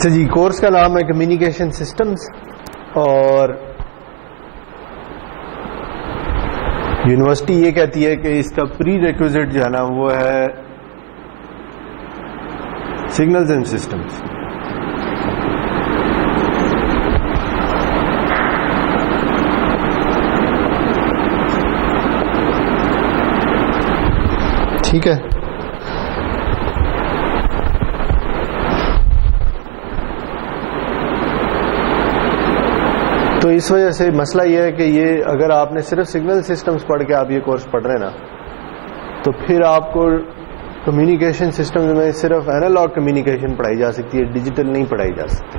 اچھا جی، کورس کا نام ہے کمیونیکیشن سسٹمز، اور یونیورسٹی یہ کہتی ہے کہ اس کا پری ریکوزٹ جو ہے نا وہ ہے سگنلز اینڈ سسٹمز. ٹھیک ہے، تو اس وجہ سے مسئلہ یہ ہے کہ یہ اگر آپ نے صرف سگنل سسٹمز پڑھ کے آپ یہ کورس پڑھ رہے ہیں نا، تو پھر آپ کو کمیونیکیشن سسٹمز میں صرف اینالاگ کمیونیکیشن پڑھائی جا سکتی ہے، ڈیجیٹل نہیں پڑھائی جا سکتی.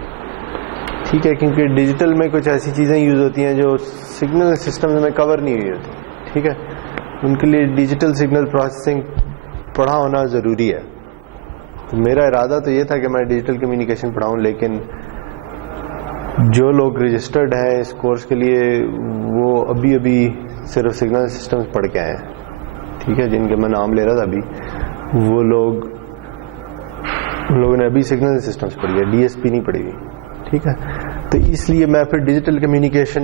ٹھیک ہے، کیونکہ ڈیجیٹل میں کچھ ایسی چیزیں یوز ہوتی ہیں جو سگنل سسٹمز میں کور نہیں ہوئی ہوتی. ٹھیک ہے، ان کے لیے ڈیجیٹل سگنل پروسیسنگ پڑھا ہونا ضروری ہے. تو میرا ارادہ تو یہ تھا کہ میں ڈیجیٹل کمیونیکیشن پڑھاؤں، لیکن جو لوگ رجسٹرڈ ہیں اس کورس کے لیے وہ ابھی صرف سگنل سسٹمز پڑھ کے آئے ہیں. ٹھیک ہے، جن کے میں نام لے رہا تھا ابھی، وہ لوگوں نے ابھی سگنل سسٹمز پڑھی ہے، ڈی ایس پی نہیں پڑھی ہوئی. ٹھیک ہے، تو اس لیے میں پھر ڈیجیٹل کمیونیکیشن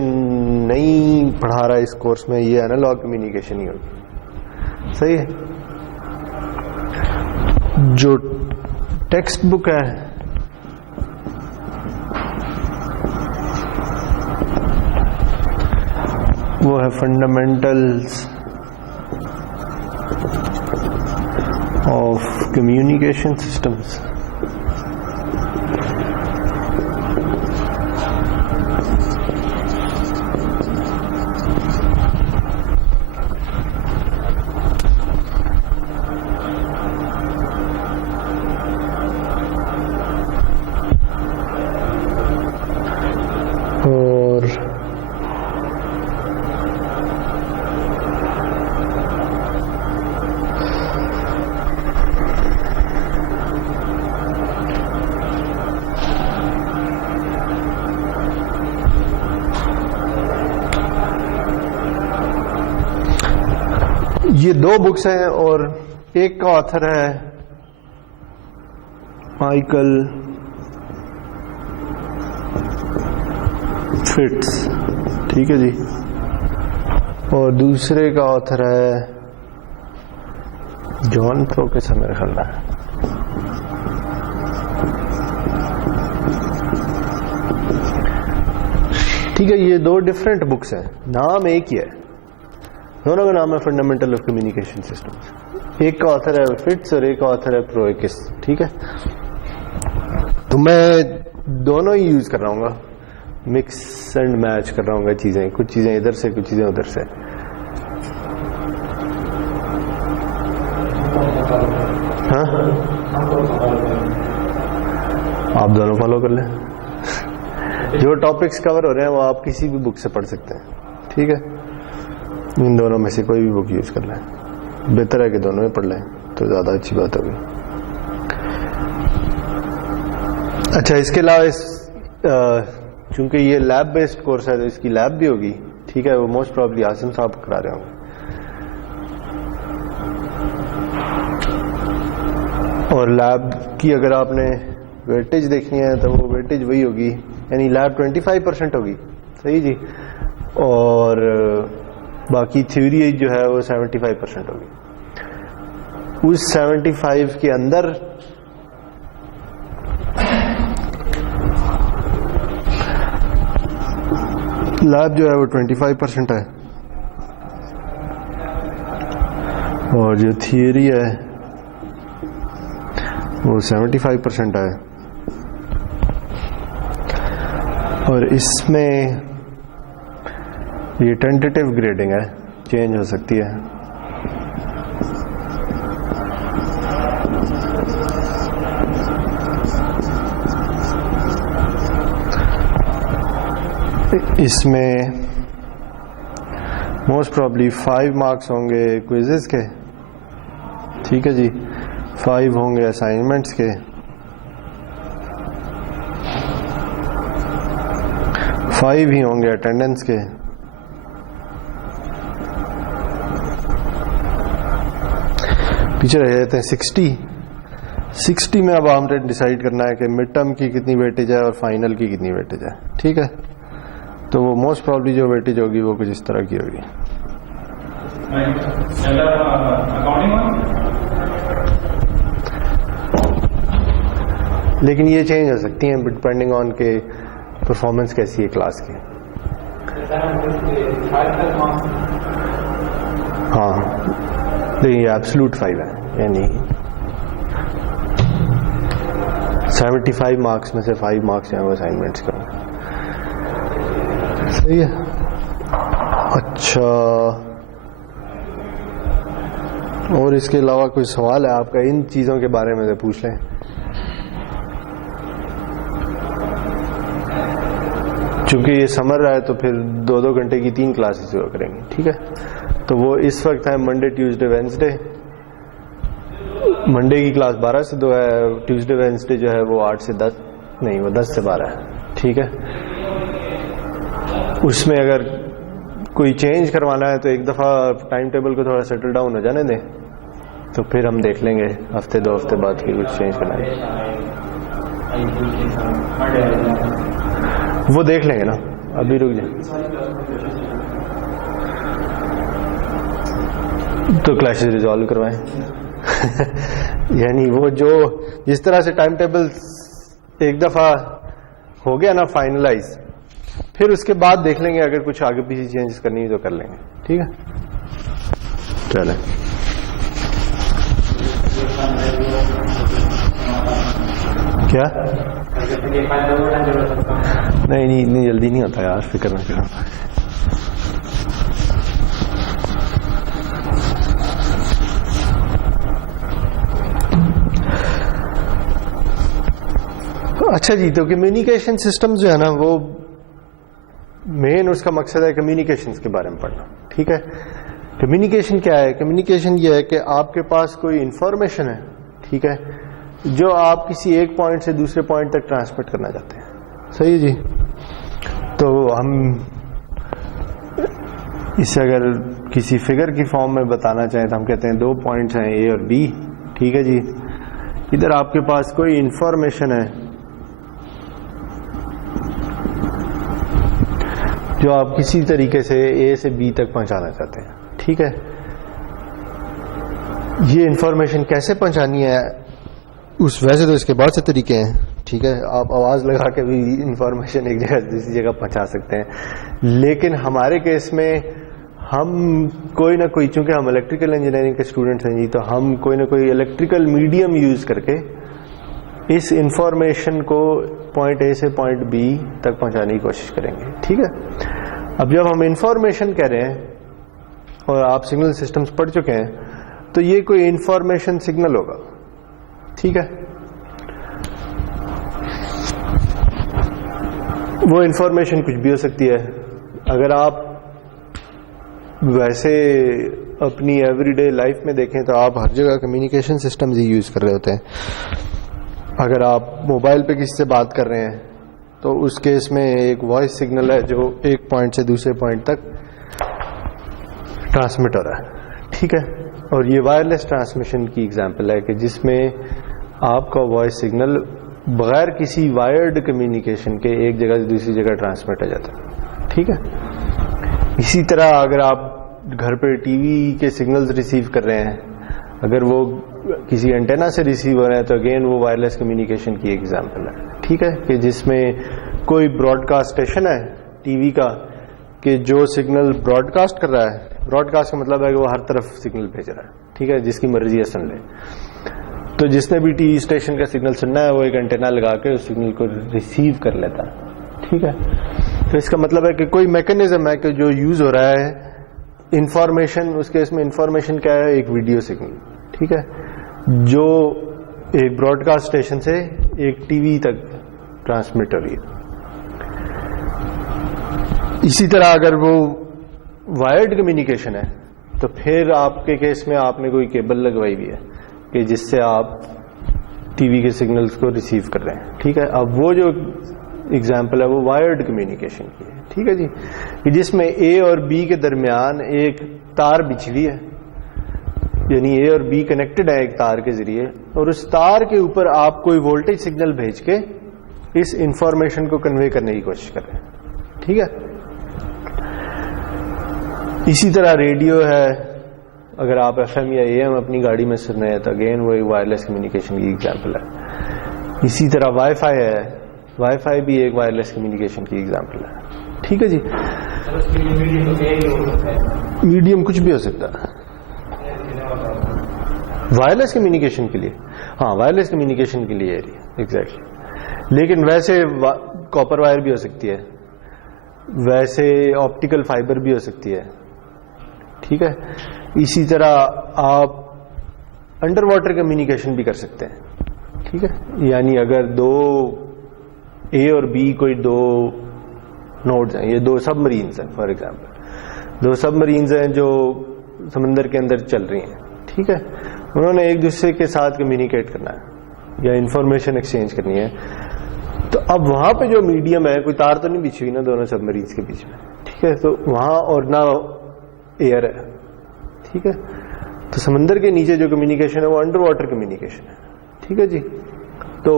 نہیں پڑھا رہا اس کورس میں، یہ اینالاگ کمیونیکیشن ہی ہوگی. صحیح ہے. جو ٹیکسٹ بک ہے وہ ہے فنڈامنٹلز آف کمیونیکیشن سسٹمز. یہ دو بکس ہیں، اور ایک کا آتھر ہے مائیکل فٹس. ٹھیک ہے جی، اور دوسرے کا آتھر ہے جان پروکس ہے میرے خیال میں. ٹھیک ہے، یہ دو ڈفرینٹ بکس ہیں، نام ایک ہی ہے، دونوں کا نام ہے فنڈامنٹل آف کمیونیکیشن سسٹمز. ایک کا آتھر ہے فٹس اور ایک کا آتھر ہے پروکس. ٹھیک ہے، تو میں دونوں ہی یوز کر رہا ہوں گا، مکس اینڈ میچ کر رہا ہوں گا چیزیں، کچھ چیزیں ادھر سے کچھ چیزیں ادھر سے. ہاں، آپ دونوں فالو کر لیں. جو ٹاپکس کور ہو رہے ہیں وہ آپ کسی بھی بک سے پڑھ سکتے ہیں. ٹھیک ہے، ان دونوں میں سے کوئی بھی بک یوز کر لیں، بہتر ہے کہ دونوں میں پڑھ لیں تو زیادہ اچھی بات ہوگی. اچھا، اس کے علاوہ چونکہ یہ لیب بیسڈ کورس ہے تو اس کی لیب بھی ہوگی. ٹھیک ہے، وہ موسٹ پرابلی آسم صاحب کرا رہے ہوں گے. اور لیب کی اگر آپ نے ویٹیج دیکھنی ہے تو وہ ویٹیج وہی ہوگی، یعنی لیب 25% ہوگی. صحیح جی، اور باقی تھیوری جو ہے وہ 75% ہوگی. اس 75 کے اندر لیب جو ہے وہ 25% ہے، اور جو تھیوری ہے وہ 75% ہے. اور اس میں یہ ٹینٹیٹیو گریڈنگ ہے، چینج ہو سکتی ہے. اس میں موسٹ پرابلی 5 مارکس ہوں گے کوئزز کے. ٹھیک ہے جی، 5 ہوں گے اسائنمنٹس کے، 5 ہی ہوں گے اٹینڈنس کے. پیچھے رہ جاتے ہیں 60 60 میں اب ہم نے ڈیسائیڈ کرنا ہے کہ مڈ ٹرم کی کتنی ویٹیج ہے اور فائنل کی کتنی ویٹیج ہے. ٹھیک ہے, تو وہ موسٹ پرابلی جو ویٹیج ہوگی وہ کچھ اس طرح کی ہوگی. لیکن یہ چینج ہو سکتی ہیں ڈپینڈنگ آن کہ پرفارمنس کیسی ہے کلاس کی. ہاں لیکن یہ ایبسلوٹ 5 ہے, یعنی 75 مارکس میں سے 5 مارکس جو ہیں وہ اسائنمنٹس کا. صحیح ہے. اچھا, اور اس کے علاوہ کوئی سوال ہے آپ کا ان چیزوں کے بارے میں سے پوچھ لیں. چونکہ یہ سمر ہے تو پھر 2 گھنٹے کی 3 کلاسز ہوا کریں گے. ٹھیک ہے, تو وہ اس وقت ہے منڈے ٹیوزڈے وینسڈے. منڈے کی کلاس 12 سے 2 ہے, ٹیوزڈے وینسڈے جو ہے وہ 8 سے 10 نہیں, وہ 10 سے 12 ہے. ٹھیک ہے, اس میں اگر کوئی چینج کروانا ہے تو ایک دفعہ ٹائم ٹیبل کو تھوڑا سیٹل ڈاؤن ہو جانے دیں, تو پھر ہم دیکھ لیں گے ہفتے 2 ہفتے بعد کی کچھ چینج کرنا ہے وہ دیکھ لیں گے نا. ابھی رک جائیں, تو کلاسز ریزالو کروائیں. یعنی وہ جو جس طرح سے ٹائم ٹیبل ایک دفعہ ہو گیا نا فائنلائز, پھر اس کے بعد دیکھ لیں گے اگر کچھ آگے پیچھے چینجز کرنی ہے تو کر لیں گے. ٹھیک ہے, چلیں. کیا نہیں اتنی جلدی نہیں ہوتا یار, فکر نہ کرو. اچھا جی, تو کمیونیکیشن سسٹم جو ہے نا وہ مین اس کا مقصد ہے کمیونیکیشنز کے بارے میں پڑھنا. ٹھیک ہے, کمیونیکیشن کیا ہے؟ کمیونیکیشن یہ ہے کہ آپ کے پاس کوئی انفارمیشن ہے, ٹھیک ہے, جو آپ کسی ایک پوائنٹ سے دوسرے پوائنٹ تک ٹرانسمٹ کرنا چاہتے ہیں. صحیح جی. تو ہم اسے اگر کسی فگر کی فارم میں بتانا چاہیں تو ہم کہتے ہیں 2 پوائنٹس ہیں اے اور بی. ٹھیک ہے جی, ادھر آپ کے پاس کوئی انفارمیشن ہے جو آپ کسی طریقے سے اے سے بی تک پہنچانا چاہتے ہیں. ٹھیک ہے, یہ انفارمیشن کیسے پہنچانی ہے ویسے تو اس کے بہت سے طریقے ہیں. ٹھیک ہے, آپ آواز لگا کے بھی انفارمیشن ایک جگہ سے دوسری جگہ پہنچا سکتے ہیں, لیکن ہمارے کیس میں ہم کوئی نہ کوئی, چونکہ ہم الیکٹریکل انجینئرنگ کے اسٹوڈنٹس ہیں جی, تو ہم کوئی نہ کوئی الیکٹریکل میڈیم یوز کر کے اس انفارمیشن کو پوائنٹ اے سے پوائنٹ بی تک پہنچانے کی کوشش کریں گے. ٹھیک ہے, اب جب ہم انفارمیشن کہہ رہے ہیں اور آپ سگنل سسٹمز پڑھ چکے ہیں تو یہ کوئی انفارمیشن سگنل ہوگا. ٹھیک ہے, وہ انفارمیشن کچھ بھی ہو سکتی ہے. اگر آپ ویسے اپنی ایوری ڈے لائف میں دیکھیں تو آپ ہر جگہ کمیونیکیشن سسٹمز ہی یوز کر رہے ہوتے ہیں. اگر آپ موبائل پہ کسی سے بات کر رہے ہیں تو اس کیس میں ایک وائس سگنل ہے جو ایک پوائنٹ سے دوسرے پوائنٹ تک ٹرانسمٹ ہو رہا ہے. ٹھیک ہے, اور یہ وائرلیس ٹرانسمیشن کی ایگزامپل ہے کہ جس میں آپ کا وائس سگنل بغیر کسی وائرڈ کمیونیکیشن کے ایک جگہ سے دوسری جگہ ٹرانسمٹ ہو جاتا ہے. ٹھیک ہے, اسی طرح اگر آپ گھر پہ ٹی وی کے سگنلز ریسیو کر رہے ہیں, اگر وہ کسی انٹینا سے ریسیو ہو رہے ہیں تو اگین وہ وائرلیس کمیونیکیشن کی ایگزامپل ہے. ٹھیک ہے, کہ جس میں کوئی براڈ کاسٹ اسٹیشن ہے ٹی وی کا کہ جو سگنل براڈ کاسٹ کر رہا ہے, براڈ کاسٹ کا مطلب ہے کہ وہ ہر طرف سگنل بھیج رہا ہے. ٹھیک ہے, جس کی مرضی ہے سن لے. تو جس نے بھی ٹی وی اسٹیشن کا سگنل سننا ہے وہ ایک انٹینا لگا کے اس سگنل کو ریسیو کر لیتا ہے. ٹھیک ہے, تو اس کا مطلب ہے کہ کوئی میکینزم ہے کہ جو یوز ہو رہا ہے انفارمیشن, اس کیس میں انفارمیشن کیا ہے, ایک ویڈیو سگنل. ٹھیک ہے, جو ایک براڈ کاسٹ اسٹیشن سے ایک ٹی وی تک ٹرانسمٹ ہو رہی ہے. اسی طرح اگر وہ وائرڈ کمیونیکیشن ہے تو پھر آپ کے کیس میں آپ نے کوئی کیبل لگوائی ہوئی ہے کہ جس سے آپ ٹی وی کے سگنلز کو ریسیو کر رہے ہیں. ٹھیک ہے, اب وہ جو ایگزامپل ہے وہ وائرڈ کمیونیکیشن کی ہے. ٹھیک ہے جی, کہ جس میں اے اور بی کے درمیان ایک تار بچھی ہوئی ہے, یعنی اے اور بی کنیکٹڈ ہے ایک تار کے ذریعے, اور اس تار کے اوپر آپ کوئی وولٹیج سگنل بھیج کے اس انفارمیشن کو کنوے کرنے کی کوشش کر رہے ہیں. ٹھیک ہے. اسی طرح ریڈیو ہے, اگر آپ ایف ایم یا اے ایم اپنی گاڑی میں سن رہے ہیں تو اگین وہ ایک وائرلیس کمیونیکیشن کی ایگزامپل ہے. اسی طرح وائی فائی ہے, وائی فائی بھی ایک وائرلیس کمیونیکیشن کی ایگزامپل ہے. ٹھیک ہے جی. میڈیم کچھ بھی ہو سکتا ہے وائرلیس کمیونیکیشن کے لیے. ہاں وائرلیس کمیونیکیشن کے لیے ایگزیکٹلی. لیکن ویسے کاپر وائر بھی ہو سکتی ہے, ویسے آپٹیکل فائبر بھی ہو سکتی ہے. ٹھیک ہے. اسی طرح آپ انڈر واٹر کمیونیکیشن بھی کر سکتے ہیں. ٹھیک ہے. یعنی اگر دو اے اور بی کوئی دو نوڈز ہیں, یہ دو سب مرینز ہیں فار ایگزامپل, دو سب مرینز ہیں جو سمندر کے اندر چل رہی ہیں. ٹھیک ہے. انہوں نے ایک دوسرے کے ساتھ کمیونیکیٹ کرنا ہے یا انفارمیشن ایکسچینج کرنی ہے. تو اب وہاں پہ جو میڈیم ہے, کوئی تار تو نہیں بچھی ہوئی نا دونوں سب مریض کے بیچ میں. ٹھیک ہے. تو وہاں اور نہ ایئر ہے. ٹھیک ہے. تو سمندر کے نیچے جو کمیونیکیشن ہے وہ انڈر واٹر کمیونیکیشن ہے. ٹھیک ہے جی. تو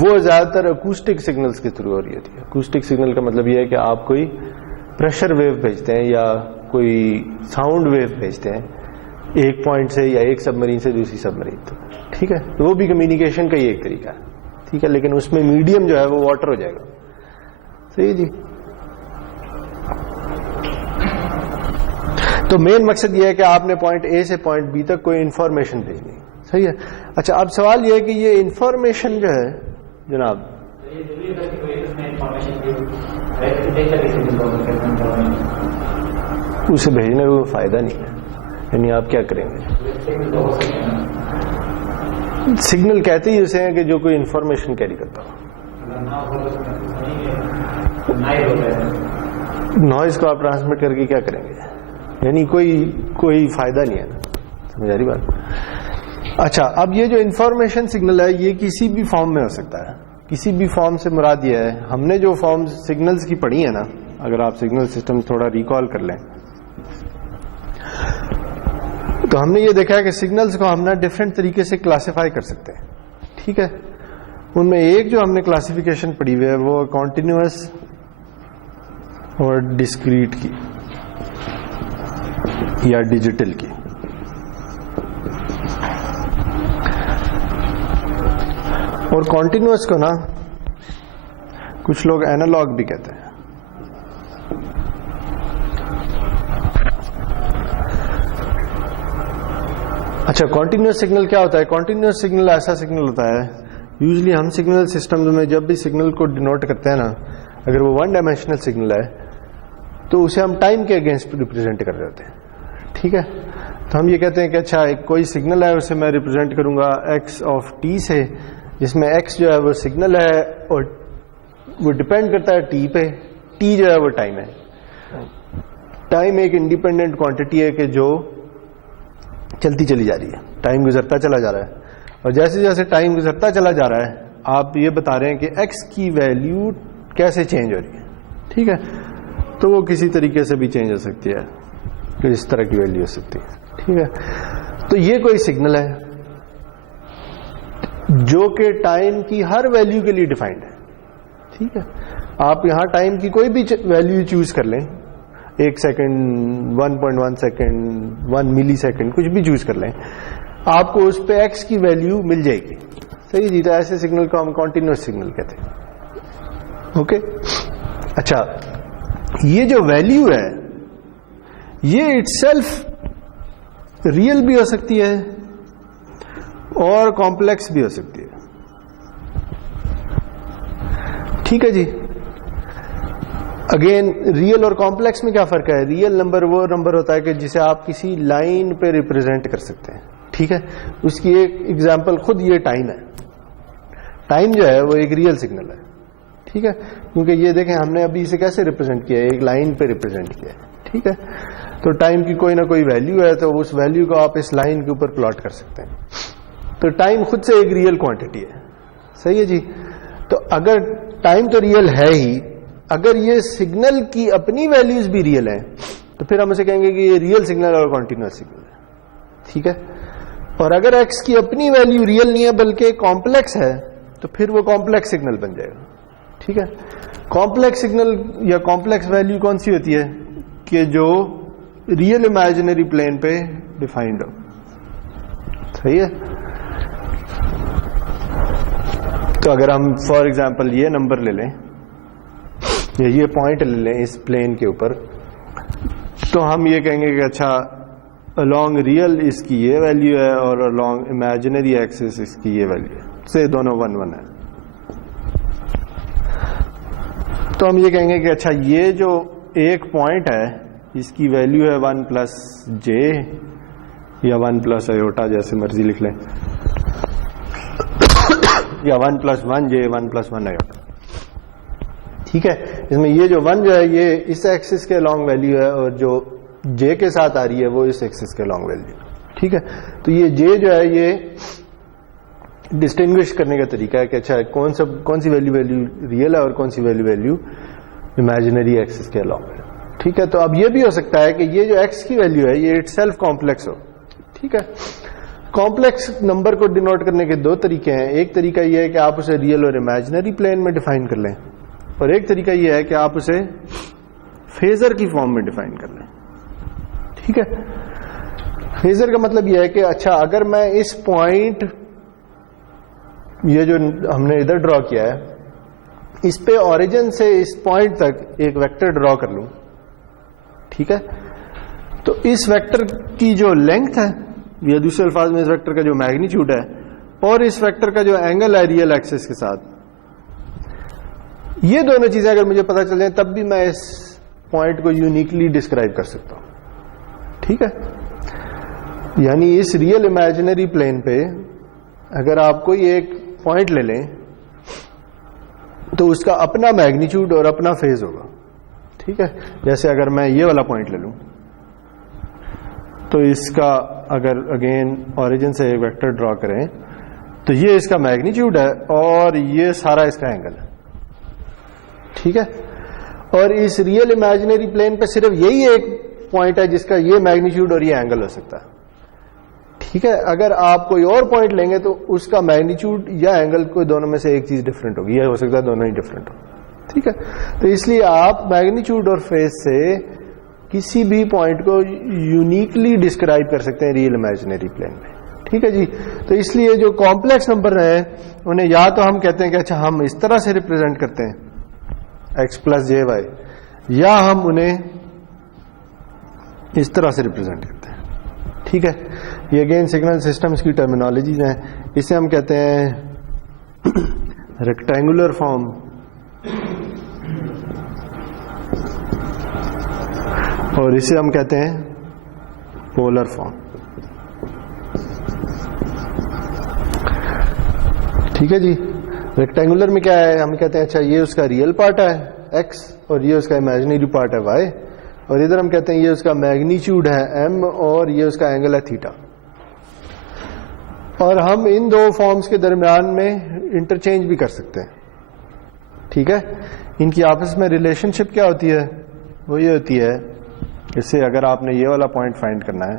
وہ زیادہ تر اکوسٹک سگنلز کے تھرو ہو رہی ہوتی ہے. اکوسٹک سگنل کا مطلب یہ ہے کہ آپ کوئی پریشر ویو بھیجتے ہیں یا کوئی ساؤنڈ ویو بھیجتے ہیں ایک پوائنٹ سے یا ایک سب مرین سے دوسری سب مرین تک. ٹھیک ہے. تو وہ بھی کمیونیکیشن کا ہی ایک طریقہ ہے. ٹھیک ہے. لیکن اس میں میڈیم جو ہے وہ واٹر ہو جائے گا. صحیح جی. تو مین مقصد یہ ہے کہ آپ نے پوائنٹ اے سے پوائنٹ بی تک کوئی انفارمیشن بھیجنی. صحیح ہے. اچھا اب سوال یہ ہے کہ یہ انفارمیشن جو ہے جناب اسے بھیجنے کا کوئی فائدہ نہیں ہے. یعنی آپ کیا کریں گے؟ سگنل کہتے ہی اسے ہیں کہ جو کوئی انفارمیشن کیری کرتا ہو. نوائز کو آپ ٹرانسمٹ کر کے کیا کریں گے؟ یعنی کوئی فائدہ نہیں ہے نا. سمجھ آ رہی بات؟ اچھا اب یہ جو انفارمیشن سگنل ہے یہ کسی بھی فارم میں ہو سکتا ہے. کسی بھی فارم سے مراد یہ ہے, ہم نے جو فارم سگنلز کی پڑھی ہے نا, اگر آپ سگنل سسٹم تھوڑا ریکال کر لیں تو ہم نے یہ دیکھا ہے کہ سگنلز کو ہم نا ڈفرینٹ طریقے سے کلاسیفائی کر سکتے ہیں. ٹھیک ہے. ان میں ایک جو ہم نے کلاسیفیکیشن پڑھی ہوئی ہے وہ کنٹینیوس اور ڈسکریٹ کی یا ڈیجیٹل کی. اور کنٹینیوس کو نا کچھ لوگ اینالاگ بھی کہتے ہیں. اچھا کنٹینیوس سگنل کیا ہوتا ہے؟ کنٹینیوس سگنل ایسا سگنل ہوتا ہے, یوزلی ہم سگنل سسٹم میں جب بھی سگنل کو ڈینوٹ کرتے ہیں نا, اگر وہ ون ڈائمینشنل سگنل ہے تو اسے ہم ٹائم کے اگینسٹ ریپرزینٹ کر رہے ہوتے ہیں. ٹھیک ہے. تو ہم یہ کہتے ہیں کہ اچھا ایک کوئی سگنل ہے اسے میں ریپرزینٹ کروں گا ایکس آف ٹی سے, جس میں ایکس جو ہے وہ سگنل ہے اور وہ ڈپینڈ کرتا ہے ٹی پہ. ٹی جو ہے وہ ٹائم ہے. ٹائم ایک انڈیپینڈنٹ کوانٹٹی ہے کہ جو چلتی چلی جا رہی ہے, ٹائم گزرتا چلا جا رہا ہے. اور جیسے جیسے ٹائم گزرتا چلا جا رہا ہے آپ یہ بتا رہے ہیں کہ ایکس کی ویلیو کیسے چینج ہو رہی ہے. ٹھیک ہے. تو وہ کسی طریقے سے بھی چینج ہو سکتی ہے کہ اس طرح کی ویلیو ہو سکتی ہے. ٹھیک ہے. تو یہ کوئی سگنل ہے جو کہ ٹائم کی ہر ویلیو کے لیے ڈیفائنڈ ہے. ٹھیک ہے. آپ یہاں ٹائم کی کوئی بھی ویلیو چوز کر لیں, 1 سیکنڈ, 1.1 سیکنڈ, 1 ملی سیکنڈ, کچھ بھی چوز کر لیں, آپ کو اس پہ ایکس کی ویلیو مل جائے گی. صحیح جی. تو ایسے سگنل کو ہم کنٹینیوس سگنل کہتے ہیں. اوکے. اچھا یہ جو ویلیو ہے یہ اٹ سیلف ریئل بھی ہو سکتی ہے اور کمپلیکس بھی ہو سکتی ہے. ٹھیک ہے جی. اگین ریئل اور کمپلیکس میں کیا فرق ہے؟ ریئل نمبر وہ نمبر ہوتا ہے کہ جسے آپ کسی لائن پہ ریپرزینٹ کر سکتے ہیں. ٹھیک ہے. اس کی ایک ایگزامپل خود یہ ٹائم ہے. ٹائم جو ہے وہ ایک ریئل سگنل ہے. ٹھیک ہے. کیونکہ یہ دیکھیں ہم نے ابھی اسے کیسے ریپرزینٹ کیا ہے, ایک لائن پہ ریپرزینٹ کیا ہے. ٹھیک ہے. تو ٹائم کی کوئی نہ کوئی ویلیو ہے تو اس ویلیو کو آپ اس لائن کے اوپر پلاٹ کر سکتے ہیں. تو ٹائم خود سے ایک ریئل کوانٹٹی ہے. صحیح ہے جی. تو اگر ٹائم تو ریئل ہے ہی, اگر یہ سگنل کی اپنی ویلیوز بھی ریئل ہیں تو پھر ہم اسے کہیں گے کہ یہ ریئل سگنل اور کنٹینیوس سگنل ہے. ٹھیک ہے. اور اگر ایکس کی اپنی ویلیو ریئل نہیں ہے بلکہ کمپلیکس ہے تو پھر وہ کمپلیکس سگنل بن جائے گا. ٹھیک ہے, کمپلیکس سگنل یا کمپلیکس ویلیو کون سی ہوتی ہے کہ جو ریئل امیجنری پلین پہ ڈیفائنڈ ہو. صحیح ہے. تو اگر ہم فار ایگزامپل یہ نمبر لے لیں یا یہ پوائنٹ لے لیں اس پلین کے اوپر, تو ہم یہ کہیں گے کہ اچھا along ریئل اس کی یہ ویلیو ہے اور along امیجنری ایکسس اس کی یہ ویلیو ہے, سے دونوں 1 1 ہے. تو ہم یہ کہیں گے کہ اچھا یہ جو ایک پوائنٹ ہے اس کی ویلیو ہے 1 پلس جے یا 1 پلس ایوٹا, جیسے مرضی لکھ لیں, یا 1 پلس 1 جے 1 پلس 1 ایوٹا. ٹھیک ہے, اس میں یہ جو 1 جو ہے یہ اس ایکسس کے along ویلیو ہے اور جو جے کے ساتھ آ رہی ہے وہ اس ایکسس کے along ویلیو. ٹھیک ہے, تو یہ جے جو ہے یہ ڈسٹنگوش کرنے کا طریقہ ہے کہ اچھا کون سی ویلیو ریئل ہے اور کون سی ویلیو امیجنری ایکسس کے along ہے. ٹھیک ہے, تو اب یہ بھی ہو سکتا ہے کہ یہ جو ایکس کی ویلیو ہے یہ اٹ سیلف کمپلیکس ہو. ٹھیک ہے, کمپلیکس نمبر کو ڈینوٹ کرنے کے 2 طریقے ہیں. ایک طریقہ یہ ہے کہ آپ اسے ریئل اور امیجنری پلین میں ڈیفائن کر لیں, اور ایک طریقہ یہ ہے کہ آپ اسے فیزر کی فارم میں ڈیفائن کر لیں. ٹھیک ہے, فیزر کا مطلب یہ ہے کہ اچھا اگر میں اس پوائنٹ یہ جو ہم نے ادھر ڈرا کیا ہے اس پہ اوریجن سے اس پوائنٹ تک ایک ویکٹر ڈرا کر لوں. ٹھیک ہے, تو اس ویکٹر کی جو لینتھ ہے یا دوسرے الفاظ میں اس ویکٹر کا جو میگنیچیوڈ ہے اور اس ویکٹر کا جو اینگل ہے ریئل ایکسس کے ساتھ, یہ دونوں چیزیں اگر مجھے پتا چل جائیں تب بھی میں اس پوائنٹ کو یونیکلی ڈسکرائب کر سکتا ہوں. ٹھیک ہے, یعنی اس ریئل امیجنری پلین پہ اگر آپ کوئی ایک پوائنٹ لے لیں تو اس کا اپنا میگنیچیوڈ اور اپنا فیز ہوگا. ٹھیک ہے, جیسے اگر میں یہ والا پوائنٹ لے لوں تو اس کا اگر اگین اوریجن سے ایک ویکٹر ڈرا کریں تو یہ اس کا میگنیچیوڈ ہے اور یہ سارا اس کا اینگل ہے. ٹھیک ہے, اور اس ریئل امیجنری پلین پہ صرف یہی ایک پوائنٹ ہے جس کا یہ میگنیچیوڈ اور یہ اینگل ہو سکتا ہے. ٹھیک ہے, اگر آپ کوئی اور پوائنٹ لیں گے تو اس کا میگنیچیوڈ یا اینگل کوئی دونوں میں سے ایک چیز ڈفرینٹ ہوگی, یہ ہو سکتا ہے دونوں ہی ڈفرینٹ ہو. ٹھیک ہے, تو اس لیے آپ میگنیچیوڈ اور فیز سے کسی بھی پوائنٹ کو یونیکلی ڈسکرائب کر سکتے ہیں ریئل امیجنری پلین میں. ٹھیک ہے جی, تو اس لیے جو کمپلیکس نمبر ہیں انہیں یا تو ہم کہتے ہیں کہ اچھا ہم اس طرح سے ریپرزینٹ کرتے ہیں ایکس پلس جے وائی, یا ہم انہیں اس طرح سے ریپرزینٹ کرتے ہیں. ٹھیک ہے, یہ اگین سگنل سسٹمز کی ٹرمینالوجیز ہیں. اسے ہم کہتے ہیں ریکٹینگولر فارم, اور اسے ہم کہتے ہیں پولر فارم. ٹھیک ہے جی, ریکٹینگولر میں کیا ہے, ہم کہتے ہیں اچھا یہ اس کا ریئل پارٹ ہے ایکس اور یہ اس کا امیجنری پارٹ ہے وائی, اور ادھر ہم کہتے ہیں یہ اس کا میگنیچیوڈ ہے ایم اور یہ اس کا اینگل ہے تھیٹا. اور ہم ان 2 فارمز کے درمیان میں انٹرچینج بھی کر سکتے ہیں. ٹھیک ہے, ان کی آپس میں ریلیشن شپ کیا ہوتی ہے, وہ یہ ہوتی ہے اس سے اگر آپ نے یہ والا پوائنٹ فائنڈ کرنا ہے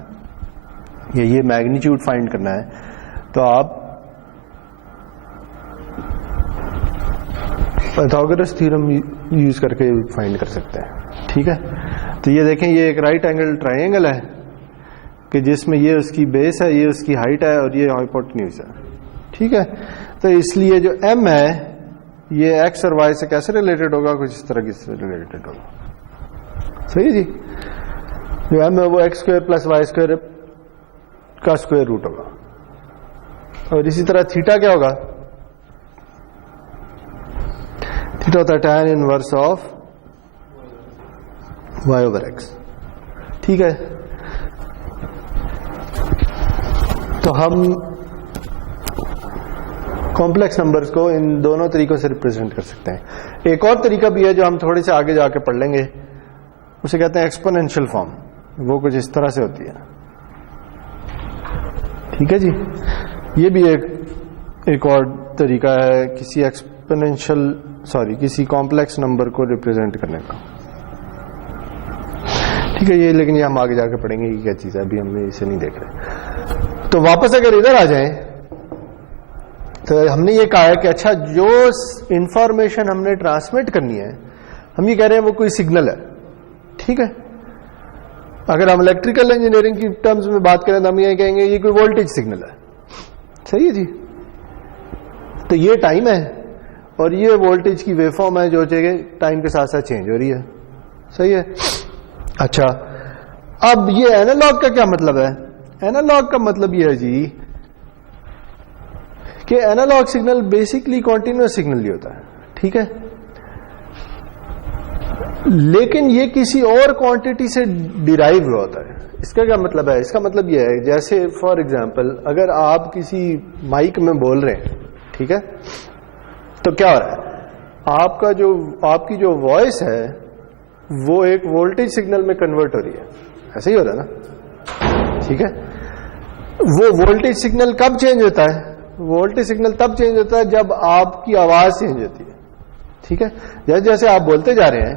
یا یہ میگنیچیوڈ فائنڈ کرنا ہے تو آپ پائتھاگورس تھیورم یوز کر کے فائنڈ کر سکتے ہیں. ٹھیک ہے, تو یہ دیکھیں یہ ایک رائٹ اینگل ٹرائنگل ہے کہ جس میں یہ اس کی بیس ہے, یہ اس کی ہائٹ ہے اور یہ ہائپوٹنیوز ہے. ٹھیک ہے, تو اس لیے جو ایم ہے یہ ایکس اور وائی سے کیسے ریلیٹڈ ہوگا, کچھ اس طرح کی سے ریلیٹڈ ہوگا. صحیح جی, جو ایم ہے وہ x square plus y square کا اسکوائر روٹ ہوگا. اور اسی طرح تھیٹا کیا ہوگا, تھیٹا ہوتا ہے tan inverse of y over x. ٹھیک ہے, تو ہم کمپلیکس نمبرز کو ان دونوں طریقوں سے ریپرزینٹ کر سکتے ہیں. ایک اور طریقہ بھی ہے جو ہم تھوڑے سے آگے جا کے پڑھ لیں گے, اسے کہتے ہیں ایکسپونینشیل فارم. وہ کچھ اس طرح سے ہوتی ہے. ٹھیک ہے جی, یہ بھی ایک اور طریقہ ہے کسی کمپلیکس نمبر کو ریپرزینٹ کرنے کا. ٹھیک ہے, یہ لیکن یہ ہم آگے جا کے پڑھیں گے یہ کیا چیز ہے, ابھی ہم اسے نہیں دیکھ رہے. تو واپس اگر ادھر آ جائیں تو ہم نے یہ کہا ہے کہ اچھا جو انفارمیشن ہم نے ٹرانسمٹ کرنی ہے ہم یہ کہہ رہے ہیں وہ کوئی سگنل ہے. ٹھیک ہے, اگر ہم الیکٹریکل انجینئرنگ کی ٹرمز میں بات کریں تو ہم یہ کہیں گے یہ کوئی وولٹیج سگنل ہے. صحیح ہے جی. تو یہ ٹائم ہے اور یہ وولٹیج کی ویو فارم ہے جو ٹائم کے ساتھ ساتھ چینج ہو رہی ہے. صحیح ہے. اچھا اب یہ اینالاگ کا کیا مطلب ہے؟ اینالاگ کا مطلب یہ ہے جی کہ analog signal basically continuous signal ہی ہوتا ہے. ٹھیک ہے, لیکن یہ کسی اور کوانٹٹی سے ڈیرائیو ہوا ہوتا ہے. اس کا کیا مطلب ہے؟ اس کا مطلب یہ ہے جیسے فار ایگزامپل اگر آپ کسی مائک میں بول رہے ہیں, ٹھیک ہے, تو کیا ہو رہا ہے آپ کی جو وائس ہے وہ ایک وولٹیج سگنل میں کنورٹ ہو رہی ہے. ایسا ہی ہو رہا ہے نا. ٹھیک ہے, وہ وولٹیج سگنل کب چینج ہوتا ہے؟ وولٹیج سگنل تب چینج ہوتا ہے جب آپ کی آواز چینج ہوتی ہے. ٹھیک ہے, جیسے جیسے آپ بولتے جا رہے ہیں,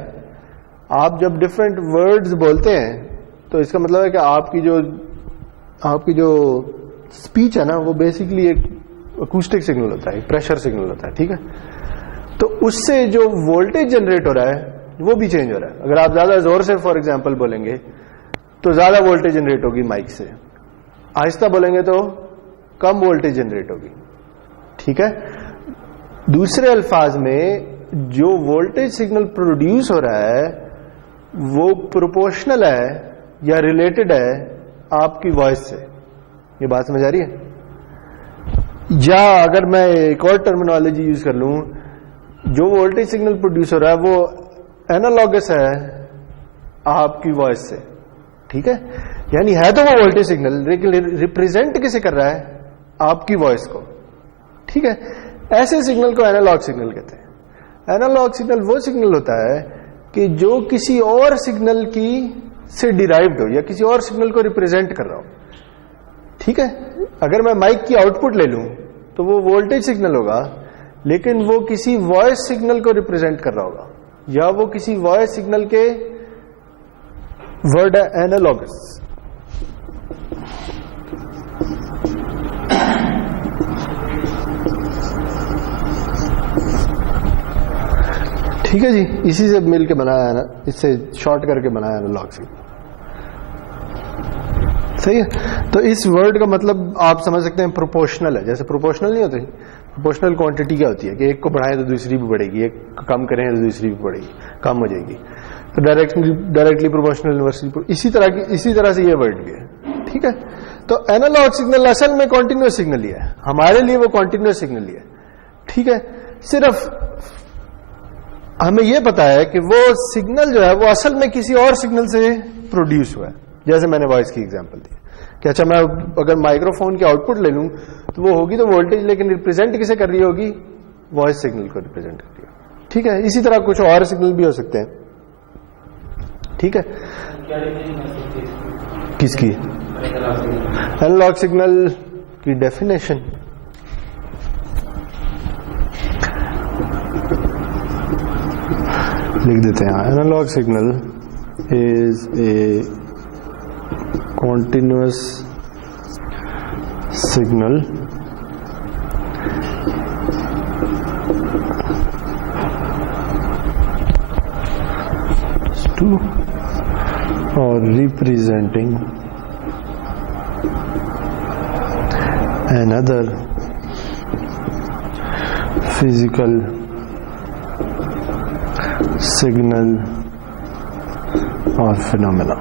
آپ جب ڈفرینٹ ورڈز بولتے ہیں تو اس کا مطلب ہے کہ آپ کی جو اسپیچ ہے نا وہ بیسکلی ایک اکوسٹک سگنل ہوتا ہے, ایک پریشر سگنل ہوتا ہے. ٹھیک ہے, تو اس سے جو وولٹیج جنریٹ ہو رہا ہے وہ بھی چینج ہو رہا ہے. اگر آپ زیادہ زور سے فار ایگزامپل بولیں گے تو زیادہ وولٹیج جنریٹ ہوگی مائک سے, آہستہ بولیں گے تو کم وولٹیج جنریٹ ہوگی. ٹھیک ہے, دوسرے الفاظ میں جو وولٹیج سگنل پروڈیوس ہو رہا ہے وہ پروپورشنل ہے یا ریلیٹڈ ہے آپ کی وائس سے. یہ بات سمجھ آ رہی ہے؟ یا اگر میں ایک اور ٹرمینالوجی یوز کر لوں, جو وولٹیج سگنل پروڈیوس ہو رہا ہے وہ اینالاگس ہے آپ کی وائس سے. ٹھیک ہے, یعنی ہے تو وہ وولٹیج سگنل لیکن ریپرزینٹ کسے کر رہا ہے؟ آپ کی وائس کو. ٹھیک ہے, ایسے سگنل کو اینالاگ سگنل کہتے ہیں. اینالاگ سگنل وہ سگنل ہوتا ہے کہ جو کسی اور سگنل کی سے ڈیرائیوڈ ہو یا کسی اور سگنل کو ریپرزینٹ کر رہا ہو. ٹھیک ہے, اگر میں مائک کی آؤٹ پٹ لے لوں تو وہ وولٹیج سگنل ہوگا لیکن وہ کسی وائس سگنل کو ریپرزینٹ کر رہا ہوگا یا وہ کسی وائس سگنل کے ورڈ ہے اینالاگس. ٹھیک ہے جی, اسی سے مل کے بنایا ہے نا, اس سے شارٹ کر کے بنایا ہے اینالاگ سگنل. صحیح ہے, تو اس ورڈ کا مطلب آپ سمجھ سکتے ہیں پروپورشنل ہے. جیسے پروپورشنل نہیں ہوتے, پروپورشنل کوانٹٹی کیا ہوتی ہے کہ ایک کو بڑھائیں تو دوسری بھی بڑھے گی, ایک کو کم کریں تو دوسری بھی بڑھے گی, کم ہو جائے گی. تو ڈائریکٹلی پروپورشنل انورسلی اسی طرح سے یہ ورڈ بھی ہے. ٹھیک ہے, تو اینالاگ سگنل اصل میں کنٹینیوس سگنل ہی ہے, ہمارے لیے وہ کنٹینیوس سگنل ہی ہے. ٹھیک ہے, صرف ہمیں یہ پتا ہے کہ وہ سگنل جو ہے وہ اصل میں کسی اور سگنل سے پروڈیوس ہوا ہے. جیسے میں نے وائس کی ایگزامپل دی کہ اچھا میں اگر مائکرو فون کی آؤٹ پٹ لے لوں تو وہ ہوگی تو وولٹیج, لیکن ریپرزینٹ کسے کر رہی ہوگی؟ وائس سگنل کو ریپرزینٹ کر رہی ہوگی. ٹھیک ہے, اسی طرح کچھ اور سگنل بھی ہو سکتے ہیں. ٹھیک ہے, کس کی؟ اینالاگ سگنل کی ڈیفینیشن لکھ دیتے ہیں. Analogue signal is a continuous signal to or representing another physical signal or phenomena.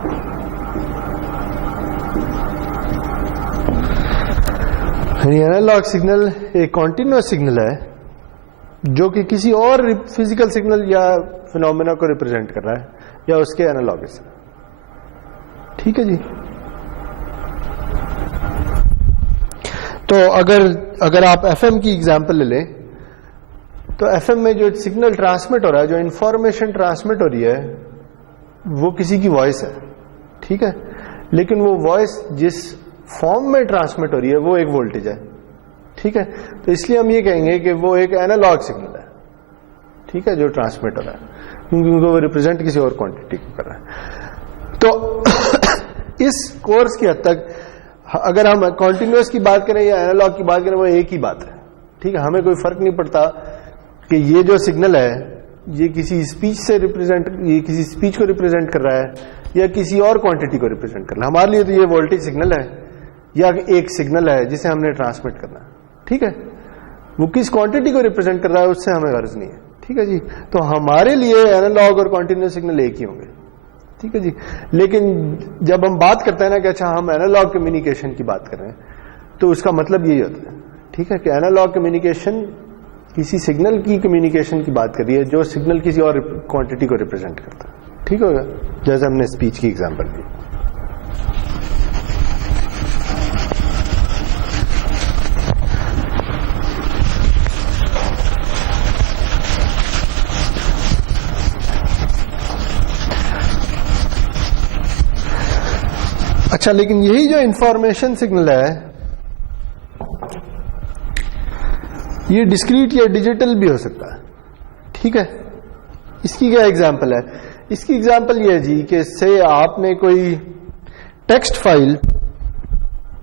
Analogue signal ایک کنٹینیوس سگنل ہے جو کہ کسی اور فزیکل سگنل یا فینومینا کو ریپرزینٹ کر رہا ہے یا اس کے اینالاگس. ٹھیک ہے جی, تو اگر آپ ایف ایم کی ایگزامپل لے لیں تو ایف ایم میں جو سگنل ٹرانسمٹ ہو رہا ہے, جو انفارمیشن ٹرانسمٹ ہو رہی ہے وہ کسی کی وائس ہے. ٹھیک ہے, لیکن وہ وائس جس فارم میں ٹرانسمٹ ہو رہی ہے وہ ایک وولٹیج ہے. ٹھیک ہے, تو اس لیے ہم یہ کہیں گے کہ وہ ایک اینالاگ سگنل ہے. ٹھیک ہے, جو ٹرانسمٹ ہو رہا ہے کیونکہ وہ ریپرزینٹ کسی اور کوانٹٹی کو کر رہا ہے. تو اس کورس کی حد تک اگر ہم کنٹینیوس کی بات کریں یا اینالاگ کی بات کریں وہ ایک ہی بات ہے. ٹھیک ہے, ہمیں کوئی فرق نہیں پڑتا کہ یہ جو سگنل ہے یہ کسی اسپیچ سے یہ کسی اسپیچ کو ریپرزینٹ کر رہا ہے یا کسی اور کوانٹٹی کو ریپرزینٹ کر رہا ہے. ہمارے لیے تو یہ وولٹیج سگنل ہے یا ایک سگنل ہے جسے ہم نے ٹرانسمٹ کرنا ہے. ٹھیک ہے, وہ کس کوانٹٹی کو ریپرزینٹ کر رہا ہے اس سے ہمیں غرض نہیں ہے. ٹھیک ہے جی, تو ہمارے لیے اینالاگ اور کنٹینیوس سگنل ایک ہی ہوں گے. ٹھیک ہے جی, لیکن جب ہم بات کرتے ہیں نا کہ اچھا ہم اینالاگ کمیونیکیشن کی بات کر رہے ہیں تو اس کا مطلب یہی ہوتا ہے. ٹھیک ہے, کہ اینالاگ کمیونیکیشن کسی سگنل کی کمیونیکیشن کی بات کر رہی ہے جو سگنل کسی اور کوانٹٹی کو ریپرزینٹ کرتا ہے. ٹھیک ہوگا, جیسے ہم نے اسپیچ کی ایگزامپل دی. اچھا, لیکن یہی جو انفارمیشن سگنل ہے یہ ڈسکریٹ یا ڈیجیٹل بھی ہو سکتا ہے. ٹھیک ہے, اس کی کیا ایگزامپل ہے؟ اس کی ایگزامپل یہ ہے جی کہ سے آپ نے کوئی ٹیکسٹ فائل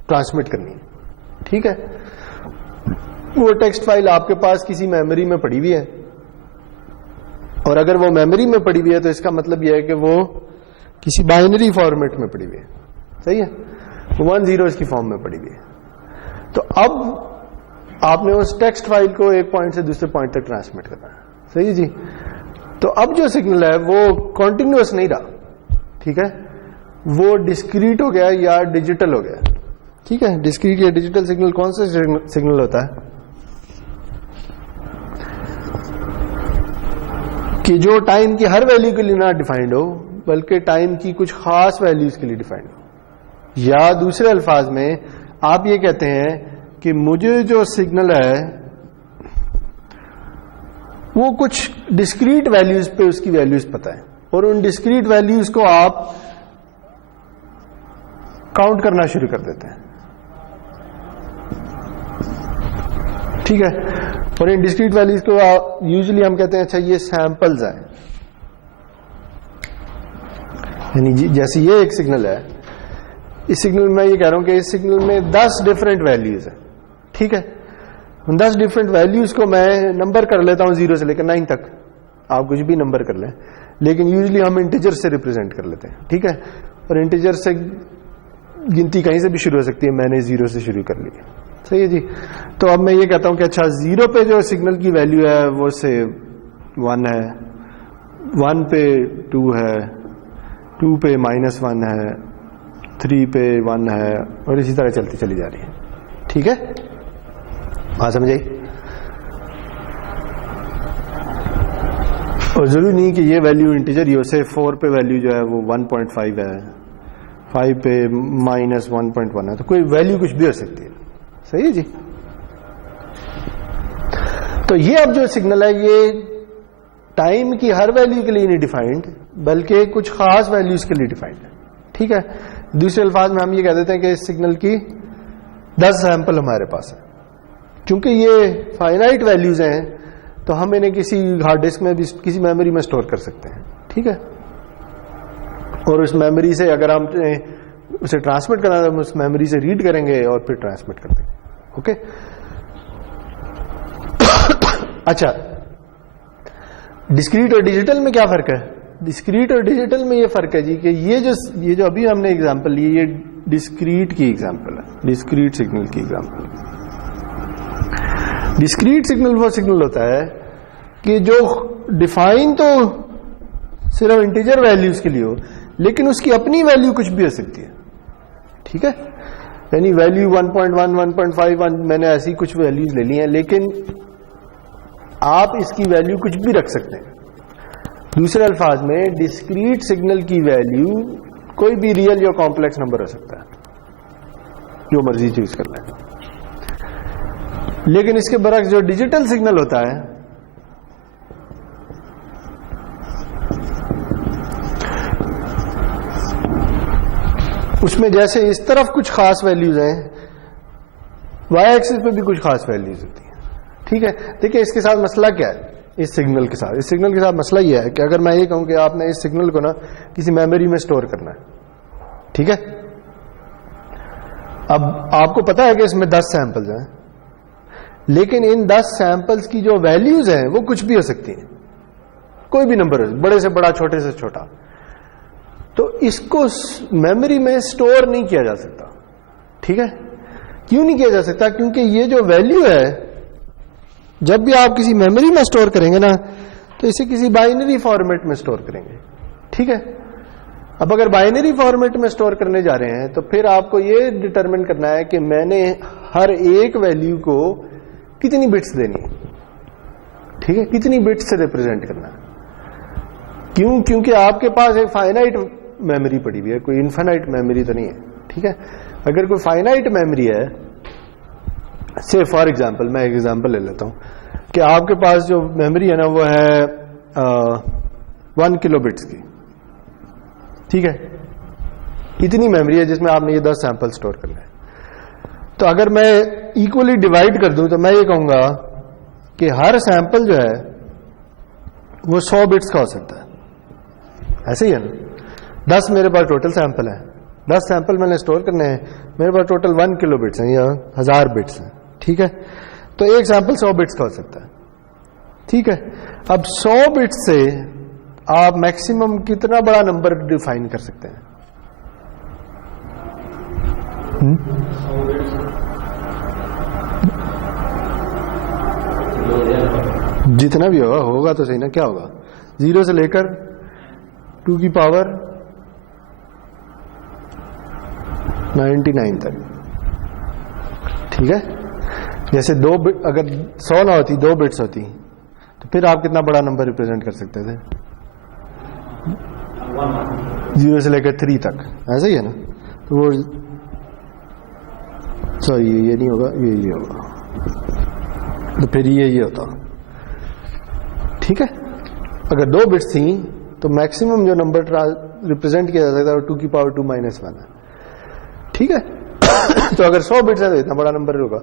ٹرانسمٹ کرنی ہے. ٹھیک ہے, وہ ٹیکسٹ فائل آپ کے پاس کسی میموری میں پڑی ہوئی ہے, اور اگر وہ میموری میں پڑی ہوئی ہے تو اس کا مطلب یہ ہے کہ وہ کسی بائنری فارمیٹ میں پڑی ہوئی ہے. صحیح ہے, 1 0 کی فارم میں پڑی ہوئی ہے. تو اب آپ نے اس ٹیکسٹ فائل کو ایک پوائنٹ سے دوسرے پوائنٹ تک ٹرانسمٹ کرنا ہے. صحیح جی, تو اب جو سگنل ہے وہ کنٹینیوس نہیں رہا. ٹھیک ہے, وہ ڈسکریٹ ہو گیا یا ڈیجیٹل ہو گیا. ٹھیک ہے, ڈسکریٹ یا ڈیجیٹل سگنل کون سا سگنل ہوتا ہے کہ جو ٹائم کی ہر ویلیو کے لیے نہ ڈیفائنڈ ہو بلکہ ٹائم کی کچھ خاص ویلیوز کے لیے ڈیفائنڈ ہو. یا دوسرے الفاظ میں آپ یہ کہتے ہیں کہ مجھے جو سگنل ہے وہ کچھ ڈسکریٹ ویلیوز پہ اس کی ویلیوز پتہ ہے, اور ان ڈسکریٹ ویلیوز کو آپ کاؤنٹ کرنا شروع کر دیتے ہیں. ٹھیک ہے, اور ان ڈسکریٹ ویلیوز کو یوزلی ہم کہتے ہیں اچھا یہ سیمپلز ہیں. یعنی جیسے یہ ایک سگنل ہے, اس سگنل میں یہ کہہ رہا ہوں کہ اس سگنل میں 10 ڈفرینٹ ویلیوز ہیں. ٹھیک ہے, ان 10 ڈفرینٹ ویلیوز کو میں نمبر کر لیتا ہوں 0 سے لے کر 9 تک. آپ کچھ بھی نمبر کر لیں, لیکن یوزلی ہم انٹیجر سے ریپرزینٹ کر لیتے ہیں. ٹھیک ہے, اور انٹیجر سے گنتی کہیں سے بھی شروع ہو سکتی ہے, میں نے 0 سے شروع کر لی. صحیح ہے جی, تو اب میں یہ کہتا ہوں کہ اچھا 0 پہ جو سگنل کی ویلیو ہے وہ سے 1 ہے, 1 پہ 2 ہے, 2 پہ -1 ہے, 3 پہ 1 ہے, اور اسی طرح چلتی چلی جا رہی ہے. ٹھیک ہے, بات سمجھ آئی؟ اور ضروری نہیں کہ یہ ویلیو انٹیجر ہی ہو. سے 4 پہ ویلیو جو ہے وہ 1.5 ہے, 5 پہ -1.1 ہے, تو کوئی ویلیو کچھ بھی ہو سکتی ہے. صحیح ہے جی, تو یہ اب جو سگنل ہے یہ ٹائم کی ہر ویلیو کے لیے نہیں ڈیفائنڈ بلکہ کچھ خاص ویلیوز کے لیے ڈیفائنڈ ہے. ٹھیک ہے, دوسرے الفاظ میں ہم یہ کہہ دیتے ہیں کہ اس سگنل کی 10 سیمپل ہمارے پاس ہے. چونکہ یہ فائنائٹ ویلیوز ہیں تو ہم انہیں کسی ہارڈ ڈسک میں بھی کسی میموری میں اسٹور کر سکتے ہیں. ٹھیک ہے, اور اس میموری سے اگر ہم اسے ٹرانسمٹ کرنا ہے تو ہم اس میموری سے ریڈ کریں گے اور پھر ٹرانسمٹ کر دیں گے. اوکے, اچھا ڈسکریٹ اور ڈیجیٹل میں کیا فرق ہے؟ ڈسکریٹ اور ڈیجیٹل میں یہ فرق ہے جی کہ یہ جو ابھی ہم نے ایگزامپل لی یہ ڈسکریٹ کی ایگزامپل ہے, ڈسکریٹ سگنل کی ایگزامپل. ڈسکریٹ سگنل وہ سگنل ہوتا ہے کہ جو ڈیفائن تو صرف انٹیجر ویلیوز کے لیے ہو لیکن اس کی اپنی ویلیو کچھ بھی ہو سکتی ہے. ٹھیک ہے, یعنی ویلیو 1.1 1.5 میں نے ایسی کچھ ویلیوز لے لی ہیں لیکن آپ اس کی ویلیو کچھ بھی رکھ سکتے ہیں. دوسرے الفاظ میں ڈسکریٹ سگنل کی ویلیو کوئی بھی ریئل یا کمپلیکس نمبر ہو سکتا ہے, جو مرضی چوز کر لیں. لیکن اس کے برعکس جو ڈیجیٹل سگنل ہوتا ہے اس میں جیسے اس طرف کچھ خاص ویلیوز ہیں, وائی ایکسس پہ بھی کچھ خاص ویلیوز ہوتی ہیں. ٹھیک ہے, دیکھیں اس کے ساتھ مسئلہ کیا ہے. اس سگنل کے ساتھ مسئلہ یہ ہے کہ اگر میں یہ کہوں کہ آپ نے اس سگنل کو نا کسی میموری میں اسٹور کرنا ہے, ٹھیک ہے, اب آپ کو پتا ہے کہ اس میں 10 سیمپلز ہیں، لیکن ان 10 سیمپلز کی جو ویلیوز ہیں وہ کچھ بھی ہو سکتی ہیں، کوئی بھی نمبر ہو، بڑے سے بڑا چھوٹے سے چھوٹا. تو اس کو میموری میں سٹور نہیں کیا جا سکتا. ٹھیک ہے، کیوں نہیں کیا جا سکتا؟ کیونکہ یہ جو ویلیو ہے جب بھی آپ کسی میموری میں سٹور کریں گے نا تو اسے کسی بائنری فارمیٹ میں سٹور کریں گے. ٹھیک ہے، اب اگر بائنری فارمیٹ میں سٹور کرنے جا رہے ہیں تو پھر آپ کو یہ ڈٹرمن کرنا ہے کہ میں نے ہر ایک ویلیو کو کتنی بٹس دینی ہے. ٹھیک ہے، کتنی بٹس سے ریپرزینٹ کرنا ہے. کیوں؟ کیونکہ آپ کے پاس ایک فائنائٹ میموری پڑی ہوئی ہے، کوئی انفینائٹ میموری تو نہیں ہے. ٹھیک ہے، اگر کوئی فائنائٹ میموری ہے، سے فار ایگزامپل میں ایک ایگزامپل لے لیتا ہوں کہ آپ کے پاس جو میموری ہے نا وہ ہے 1 کلو بٹس کی. ٹھیک ہے، اتنی میموری ہے جس میں آپ نے یہ 10 سیمپل سٹور کرنا ہے. تو اگر میں ایکولی ڈیوائڈ کر دوں تو میں یہ کہوں گا کہ ہر سیمپل جو ہے وہ 100 بٹس کا ہو سکتا ہے. ایسے ہی ہے نا، 10 میرے پاس ٹوٹل سیمپل ہیں، 10 سیمپل میں نے سٹور کرنے ہیں، میرے پاس ٹوٹل 1 کلو بٹس ہیں یا 1000 بٹس ہیں. ٹھیک ہے، تو ایک سیمپل 100 بٹس کا ہو سکتا ہے. ٹھیک ہے، اب 100 بٹس سے آپ میکسیمم کتنا بڑا نمبر ڈیفائن کر سکتے ہیں؟ جتنا بھی ہوگا تو صحیح نا، کیا ہوگا 0 سے لے کر 2 کی پاور 99 تک. ٹھیک ہے، جیسے اگر 100 نہ ہوتی 2 بٹس ہوتی تو پھر آپ کتنا بڑا نمبر ریپرزینٹ کر سکتے تھے؟ 0 سے لے کر 3 تک. ایسا ہی ہے نا، تو وہ سوری یہ نہیں ہوگا، یہ ہوگا، تو پھر یہ ہوتا. ٹھیک ہے، اگر 2 بٹس تھیں تو میکسیمم جو نمبر ریپرزینٹ کیا جا سکتا ہے وہ 2 کی پاور 2 - 1 ہے. ٹھیک ہے، تو اگر 100 بٹس ہے تو اتنا بڑا نمبر ہوگا.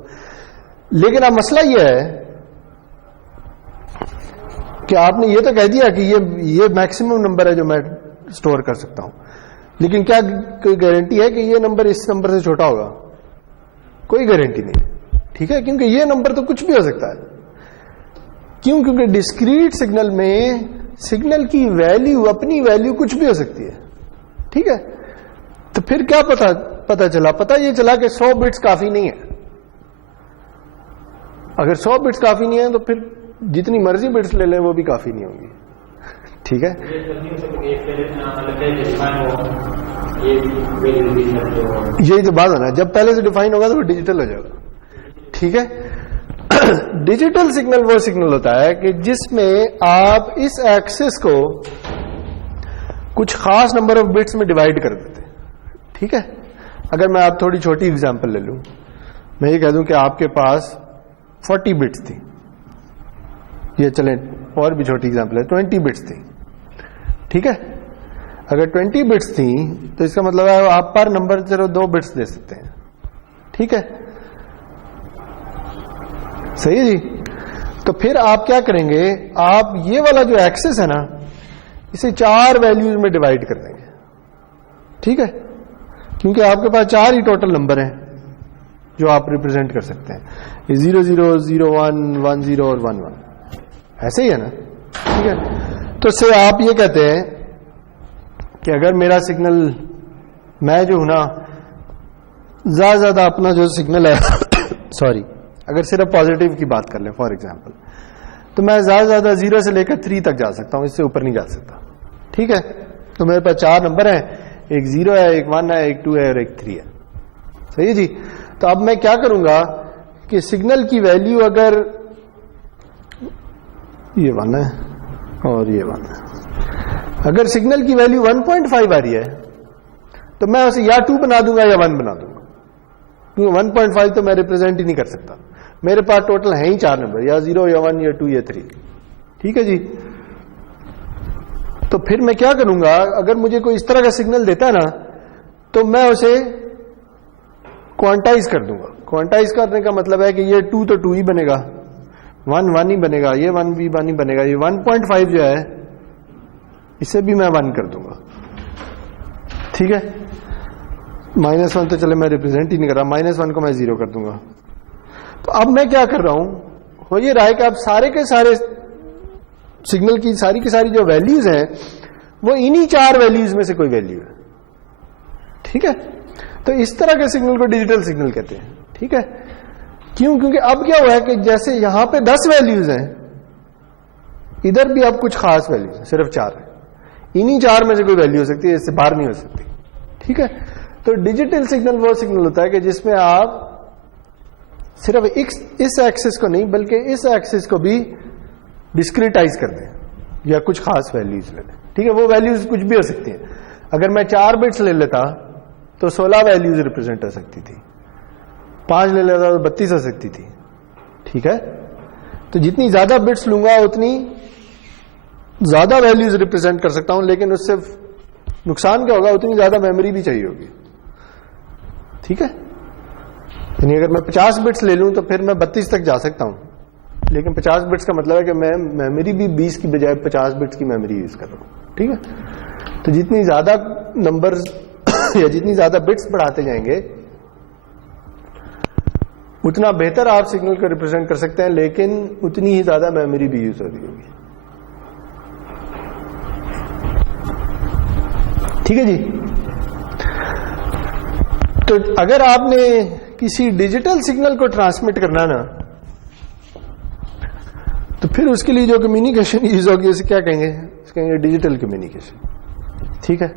لیکن اب مسئلہ یہ ہے کہ آپ نے یہ تو کہہ دیا کہ یہ میکسیمم نمبر ہے جو میں سٹور کر سکتا ہوں، لیکن کیا کوئی گارنٹی ہے کہ یہ نمبر اس نمبر سے چھوٹا ہوگا؟ کوئی گارنٹی نہیں. ٹھیک ہے، کیونکہ یہ نمبر تو کچھ بھی ہو سکتا ہے. کیوں؟ کیونکہ ڈسکریٹ سگنل میں سگنل کی ویلیو، اپنی ویلیو کچھ بھی ہو سکتی ہے. ٹھیک ہے، تو پھر کیا پتا چلا؟ پتا یہ چلا کہ 100 بٹس کافی نہیں ہے. اگر 100 بٹس کافی نہیں ہے تو پھر جتنی مرضی بٹس لے لیں وہ بھی کافی نہیں ہوں گی. ٹھیک ہے، یہی تو بات ہے نا، جب پہلے سے ڈیفائن ہوگا تو وہ ڈیجیٹل ہو جائے گا. ٹھیک ہے، ڈیجیٹل سگنل وہ سگنل ہوتا ہے کہ جس میں آپ اس ایکسس کو کچھ خاص نمبر آف بٹس میں ڈیوائڈ کر دیتے. ٹھیک ہے، اگر میں آپ تھوڑی چھوٹی ایگزامپل لے لوں، میں یہ کہہ دوں کہ آپ کے پاس 40 بٹس تھی، یہ چلیں اور بھی چھوٹی ایگزامپل ہے، 20 بٹس تھی. ٹھیک ہے، اگر 20 بٹس تھیں تو اس کا مطلب ہے آپ پر نمبر 2 بٹس دے سکتے ہیں. ٹھیک ہے، صحیح ہے جی. تو پھر آپ کیا کریں گے؟ آپ یہ والا جو ایکسس ہے نا اسے 4 ویلیوز میں ڈیوائڈ کر دیں گے. ٹھیک ہے، کیونکہ آپ کے پاس 4 ہی ٹوٹل نمبر ہیں جو آپ ریپرزینٹ کر سکتے ہیں. یہ 0 0 0 1 1 0 اور 1 1 ایسے ہی ہے نا. ٹھیک ہے، تو اس سے آپ یہ کہتے ہیں کہ اگر میرا سگنل، میں جو ہوں نا زیادہ زیادہ اپنا جو سگنل ہے سوری اگر صرف پازیٹیو کی بات کر لیں فار ایگزامپل، تو میں زیادہ زیادہ 0 سے لے کر 3 تک جا سکتا ہوں، اس سے اوپر نہیں جا سکتا. ٹھیک ہے، تو میرے پاس 4 نمبر ہیں، ایک 0 ہے، ایک 1 ہے، ایک 2 ہے اور ایک 3 ہے. صحیح جی. تو اب میں کیا کروں گا کہ سگنل کی ویلیو اگر یہ 1 ہے اور یہ 1 ہے، اگر سگنل کی ویلیو 1.5 آ رہی ہے تو میں اسے یا 2 بنا دوں گا یا 1 بنا دوں گا، کیونکہ 1.5 تو میں ریپرزینٹ ہی نہیں کر سکتا. میرے پاس ٹوٹل ہیں ہی 4 نمبر، یا 0 یا 1 یا 2 یا 3. ٹھیک ہے جی. تو پھر میں کیا کروں گا؟ اگر مجھے کوئی اس طرح کا سگنل دیتا ہے نا تو میں اسے کوانٹائز کر دوں گا. کوانٹائز کرنے کا مطلب ہے کہ یہ 2 تو 2 ہی بنے گا، 1 1 ہی بنے گا، یہ 1 بھی 1 ہی بنے گا، یہ 1.5 جو ہے اسے بھی میں 1 کر دوں گا. ٹھیک ہے، -1 تو چلے میں ریپرزینٹ ہی نہیں کر رہا, -1 کو میں 0 کر دوں گا. تو اب میں کیا کر رہا ہوں, ہو یہ رہا ہے کہ اب سارے کے سارے سگنل کی ساری کی ساری جو ویلیوز ہیں وہ انہی 4 ویلیوز میں سے کوئی ویلیو ہے. ٹھیک ہے, تو اس طرح کے سگنل کو ڈیجیٹل سگنل کہتے ہیں. ٹھیک ہے, کیوں؟ کیونکہ اب کیا ہوا ہے کہ جیسے یہاں پہ 10 ویلیوز ہیں, ادھر بھی اب کچھ خاص ویلیوز ہیں, صرف 4 ہیں. انہی 4 میں سے کوئی ویلیو ہو سکتی ہے, اس سے باہر نہیں ہو سکتی. ٹھیک ہے, تو ڈیجیٹل سگنل وہ سگنل ہوتا ہے کہ جس میں آپ صرف اس ایکسس کو نہیں بلکہ اس ایکسس کو بھی ڈسکریٹائز کر دیں یا کچھ خاص ویلیوز لے لیں. ٹھیک ہے, وہ ویلیوز کچھ بھی ہو سکتی ہیں. اگر میں 4 بٹس لے لیتا تو 16 ویلیوز ریپرزینٹ ہو سکتی تھی, 5 لے لیتا تو 32 ہو سکتی تھی. ٹھیک ہے, تو جتنی زیادہ بٹس لوں گا اتنی زیادہ ویلیوز ریپرزینٹ کر سکتا ہوں, لیکن اس سے نقصان کیا ہوگا, اتنی زیادہ میموری بھی چاہیے ہوگی. ٹھیک ہے, یعنی اگر میں 50 بٹس لے لوں تو پھر میں 32 تک جا سکتا ہوں, لیکن 50 بٹس کا مطلب ہے کہ میں میموری بھی 20 کی بجائے 50 بٹس کی میموری یوز کر رہا ہوں. ٹھیک ہے, تو جتنی زیادہ نمبرز یا جتنی زیادہ بٹس بڑھاتے جائیں گے اتنا بہتر آپ سگنل کو ریپرزینٹ کر سکتے ہیں, لیکن اتنی ہی زیادہ میموری بھی یوز ہو رہی ہوگی. ٹھیک ہے جی, تو اگر آپ نے کسی ڈیجیٹل سگنل کو ٹرانسمٹ کرنا نا تو پھر اس کے لیے جو کمیونیکیشن یوز ہوگی اسے کیا کہیں گے, کہیں گے ڈیجیٹل کمیونیکیشن. ٹھیک ہے,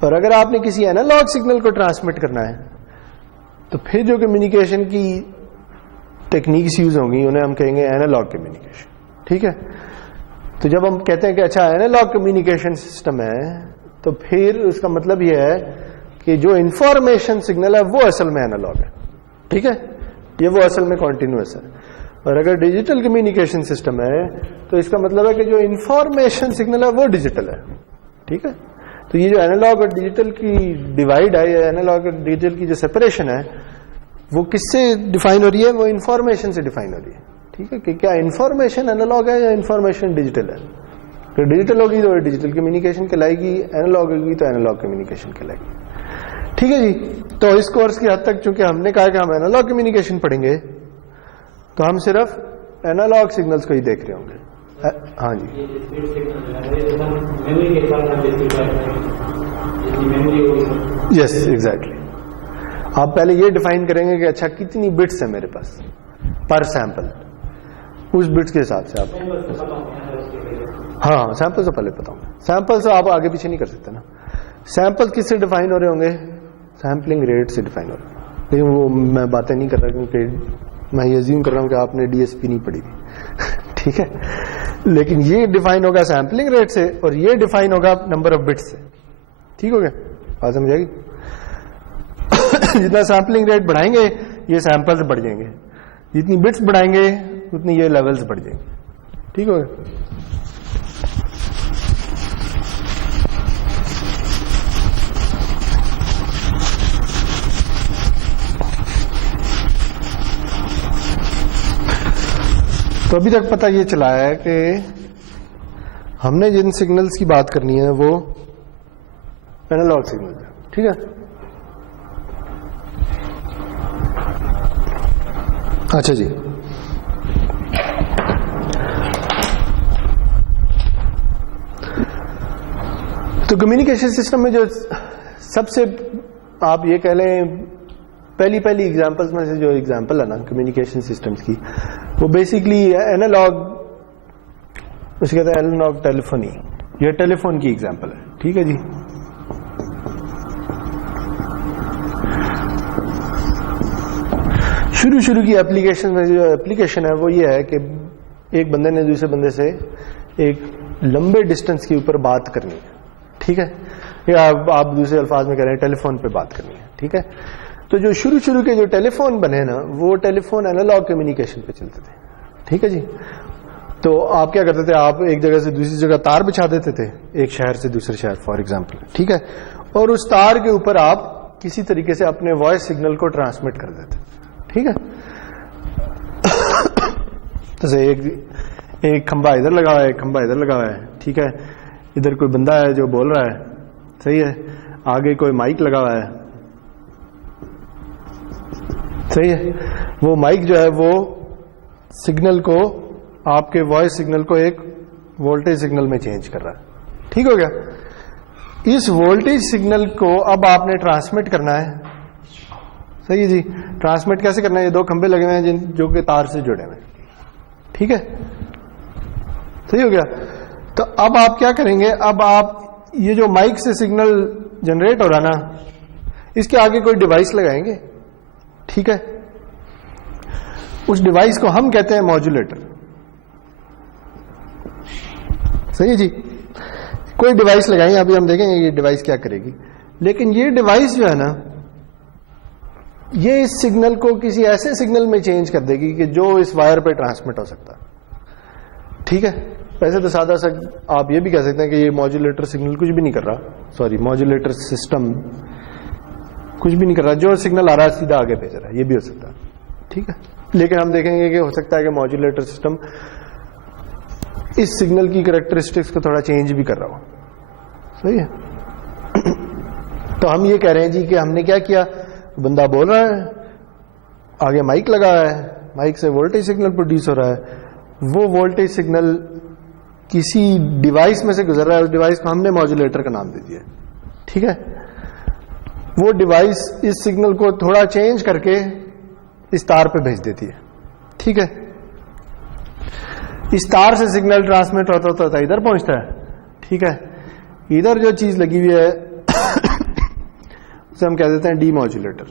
اور اگر آپ نے کسی اینالاگ سگنل کو ٹرانسمٹ کرنا ہے تو پھر جو کمیونیکیشن کی ٹیکنیکس یوز ہوں گی انہیں ہم کہیں گے اینالاگ کمیونیکیشن. ٹھیک ہے, تو جب ہم کہتے ہیں کہ اچھا اینالاگ کمیونیکیشن سسٹم ہے تو پھر اس کا مطلب یہ ہے کہ جو انفارمیشن سگنل ہے وہ اصل میں اینالاگ ہے. ٹھیک ہے, یہ وہ اصل میں کنٹینیوس ہے. اور اگر ڈیجیٹل کمیونیکیشن سسٹم ہے تو اس کا مطلب ہے کہ جو انفارمیشن سگنل ہے وہ ڈیجیٹل ہے. ٹھیک ہے, تو یہ جو اینالاگ اور ڈیجیٹل کی ڈیوائڈ ہے یا اینالاگ اور ڈیجیٹل کی جو سپریشن ہے وہ کس سے ڈیفائن ہو رہی ہے, وہ انفارمیشن سے ڈیفائن ہو رہی ہے. ٹھیک ہے, کہ کیا انفارمیشن اینالاگ ہے یا انفارمیشن ڈیجیٹل ہے. اگر ڈیجیٹل ہوگی تو ڈیجیٹل کمیونیکیشن کہلائے گی, اینالاگ ہوگی تو اینالاگ کمیونیکیشن کہلائے گی. ٹھیک ہے جی, تو اس کورس کی حد تک چونکہ ہم نے کہا کہ ہم اینالاگ کمیونیکیشن پڑھیں گے تو ہم صرف اینالاگ سگنلز کو ہی دیکھ رہے ہوں گے. ہاں جی, یس ایگزیکٹلی. آپ پہلے یہ ڈیفائن کریں گے کہ اچھا کتنی بٹس ہیں میرے پاس پر سیمپل, اس بٹس کے حساب سے آپ, ہاں سیمپل سے پہلے پتا ہوں, سیمپل سے آپ آگے پیچھے نہیں کر سکتے نا. سیمپل کس سے ڈیفائن ہو رہے ہوں گے, سیمپلنگ ریٹ سے ڈیفائن ہو رہے ہیں. لیکن وہ میں باتیں نہیں کر رہا کیونکہ میں یہ زیوم کر رہا ہوں کہ آپ نے ڈی ایس پی نہیں پڑھی ہوئی. ٹھیک ہے, لیکن یہ ڈیفائن ہوگا سیمپلنگ ریٹ سے اور یہ ڈیفائن ہوگا نمبر آف بٹس سے. ٹھیک ہو گیا, بات سمجھ آئے گی. جتنا سیمپلنگ ریٹ بڑھائیں گے یہ سیمپلز بڑھ جائیں گے, جتنی بٹس بڑھائیں گے اتنی یہ لیولز بڑھ جائیں گے. ٹھیک ہو گیا. تو ابھی تک پتہ یہ چلا ہے کہ ہم نے جن سگنلز کی بات کرنی ہے وہ اینالاگ سگنل ہے. ٹھیک ہے, اچھا جی. تو کمیونیکیشن سسٹم میں جو سب سے آپ یہ کہہ لیں پہلی ایگزامپلس میں سے جو ایگزامپل ہے نا کمیونیکیشن سسٹمز کی, وہ بیسکلی اینالاگ, اسے کہتے ہیں اینالاگ ٹیلیفونی, یہ ٹیلی فون کی ایگزامپل ہے. ٹھیک ہے جی. شروع کی ایپلیکیشن میں جو ایپلیکیشن ہے وہ یہ ہے کہ ایک بندے نے دوسرے بندے سے ایک لمبے ڈسٹینس کے اوپر بات کرنی ہے. ٹھیک ہے, یا آپ دوسرے الفاظ میں کہہ رہے ہیں ٹیلی فون پہ بات کرنی ہے. ٹھیک ہے, تو جو شروع کے جو ٹیلی فون بنے نا وہ ٹیلی فون اینالاگ کمیونیکیشن پہ چلتے تھے. ٹھیک ہے جی. تو آپ کیا کرتے تھے, آپ ایک جگہ سے دوسری جگہ تار بچھا دیتے تھے, ایک شہر سے دوسرے شہر فار ایگزامپل. ٹھیک ہے, اور اس تار کے اوپر آپ کسی طریقے سے اپنے وائس سگنل کو ٹرانسمٹ کر دیتے. ٹھیک ہے, جیسے ایک کھمبا ادھر لگا ہوا ہے, ایک کھمبا ادھر لگا ہوا ہے. ٹھیک ہے, ادھر کوئی بندہ ہے جو بول رہا ہے, صحیح ہے, آگے کوئی مائک لگا ہوا ہے. صحیح ہے. وہ مائک جو ہے وہ سگنل کو, آپ کے وائس سگنل کو ایک وولٹیج سگنل میں چینج کر رہا ہے. ٹھیک ہو گیا. اس وولٹیج سگنل کو اب آپ نے ٹرانسمٹ کرنا ہے. صحیح جی. ٹرانسمٹ کیسے کرنا ہے؟ یہ دو کھمبے لگے ہوئے ہیں جو کہ تار سے جڑے ہوئے ہیں. ٹھیک ہے, صحیح ہو گیا. تو اب آپ کیا کریں گے؟ اب آپ یہ جو مائک سے سگنل جنریٹ ہو رہا نا, اس کے آگے کوئی ڈیوائس لگائیں گے. ٹھیک ہے. اس ڈیوائس کو ہم کہتے ہیں ماڈیولیٹر. صحیح جی. کوئی ڈیوائس لگائیں, ابھی ہم دیکھیں گے یہ ڈیوائس کیا کرے گی. لیکن یہ ڈیوائس جو ہے نا, یہ اس سگنل کو کسی ایسے سگنل میں چینج کر دے گی کہ جو اس وائر پہ ٹرانسمٹ ہو سکتا. ٹھیک ہے. ویسے تو سادہ سا آپ یہ بھی کہہ سکتے ہیں کہ یہ ماڈیولیٹر سگنل کچھ بھی نہیں کر رہا, سوری ماڈیولیٹر سسٹم کچھ بھی نہیں کر رہا, جو سگنل آ رہا ہے سیدھا آگے بھیج رہا ہے. یہ بھی ہو سکتا ہے. ٹھیک ہے. لیکن ہم دیکھیں گے کہ ہو سکتا ہے کہ ماڈیولیٹر سسٹم اس سگنل کی کریکٹرسٹکس کو تھوڑا چینج بھی کر رہا ہو. صحیح ہے. تو ہم یہ کہہ رہے ہیں جی کہ ہم نے کیا کیا, بندہ بول رہا ہے, آگے مائک لگا ہے, مائک سے وولٹیج سگنل پروڈیوس ہو رہا ہے, وہ وولٹیج سگنل کسی ڈیوائس میں سے گزر رہا ہے, اس ڈیوائس کو ہم نے ماڈیولیٹر کا نام دے دیا. ٹھیک ہے. وہ ڈیوائس اس سگنل کو تھوڑا چینج کر کے اس تار پہ بھیج دیتی ہے. ٹھیک ہے. اس تار سے سگنل ٹرانسمٹ ہوتا ہوتا ادھر پہنچتا ہے. ٹھیک ہے. ادھر جو چیز لگی ہوئی ہے اسے ہم کہہ دیتے ہیں ڈی ماڈیولیٹر.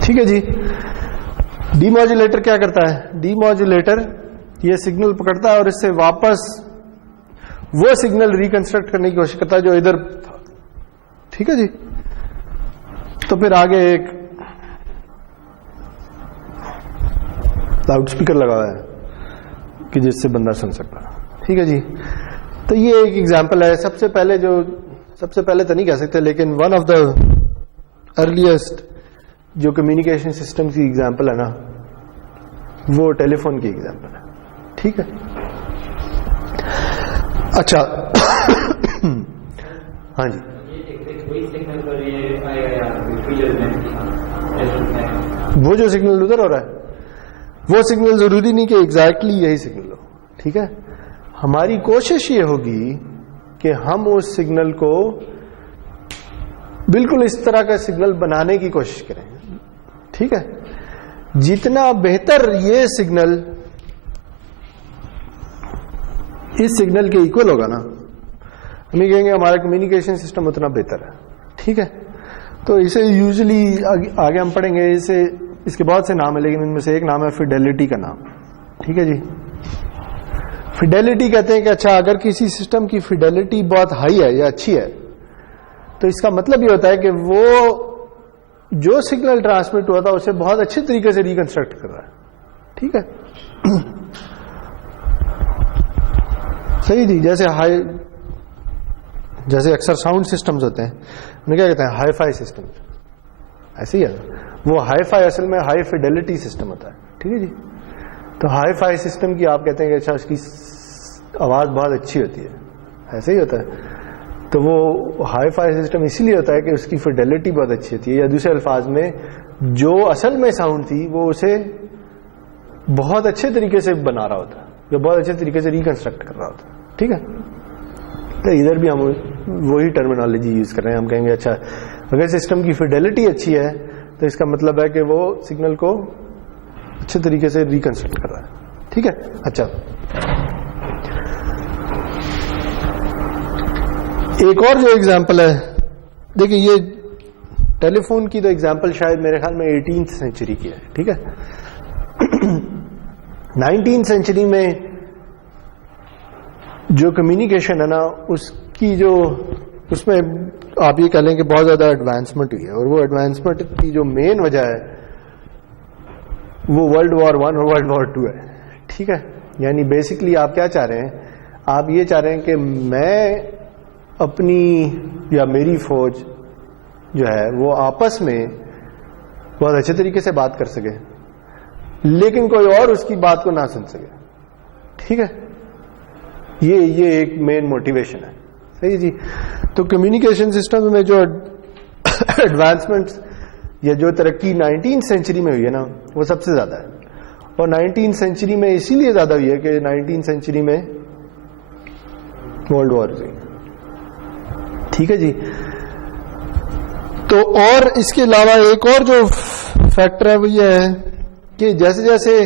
ٹھیک ہے جی. ڈی ماڈیولیٹر کیا کرتا ہے؟ ڈی ماڈیولیٹر یہ سگنل پکڑتا ہے اور اس سے واپس وہ سگنل ریکنسٹرکٹ کرنے کی کوشش کرتا ہے جو ادھر تھا. ٹھیک ہے جی. تو پھر آگے ایک لاؤڈ اسپیکر لگا ہوا ہے کہ جس سے بندہ سن سکتا. ٹھیک ہے جی. تو یہ ایک ایگزامپل ہے. سب سے پہلے تو نہیں کہہ سکتے, لیکن ون آف دا ارلیسٹ جو کمیونیکیشن سسٹم کی ایگزامپل ہے نا, وہ ٹیلی فون کی ایگزامپل ہے. ٹھیک ہے. اچھا ہاں جی. وہ جو سگنل ادھر ہو رہا ہے وہ سگنل ضروری نہیں کہ ایگزیکٹلی یہی سگنل ہو. ٹھیک ہے. ہماری کوشش یہ ہوگی کہ ہم اس سگنل کو بالکل اس طرح کا سگنل بنانے کی کوشش کریں. ٹھیک ہے. جتنا بہتر یہ سگنل اس سگنل کے ایکول ہوگا نا, ہم یہ کہیں گے ہمارا کمیونیکیشن سسٹم اتنا بہتر ہے. ٹھیک ہے. تو اسے یوزلی آگے ہم پڑھیں گے, اس کے بہت سے نام ہیں, لیکن ان میں سے ایک نام ہے فیڈیلٹی کا نام. ٹھیک ہے جی. فیڈیلٹی کہتے ہیں کہ اچھا اگر کسی سسٹم کی فیڈیلٹی بہت ہائی ہے یا اچھی ہے تو اس کا مطلب یہ ہوتا ہے کہ وہ جو سگنل ٹرانسمٹ ہوا تھا اسے بہت اچھے طریقے سے ریکنسٹرکٹ کر رہا ہے. ٹھیک ہے. صحیح جی. جیسے اکثر ساؤنڈ سسٹمز ہوتے ہیں, انہیں کیا کہتے ہیں؟ Hi fi system. ایسے ہی ہے. وہ ہائی فائی اصل میں ہائی فیڈیلٹی سسٹم ہوتا ہے. ٹھیک ہے جی. تو ہائی فائی سسٹم کی آپ کہتے ہیں کہ اچھا اس کی آواز بہت اچھی ہوتی ہے. ایسے ہی ہوتا ہے. تو وہ ہائی فائی سسٹم اسی لیے ہوتا ہے کہ اس کی فیڈیلٹی بہت اچھی ہوتی ہے, یا دوسرے الفاظ میں جو اصل میں ساؤنڈ تھی وہ اسے بہت اچھے طریقے سے بنا رہا ہوتا ہے, جو بہت اچھے طریقے سے ریکنسٹرکٹ کر رہا ہوتا ہے. ٹھیک ہے. تو ادھر بھی ہم وہی ٹرمینالوجی یوز کر رہے ہیں. ہم کہیں گے اچھا اگر سسٹم کی فیڈیلٹی اچھی ہے تو اس کا مطلب ہے کہ وہ سگنل کو اچھے طریقے سے ریکنسٹرکٹ کر رہا ہے. ٹھیک ہے. اچھا ایک اور جو ایگزامپل ہے, دیکھیں یہ ٹیلی فون کی تو ایگزامپل شاید میرے خیال میں 18th سینچری کی ہے. ٹھیک ہے. 19th سینچری میں جو کمیونیکیشن ہے نا اس میں آپ یہ کہہ لیں کہ بہت زیادہ ایڈوانسمنٹ ہوئی ہے, اور وہ ایڈوانسمنٹ کی جو مین وجہ ہے وہ World War I اور World War II ہے. ٹھیک ہے. یعنی بیسکلی آپ کیا چاہ رہے ہیں؟ آپ یہ چاہ رہے ہیں کہ میں اپنی یا میری فوج جو ہے وہ آپس میں بہت اچھے طریقے سے بات کر سکے, لیکن کوئی اور اس کی بات کو نہ سن سکے. ٹھیک ہے. یہ ایک مین موٹیویشن ہے. صحیح جی. تو کمیونیکیشن سسٹم میں جو ایڈوانسمنٹ یا جو ترقی 19 سینچری میں ہوئی ہے نا وہ سب سے زیادہ ہے. اور 19 سینچری میں اسی لیے زیادہ ہوئی ہے کہ 19 سینچری میں ورلڈ وار ہوئی. ٹھیک ہے جی. تو اور اس کے علاوہ ایک اور جو فیکٹر ہے وہ یہ ہے کہ جیسے جیسے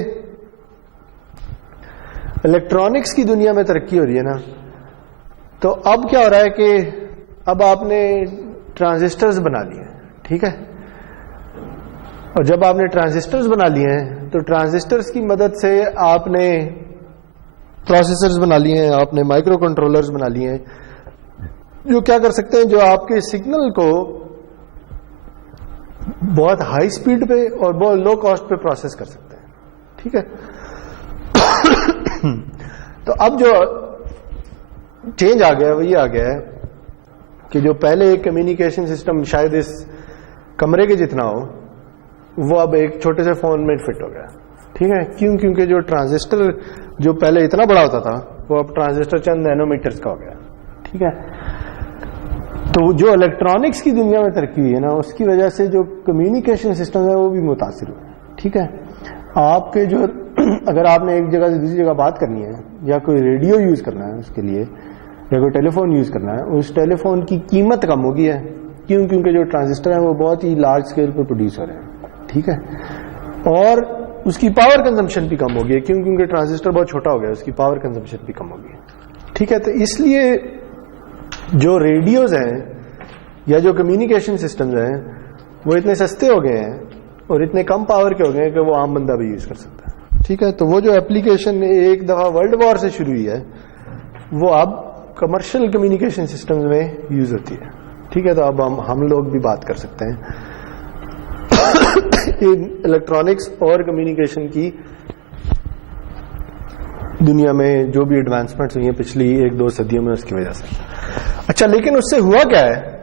الیکٹرانکس کی دنیا میں ترقی ہو رہی ہے نا تو اب کیا ہو رہا ہے کہ اب آپ نے ٹرانزسٹرز بنا لیے ہیں. ٹھیک ہے. اور جب آپ نے ٹرانزسٹرز بنا لیے ہیں تو ٹرانزسٹرز کی مدد سے آپ نے پروسیسرز بنا لیے ہیں, آپ نے مائکرو کنٹرولرز بنا لیے ہیں جو کیا کر سکتے ہیں, جو آپ کے سگنل کو بہت ہائی سپیڈ پہ اور بہت لو کاسٹ پہ پروسیس کر سکتے ہیں. ٹھیک ہے. تو اب جو چینج آ گیا وہ یہ آ گیا ہے کہ جو پہلے ایک کمیونیکیشن سسٹم شاید اس کمرے کے جتنا ہو وہ اب ایک چھوٹے سے فون میں فٹ ہو گیا. ٹھیک ہے. کیوں؟ کیونکہ جو ٹرانزسٹر جو پہلے اتنا بڑا ہوتا تھا وہ اب ٹرانزسٹر چند نینو میٹرز کا ہو گیا. ٹھیک ہے. تو جو الیکٹرانکس کی دنیا میں ترقی ہوئی ہے نا اس کی وجہ سے جو کمیونیکیشن سسٹم ہے وہ بھی متاثر ہوئے. ٹھیک ہے. آپ کے جو اگر آپ نے ایک جگہ سے دوسری جگہ بات کرنی ہے یا کوئی ریڈیو یوز کرنا ہے اس کے لیے یا کوئی ٹیلی فون یوز کرنا ہے, اس ٹیلی فون کی قیمت کم ہو گئی ہے. کیوں؟ کیونکہ جو ٹرانزسٹر ہیں وہ بہت ہی لارج اسکیل پہ پروڈیوس ہو رہے ہیں. ٹھیک ہے. اور اس کی پاور کنزمپشن بھی کم ہو گئی ہے. کیوں؟ کیونکہ ٹرانزسٹر بہت چھوٹا ہو گیا, اس کی پاور کنزمپشن بھی کم ہو گئی ہے. ٹھیک ہے. تو اس لیے جو ریڈیوز ہیں یا جو کمیونیکیشن سسٹمز ہیں وہ اتنے سستے ہو گئے ہیں اور اتنے کم پاور کے ہو گئے ہیں کہ وہ عام بندہ بھی یوز کر سکتا ہے. ٹھیک ہے. تو وہ جو اپلیکیشن ایک دفعہ ورلڈ وار سے شروع ہوئی ہے وہ اب کمرشل کمیونیکیشن سسٹمز میں یوز ہوتی ہے. ٹھیک ہے. تو اب ہم لوگ بھی بات کر سکتے ہیں الیکٹرانکس اور کمیونیکیشن کی دنیا میں جو بھی ایڈوانسمنٹس ہوئی ہیں پچھلی 1-2 صدیوں میں اس کی وجہ سے. اچھا, لیکن اس سے ہوا کیا ہے,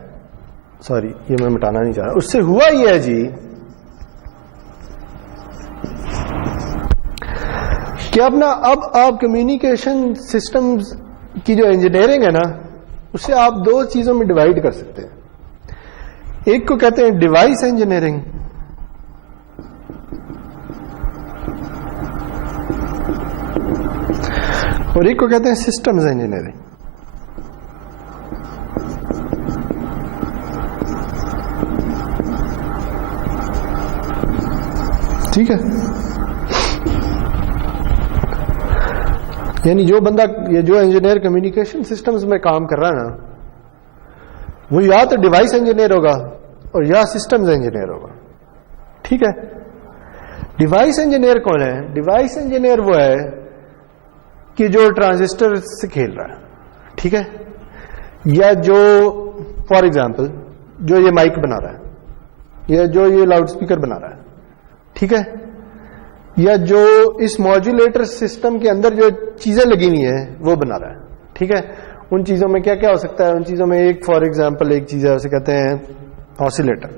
سوری یہ میں مٹانا نہیں چاہ رہا, اس سے ہوا یہ ہے جی کہ اب آپ کمیونیکیشن سسٹمز کی جو انجینئرنگ ہے نا اسے آپ 2 چیزوں میں ڈیوائڈ کر سکتے ہیں. ایک کو کہتے ہیں ڈیوائس انجینئرنگ اور ایک کو کہتے ہیں سسٹمز انجینئرنگ. ٹھیک ہے. یعنی جو بندہ یہ جو انجینئر کمیونیکیشن سسٹمز میں کام کر رہا ہے نا وہ یا تو ڈیوائس انجینئر ہوگا اور یا سسٹمز انجینئر ہوگا. ٹھیک ہے. ڈیوائس انجینئر کون ہے؟ ڈیوائس انجینئر وہ ہے کہ جو ٹرانزسٹر سے کھیل رہا ہے. ٹھیک ہے. یا جو فار ایگزامپل جو یہ مائک بنا رہا ہے یا جو یہ لاؤڈ اسپیکر بنا رہا ہے. ٹھیک ہے. یا جو اس ماڈیولیٹر سسٹم کے اندر جو چیزیں لگی ہوئی ہیں وہ بنا رہا ہے. ٹھیک ہے. ان چیزوں میں کیا کیا ہو سکتا ہے؟ ان چیزوں میں ایک فار ایگزامپل ایک چیز ہے اسے کہتے ہیں آسیلیٹر.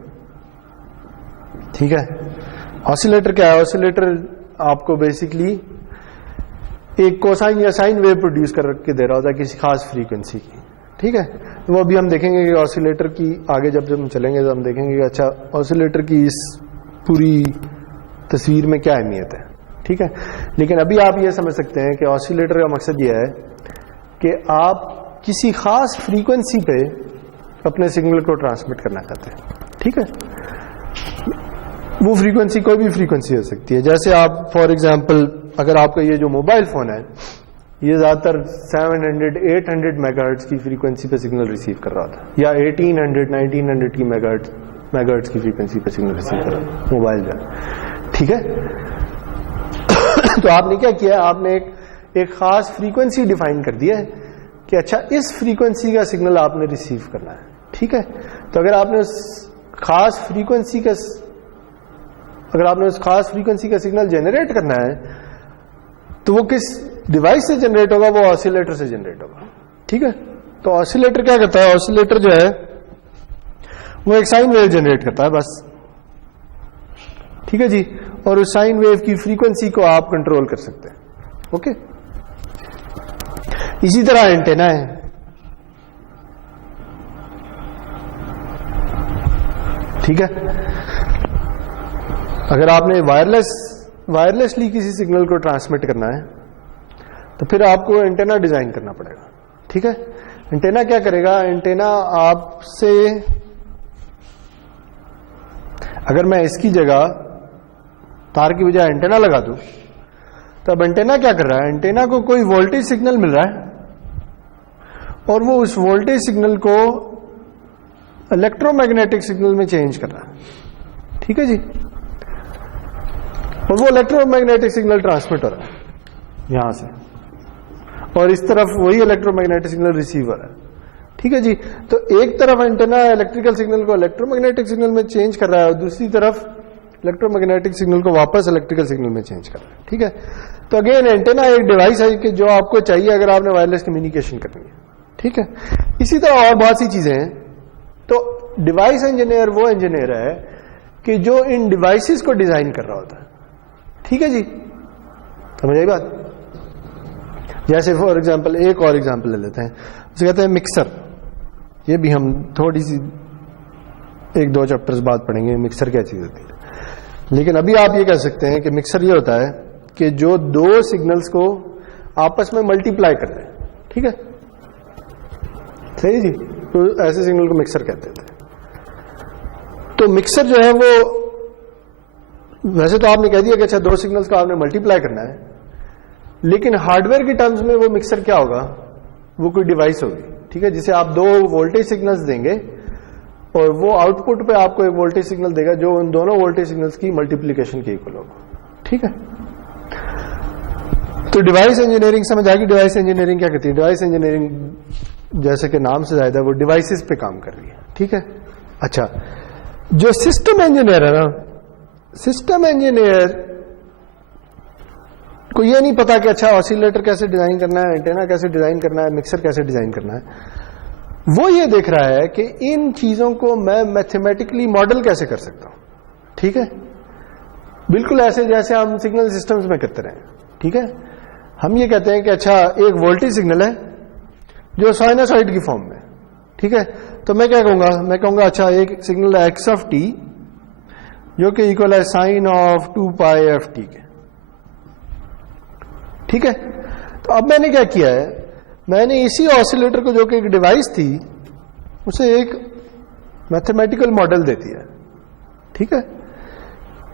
ٹھیک ہے. آسیلیٹر کیا ہے؟ آسیلیٹر آپ کو بیسکلی ایک کوسائن یا سائن ویو پروڈیوس کر کے دے رہا ہوتا ہے کسی خاص فریکوینسی کی. ٹھیک ہے. وہ ابھی ہم دیکھیں گے کہ آسیلیٹر کی آگے جب ہم چلیں گے تو ہم دیکھیں گے کہ اچھا آسیلیٹر کی اس پوری تصویر میں کیا اہمیت ہے. ٹھیک ہے. لیکن ابھی آپ یہ سمجھ سکتے ہیں کہ آسیلیٹر کا مقصد یہ ہے کہ آپ کسی خاص فریکوینسی پہ اپنے سگنل کو ٹرانسمٹ کرنا چاہتے ہیں. ٹھیک ہے. وہ فریکوینسی کوئی بھی فریکوینسی ہو سکتی ہے. جیسے آپ فار ایگزامپل اگر آپ کا یہ جو موبائل فون ہے یہ زیادہ تر 700-800 میگا ہرٹز کی فریکوینسی پہ سگنل ریسیو کر رہا تھا یا 1800-1900 کی میگا ہرٹز کی فریکوینسی پہ سگنل ریسیو کر رہا تھا موبائل جو ہے. ٹھیک ہے. تو آپ نے کیا کیا؟ آپ نے ایک خاص فریکوینسی ڈیفائن کر دی ہے کہ اچھا اس فریکوینسی کا سگنل آپ نے ریسیو کرنا ہے. ٹھیک ہے. تو اگر آپ نے اس خاص فریکوینسی کا سگنل جنریٹ کرنا ہے تو وہ کس ڈیوائس سے جنریٹ ہوگا؟ وہ آسیلیٹر سے جنریٹ ہوگا. ٹھیک ہے. تو آسیلیٹر کیا کرتا ہے؟ آسیلیٹر جو ہے وہ ایک سائن ویو جنریٹ کرتا ہے بس. ٹھیک ہے جی. اور اس سائن ویو کی فریکوینسی کو آپ کنٹرول کر سکتے ہیں. اوکے. اسی طرح اینٹینا ہے. ٹھیک ہے, اگر آپ نے وائرلیسلی کسی سگنل کو ٹرانسمٹ کرنا ہے تو پھر آپ کو اینٹینا ڈیزائن کرنا پڑے گا. ٹھیک ہے, اینٹینا کیا کرے گا؟ اینٹینا آپ سے, اگر میں اس کی جگہ تار کی بجائے اینٹینا لگا دوں تو اب اینٹینا کیا کر رہا ہے؟ اینٹینا کو کوئی وولٹیج سگنل مل رہا ہے اور وہ اس وولٹیج سگنل کو الیکٹرو میگنیٹک سگنل میں چینج کر رہا ہے. ٹھیک ہے جی, اور وہ الیکٹرو میگنیٹک سگنل ٹرانسمٹ ہو رہا ہے یہاں سے, اور اس طرف وہی الیکٹرو میگنیٹک سگنل ریسیو ہو رہا ہے. ٹھیک ہے جی, تو ایک طرف اینٹینا الیکٹریکل سگنل کو الیکٹرو میگنیٹک سگنل میں چینج کر رہا ہے اور دوسری طرف الیکٹرو میگنیٹک سگنل کو واپس الیکٹریکل سگنل میں چینج کر رہا ہے. ٹھیک ہے, تو اگین اینٹینا ایک ڈیوائس ہے کہ جو آپ کو چاہیے اگر آپ نے وائرلیس کمیونیکیشن کرنی ہے. ٹھیک ہے, اسی طرح اور بہت سی چیزیں ہیں. تو ڈیوائس انجینئر وہ انجینئر ہے کہ جو ان ڈیوائسز کو ڈیزائن کر رہا ہوتا ہے. ٹھیک ہے جی, سمجھ آئی بات؟ جیسے فار ایگزامپل ایک اور ایگزامپل لے لیتے ہیں, اسے کہتے ہیں مکسر. یہ بھی ہم تھوڑی سی 1-2 چیپٹرز بعد پڑھیں گے مکسر کیا چیز ہوتی ہے, لیکن ابھی آپ یہ کہہ سکتے ہیں کہ مکسر یہ ہوتا ہے کہ جو 2 سگنلز کو آپس میں ملٹی پلائی کرتے ہیں. ٹھیک ہے, صحیح جی, تو ایسے سگنل کو مکسر کہتے تھے. تو مکسر جو ہے وہ ویسے تو آپ نے کہہ دیا کہ اچھا 2 سگنلز کو آپ نے ملٹی پلائی کرنا ہے, لیکن ہارڈ ویئر کی ٹرمز میں وہ مکسر کیا ہوگا؟ وہ کوئی ڈیوائس ہوگی. ٹھیک ہے, جسے آپ 2 وولٹیج سگنلز دیں گے اور وہ آؤٹ پٹ پہ آپ کو ایک وولٹیج سگنل دے گا جو ان دونوں وولٹیج سگنلز کی ملٹیپلیکیشن کے اکول ہوگا. ٹھیک ہے, تو ڈیوائس انجینئرنگ سمجھ آ گئی. ڈیوائس انجینئرنگ کیا کہتی ہے؟ ڈیوائس انجینئرنگ جیسے کہ نام سے زائد ہے وہ ڈیوائسز پہ کام کر رہی ہے. ٹھیک ہے, اچھا جو سسٹم انجینئر ہے نا, سسٹم انجینئر کو یہ نہیں پتا کہ اچھا آسیلیٹر کیسے ڈیزائن کرنا ہے, اینٹینا کیسے ڈیزائن کرنا ہے, مکسر کیسے ڈیزائن کرنا ہے. وہ یہ دیکھ رہا ہے کہ ان چیزوں کو میں میتھمیٹکلی ماڈل کیسے کر سکتا ہوں. ٹھیک ہے, بالکل ایسے جیسے ہم سگنل سسٹمز میں کرتے رہے. ٹھیک ہے, ہم یہ کہتے ہیں کہ اچھا ایک وولٹیج سگنل ہے جو سائنوسائڈ کی فارم میں. ٹھیک ہے, تو میں کیا کہوں گا؟ میں کہوں گا اچھا ایک سگنل ہے ایکس آف ٹی جو کہ ایکول ہے sine of 2 pi f t کے. ٹھیک ہے, تو اب میں نے کیا کیا ہے؟ میں نے اسی آسیلیٹر کو جو کہ ایک ڈیوائس تھی اسے ایک میتھمیٹیکل ماڈل دے دیا. ٹھیک ہے,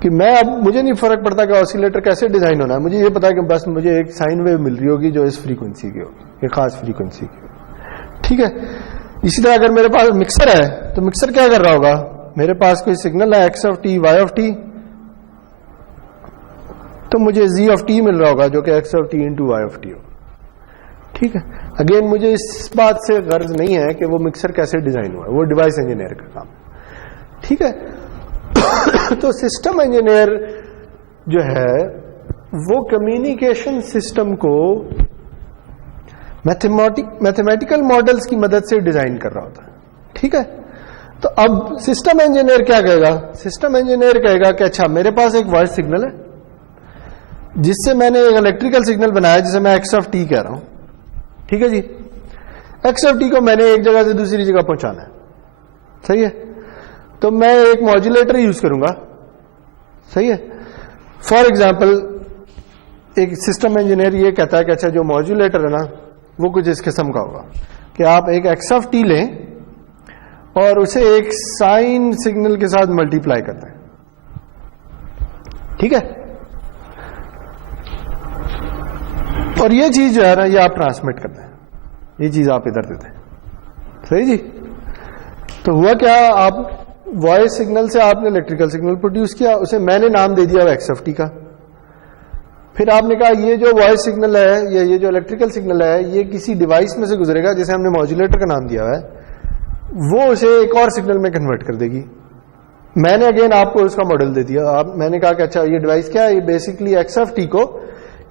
کہ میں اب مجھے نہیں فرق پڑتا کہ آسیلیٹر کیسے ڈیزائن ہونا ہے, مجھے یہ پتا ہے کہ بس مجھے ایک سائن ویو مل رہی ہوگی جو اس فریکوینسی کی ہوگی, ایک خاص فریکوینسی کی. ٹھیک ہے, اسی طرح اگر میرے پاس مکسر ہے تو مکسر کیا کر رہا ہوگا؟ میرے پاس کوئی سگنل ہے x of t y of t, تو مجھے زی آف ٹی مل رہا ہوگا جو کہ x of t into y of t ہوگا. ٹھیک ہے, اگین مجھے اس بات سے غرض نہیں ہے کہ وہ مکسر کیسے ڈیزائن ہوا ہے, وہ ڈیوائس انجینئر کا کام. ٹھیک ہے, تو سسٹم انجینئر جو ہے وہ کمیونیکیشن سسٹم کو میتھمیٹیکل ماڈلز کی مدد سے ڈیزائن کر رہا ہوتا ہے. ٹھیک ہے, تو اب سسٹم انجینئر کیا کہے گا؟ سسٹم انجینئر کہے گا کہ اچھا میرے پاس ایک وائس سگنل ہے جس سے میں نے ایک الیکٹریکل سگنل بنایا جسے میں ایکس آف ٹی کہہ رہا ہوں. ٹھیک ہے جی, ایکس آف ٹی کو میں نے ایک جگہ سے دوسری جگہ پہنچانا ہے. صحیح ہے, تو میں ایک ماڈولیٹر یوز کروں گا. صحیح ہے, فار ایگزامپل ایک سسٹم انجینئر یہ کہتا ہے کہ اچھا جو ماڈولیٹر ہے نا وہ کچھ اس قسم کا ہوگا کہ آپ ایک ایکس آف ٹی لیں اور اسے ایک سائن سگنل کے ساتھ ملٹی پلائی کر دیں. ٹھیک ہے, اور یہ چیز جو ہے نا یہ آپ ٹرانسمٹ کرتے ہیں, یہ چیز آپ ادھر دیتے ہیں. صحیح جی, تو ہوا کیا؟ آپ وائس سگنل سے آپ نے الیکٹریکل سگنل پروڈیوس کیا, اسے میں نے نام دے دیا ایکس ایف ٹی کا. پھر آپ نے کہا یہ جو وائس سگنل ہے یا یہ جو الیکٹریکل سگنل ہے یہ کسی ڈیوائس میں سے گزرے گا جسے ہم نے ماڈولیٹر کا نام دیا ہوا ہے, وہ اسے ایک اور سگنل میں کنورٹ کر دے گی. میں نے اگین آپ کو اس کا ماڈل دے دیا. میں نے کہا کہ اچھا یہ ڈیوائس کیا ہے؟ یہ بیسکلی ایکس ایف ٹی کو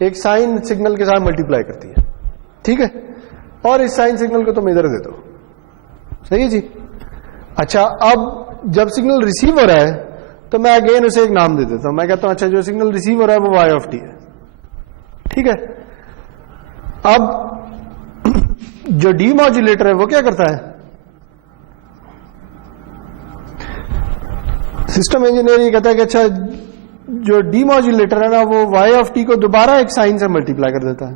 ایک سائن سگنل کے ساتھ ملٹی پلائی کرتی ہے. ٹھیک ہے, اور اس سائن سگنل کو تم ادھر دے دو. صحیح ہے جی, اچھا اب جب سگنل ریسیو ہو رہا ہے تو میں اگین اسے ایک نام دے دیتا ہوں. میں کہتا ہوں اچھا جو سگنل ریسیو ہو رہا ہے وہ وائی آف ٹی ہے. ٹھیک ہے, اب جو ڈی ماڈیولیٹر ہے وہ کیا کرتا ہے؟ سسٹم انجینئر یہ کہتا ہے کہ اچھا جو ڈی ماڈیولیٹر ہے نا وہ وائی آف ٹی کو دوبارہ ایک سائن سے ملٹیپلائی کر دیتا ہے.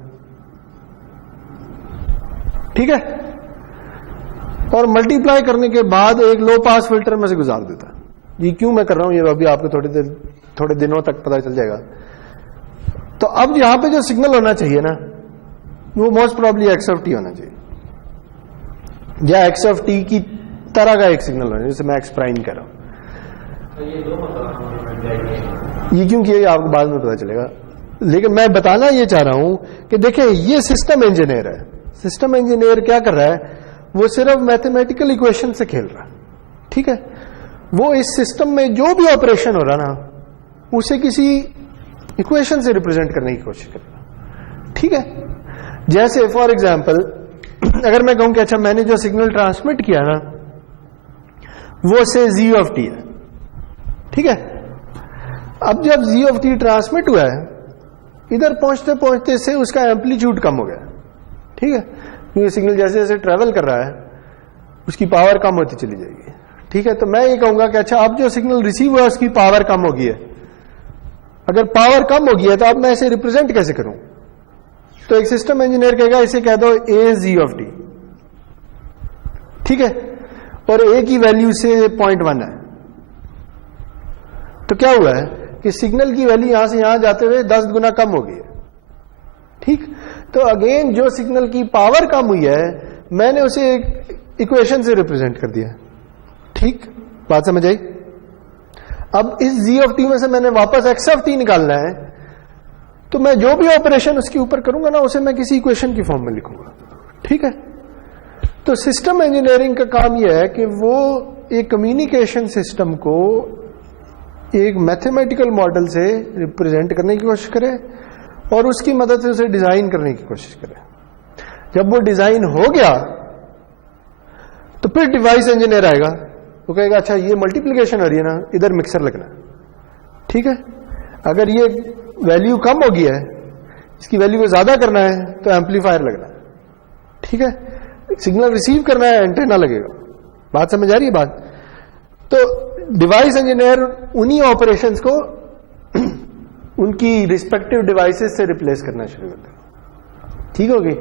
ٹھیک ہے, اور ملٹیپلائی کرنے کے بعد ایک لو پاس فلٹر میں سے گزار دیتا ہے. یہ کیوں میں کر رہا ہوں یہ ابھی آپ کو تھوڑے دنوں تک پتہ چل جائے گا. تو اب یہاں پہ جو سگنل ہونا چاہیے نا وہ most probably x of T ہونا چاہیے, یا ایکس آف ٹی کی طرح کا ایک سگنل ہونا, جیسے میں ایکس پرائم کہہ رہا ہوں. یہ کیوں کیا آپ کو بعد میں پتا چلے گا, لیکن میں بتانا یہ چاہ رہا ہوں کہ دیکھیں یہ سسٹم انجینئر ہے. سسٹم انجینئر کیا کر رہا ہے, وہ صرف میتھمیٹیکل ایکویشن سے کھیل رہا ہے. ٹھیک ہے, وہ اس سسٹم میں جو بھی آپریشن ہو رہا نا اسے کسی ایکویشن سے ریپرزینٹ کرنے کی کوشش کر رہا ہے. ٹھیک ہے, جیسے فار ایگزامپل اگر میں کہوں کہ اچھا میں نے جو سگنل ٹرانسمٹ کیا نا وہ سے زی آف ٹی ہے. ٹھیک ہے, اب جب زی آف ٹی ٹرانسمٹ ہوا ہے ادھر پہنچتے پہنچتے سے اس کا ایمپلیٹیوڈ کم ہو گیا. ٹھیک ہے, کیونکہ سگنل جیسے جیسے ٹریول کر رہا ہے اس کی پاور کم ہوتی چلی جائے گی. ٹھیک ہے, تو میں یہ کہوں گا کہ اچھا اب جو سگنل ریسیو ہوا اس کی پاور کم ہو گئی ہے. اگر پاور کم ہو گئی ہے تو اب میں اسے ریپرزینٹ کیسے کروں؟ تو ایک سسٹم انجینئر کہے گا اسے کہہ دو اے زی آف ٹی. ٹھیک ہے, اور اے کی ویلیو سے 0.1 ہے. تو کیا ہوا ہے کہ سگنل کی ویلیو یہاں سے یہاں جاتے ہوئے 10 گنا کم ہو گئی ہے. ٹھیک, تو اگین جو سگنل کی پاور کم ہوئی ہے میں نے اسے ایک ایکویشن سے ریپرزینٹ کر دیا. ٹھیک, بات سمجھ آئی؟ اب اس زی آف ٹی میں سے میں نے واپس ایکس آف ٹی نکالنا ہے, تو میں جو بھی آپریشن اس کے اوپر کروں گا نا اسے میں کسی ایکویشن کی فارم میں لکھوں گا. ٹھیک ہے, تو سسٹم انجینئرنگ کا کام یہ ہے کہ وہ ایک کمیونیکیشن سسٹم کو ایک میتھمیٹیکل ماڈل سے ریپرزینٹ کرنے کی کوشش کرے اور اس کی مدد سے اسے ڈیزائن کرنے کی کوشش کرے. جب وہ ڈیزائن ہو گیا تو پھر ڈیوائس انجینئر آئے گا, وہ کہے گا اچھا یہ ملٹیپلیکیشن ہو رہی ہے نا ادھر مکسر لگنا. ٹھیک ہے, اگر یہ ویلیو کم ہو گئی ہے اس کی ویلیو کو زیادہ کرنا ہے تو ایمپلیفائر لگنا ہے. ٹھیک ہے, سگنل ریسیو کرنا ہے اینٹینا لگے گا. بات سمجھ آ رہی ہے بات؟ تو ڈیوائس انجینئر انہی آپریشنز کو ان کی ریسپیکٹو ڈیوائسز سے ریپلیس کرنا شروع کرتا ہے. ٹھیک ہوگی,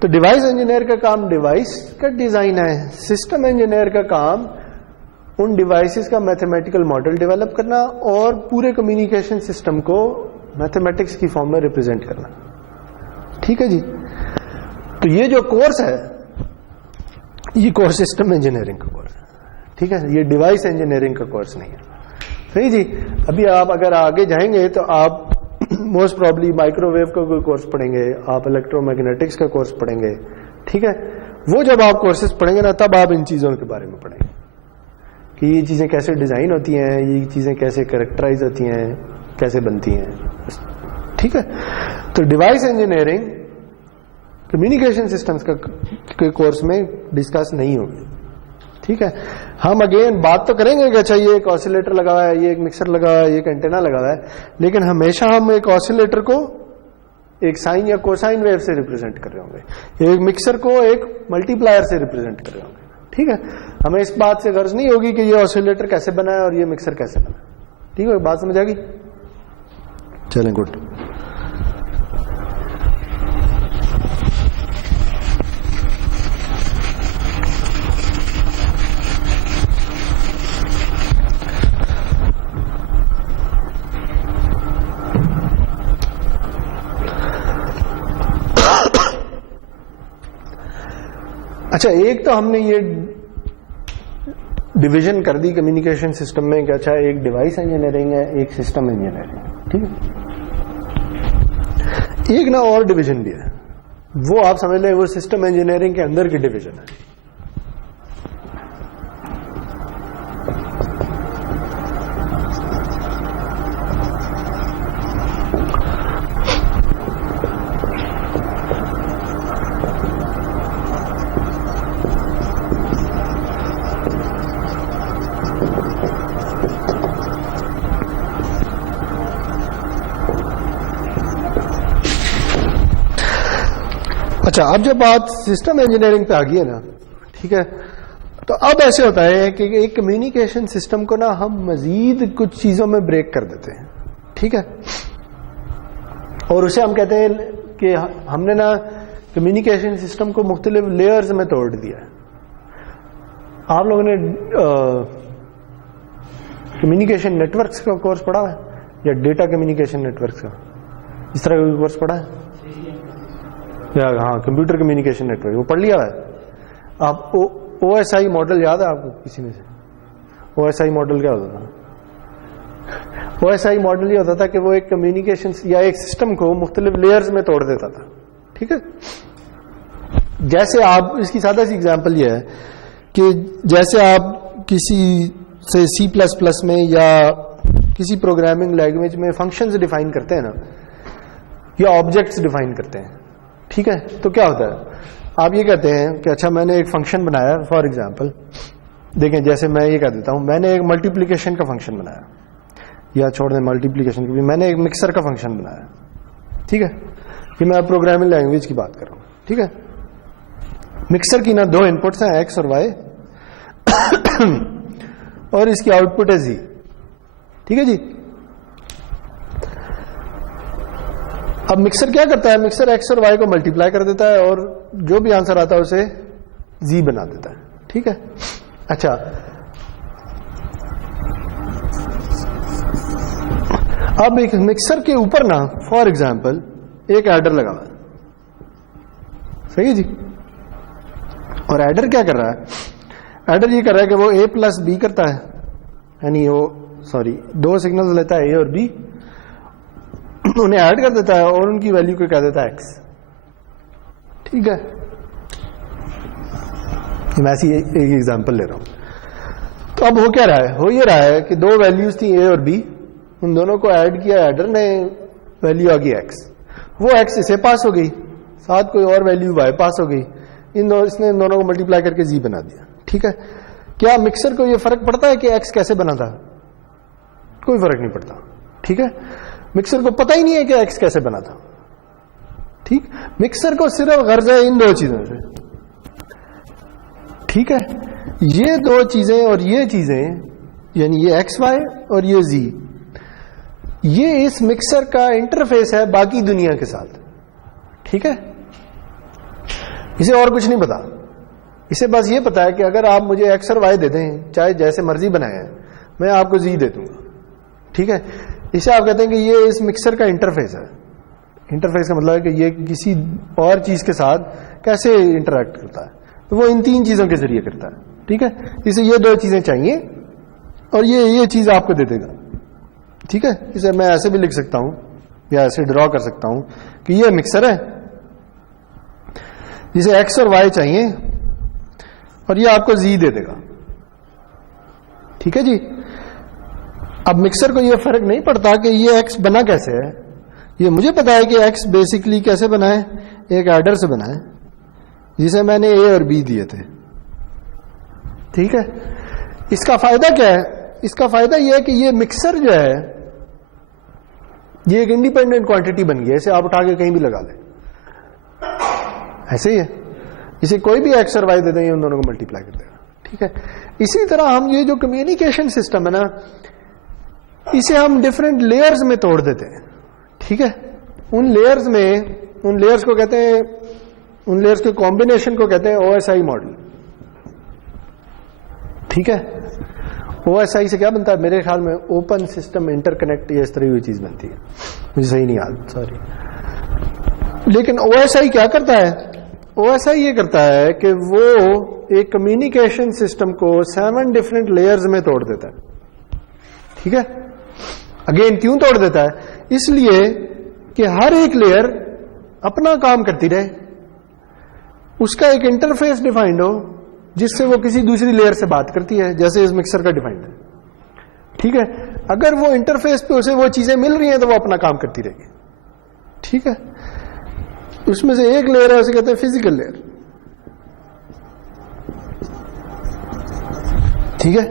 تو ڈیوائس انجینئر کا کام ڈیوائس کا ڈیزائن ہے. سسٹم انجینئر کا کام ان ڈیوائسز کا میتھمیٹیکل ماڈل ڈیولپ کرنا اور پورے کمیونیکیشن سسٹم کو میتھمیٹکس کی فارم میں ریپرزینٹ کرنا. ٹھیک ہے جی, تو یہ جو کورس ہے یہ کورس سسٹم انجینئرنگ کا کورس ہے. ٹھیک ہے, یہ ڈیوائس انجینئرنگ کا کورس نہیں ہے. صحیح جی, ابھی آپ اگر آگے جائیں گے تو آپ موسٹ پرابلی مائکرو ویو کا کوئی کورس پڑھیں گے, آپ الیکٹرو میگنیٹکس کا کورس پڑھیں گے. ٹھیک ہے, وہ جب آپ کورسز پڑھیں گے نا تب آپ ان چیزوں کے بارے میں پڑھیں گے کہ یہ چیزیں کیسے ڈیزائن ہوتی ہیں, یہ چیزیں کیسے کریکٹرائز ہوتی ہیں, کیسے بنتی ہیں. ٹھیک ہے, تو ڈیوائس انجینئرنگ کمیونیکیشن سسٹمز کے کورس میں ڈسکس نہیں ہوگی. ٹھیک ہے, ہم اگین بات تو کریں گے کہ اچھا یہ ایک آسیلیٹر لگا ہوا ہے, یہ ایک مکسر لگا ہوا ہے, یہ ایک اینٹینا لگا ہوا ہے, لیکن ہمیشہ ہم ایک آسیلیٹر کو ایک سائن یا کوسائن ویو سے ریپرزینٹ کر رہے ہوں گے, ایک مکسر کو ایک ملٹی پلائر سے ریپرزینٹ کر رہے ہوں گے. ٹھیک ہے, ہمیں اس بات سے غرض نہیں ہوگی کہ یہ آسیلیٹر کیسے بنا ہے اور یہ مکسر کیسے بنا ہے. ٹھیک ہے, بات سمجھ آ گئی؟ چلیں, گڈ. اچھا, ایک تو ہم نے یہ ڈویژن کر دی کمیونیکیشن سسٹم میں کہ اچھا ایک ڈیوائس انجینئرنگ ہے, ایک سسٹم انجینئرنگ ہے. ٹھیک ہے, ایک نا اور ڈویژن بھی ہے, وہ آپ سمجھ لیں وہ سسٹم انجینئرنگ کے اندر کی ڈویژن ہے. اچھا اب جب بات سسٹم انجینئرنگ پہ آ گئی ہے نا, ٹھیک ہے, تو اب ایسے ہوتا ہے کہ ایک کمیونیکیشن سسٹم کو نا ہم مزید کچھ چیزوں میں بریک کر دیتے ہیں, ٹھیک ہے, اور اسے ہم کہتے ہیں کہ ہم نے نا کمیونیکیشن سسٹم کو مختلف لیئرز میں توڑ دیا ہے. آپ لوگوں نے کمیونیکیشن نیٹورکس کا کورس پڑھا ہے یا ڈیٹا کمیونیکیشن نیٹورکس کا, اس طرح کا کورس پڑھا ہے یا ہاں کمپیوٹر کمیونیکیشن نیٹورک وہ پڑھ لیا ہے آپ؟ او ایس آئی ماڈل یاد ہے آپ کو کسی میں سے؟ او ایس آئی ماڈل کیا ہوتا تھا؟ او ایس آئی ماڈل یہ ہوتا تھا کہ وہ ایک کمیونیکیشن یا ایک سسٹم کو مختلف لیئرز میں توڑ دیتا تھا, ٹھیک ہے. جیسے آپ اس کی سادہ سی ایگزامپل یہ ہے کہ جیسے آپ کسی سے سی پلس پلس میں یا کسی پروگرامنگ لینگویج میں فنکشنز ڈیفائن کرتے ہیں نا, یا آبجیکٹس ڈیفائن کرتے ہیں, ٹھیک ہے, تو کیا ہوتا ہے آپ یہ کہتے ہیں کہ اچھا میں نے ایک فنکشن بنایا, فار ایگزامپل دیکھیں جیسے میں یہ کہہ دیتا ہوں میں نے ایک ملٹیپلیکیشن کا فنکشن بنایا, یا چھوڑ دیں ملٹیپلیکیشن کو بھی, میں نے ایک مکسر کا فنکشن بنایا, ٹھیک ہے, کہ میں پروگرامنگ لینگویج کی بات کر رہا ہوں, ٹھیک ہے. مکسر کی نا دو انپٹس ہیں ایکس اور وائی, اور اس کی آؤٹ پٹ ہے زی, ٹھیک ہے جی. اب مکسر کیا کرتا ہے, مکسر ایکس اور وائی کو ملٹیپلائی کر دیتا ہے اور جو بھی آنسر آتا ہے اسے زی بنا دیتا ہے, ٹھیک ہے. اچھا اب ایک مکسر کے اوپر نا فار ایگزامپل ایک ایڈر لگا ہوا ہے, صحیح ہے جی, اور ایڈر کیا کر رہا ہے, ایڈر یہ کر رہا ہے کہ وہ اے پلس بی کرتا ہے, یعنی وہ دو سگنلز لیتا ہے اے اور بی, انہیں ایڈ کر دیتا ہے اور ان کی ویلیو کو کہہ دیتا ہے ایکس, ٹھیک ہے. میں ایسی ایک ایگزامپل لے رہا ہوں. تو اب ہو کیا رہا ہے, ہو یہ رہا ہے کہ دو ویلیوز تھیں اے اور بی, ان دونوں کو ایڈ کیا ایڈر نے, ویلیو آ گئی ایکس, وہ ایکس اسے پاس ہو گئی, ساتھ کوئی اور ویلیو وائی پاس ہو گئی, اس نے ان دونوں کو ملٹیپلائی کر کے زی بنا دیا, ٹھیک ہے. کیا مکسر کو یہ فرق پڑتا ہے کہ ایکس کیسے بنا تھا؟ کوئی فرق نہیں پڑتا, ٹھیک ہے. مکسر کو پتہ ہی نہیں ہے کہ ایکس کیسے بنا تھا, ٹھیک. مکسر کو صرف غرض ہے ان دو چیزوں سے, ٹھیک ہے. یہ دو چیزیں اور یہ چیزیں یعنی یہ ایکس وائی اور یہ زی, یہ اس مکسر کا انٹرفیس ہے باقی دنیا کے ساتھ, ٹھیک ہے. اسے اور کچھ نہیں پتا, اسے بس یہ پتا ہے کہ اگر آپ مجھے ایکس اور وائی دے دیں چاہے جیسے مرضی بنائے ہیں, میں آپ کو زی دے دوں گا, ٹھیک ہے. اسے آپ کہتے ہیں کہ یہ اس مکسر کا انٹرفیس ہے. انٹرفیس کا مطلب ہے کہ یہ کسی اور چیز کے ساتھ کیسے انٹریکٹ کرتا ہے, تو وہ ان تین چیزوں کے ذریعے کرتا ہے, ٹھیک ہے. اسے یہ دو چیزیں چاہیے اور یہ چیز آپ کو دے دے گا, ٹھیک ہے. اسے میں ایسے بھی لکھ سکتا ہوں یا ایسے ڈرا کر سکتا ہوں کہ یہ مکسر ہے جسے ایکس اور وائی چاہیے اور یہ آپ کو زی دے دے گا, ٹھیک ہے جی. اب مکسر کو یہ فرق نہیں پڑتا کہ یہ ایکس بنا کیسے ہے, یہ مجھے پتا ہے کہ ایکس بیسکلی کیسے بنا ہے, ایک ایڈر سے بنا ہے جسے میں نے اے اور بی دیے تھے, ٹھیک ہے. اس کا فائدہ کیا ہے, اس کا فائدہ یہ ہے کہ یہ مکسر جو ہے یہ ایک انڈیپینڈنٹ کوانٹٹی بن گئی ہے, اسے آپ اٹھا کے کہیں بھی لگا دیں, ایسے ہی ہے. اسے کوئی بھی ایکس اور وائی دے دیں یہ ان دونوں کو ملٹیپلائی کر دے گا, ٹھیک ہے. اسی طرح ہم یہ جو کمیونیکیشن سسٹم ہے نا, اسے ہم ڈفرینٹ لیئرز میں توڑ دیتے ہیں, ٹھیک ہے. ان لیئرز کو کہتے ہیں, ان لیئرز کے کمبینیشن کو کہتے ہیں او ایس آئی ماڈل, ٹھیک ہے. او ایس آئی سے کیا بنتا ہے میرے خیال میں, اوپن سسٹم انٹر کنیکٹ, یہ اس طرح ہوئی چیز بنتی ہے, مجھے صحیح نہیں یاد, سوری. لیکن او ایس آئی کیا کرتا ہے, او ایس آئی یہ کرتا ہے کہ وہ ایک کمیونیکیشن سسٹم کو 7 ڈفرینٹ لیئرز میں توڑ دیتا ہے, ٹھیک ہے. اگین کیوں توڑ دیتا ہے, اس لیے کہ ہر ایک لیئر اپنا کام کرتی رہے, اس کا ایک انٹرفیس ڈیفائنڈ ہو جس سے وہ کسی دوسری لیئر سے بات کرتی ہے, جیسے اس مکسر کا ڈیفائنڈ ہے, ٹھیک ہے. اگر وہ انٹرفیس پہ اسے وہ چیزیں مل رہی ہیں تو وہ اپنا کام کرتی رہے گی, ٹھیک ہے. اس میں سے ایک لیئر ہے اسے کہتے ہیں فزیکل لیئر, ٹھیک ہے.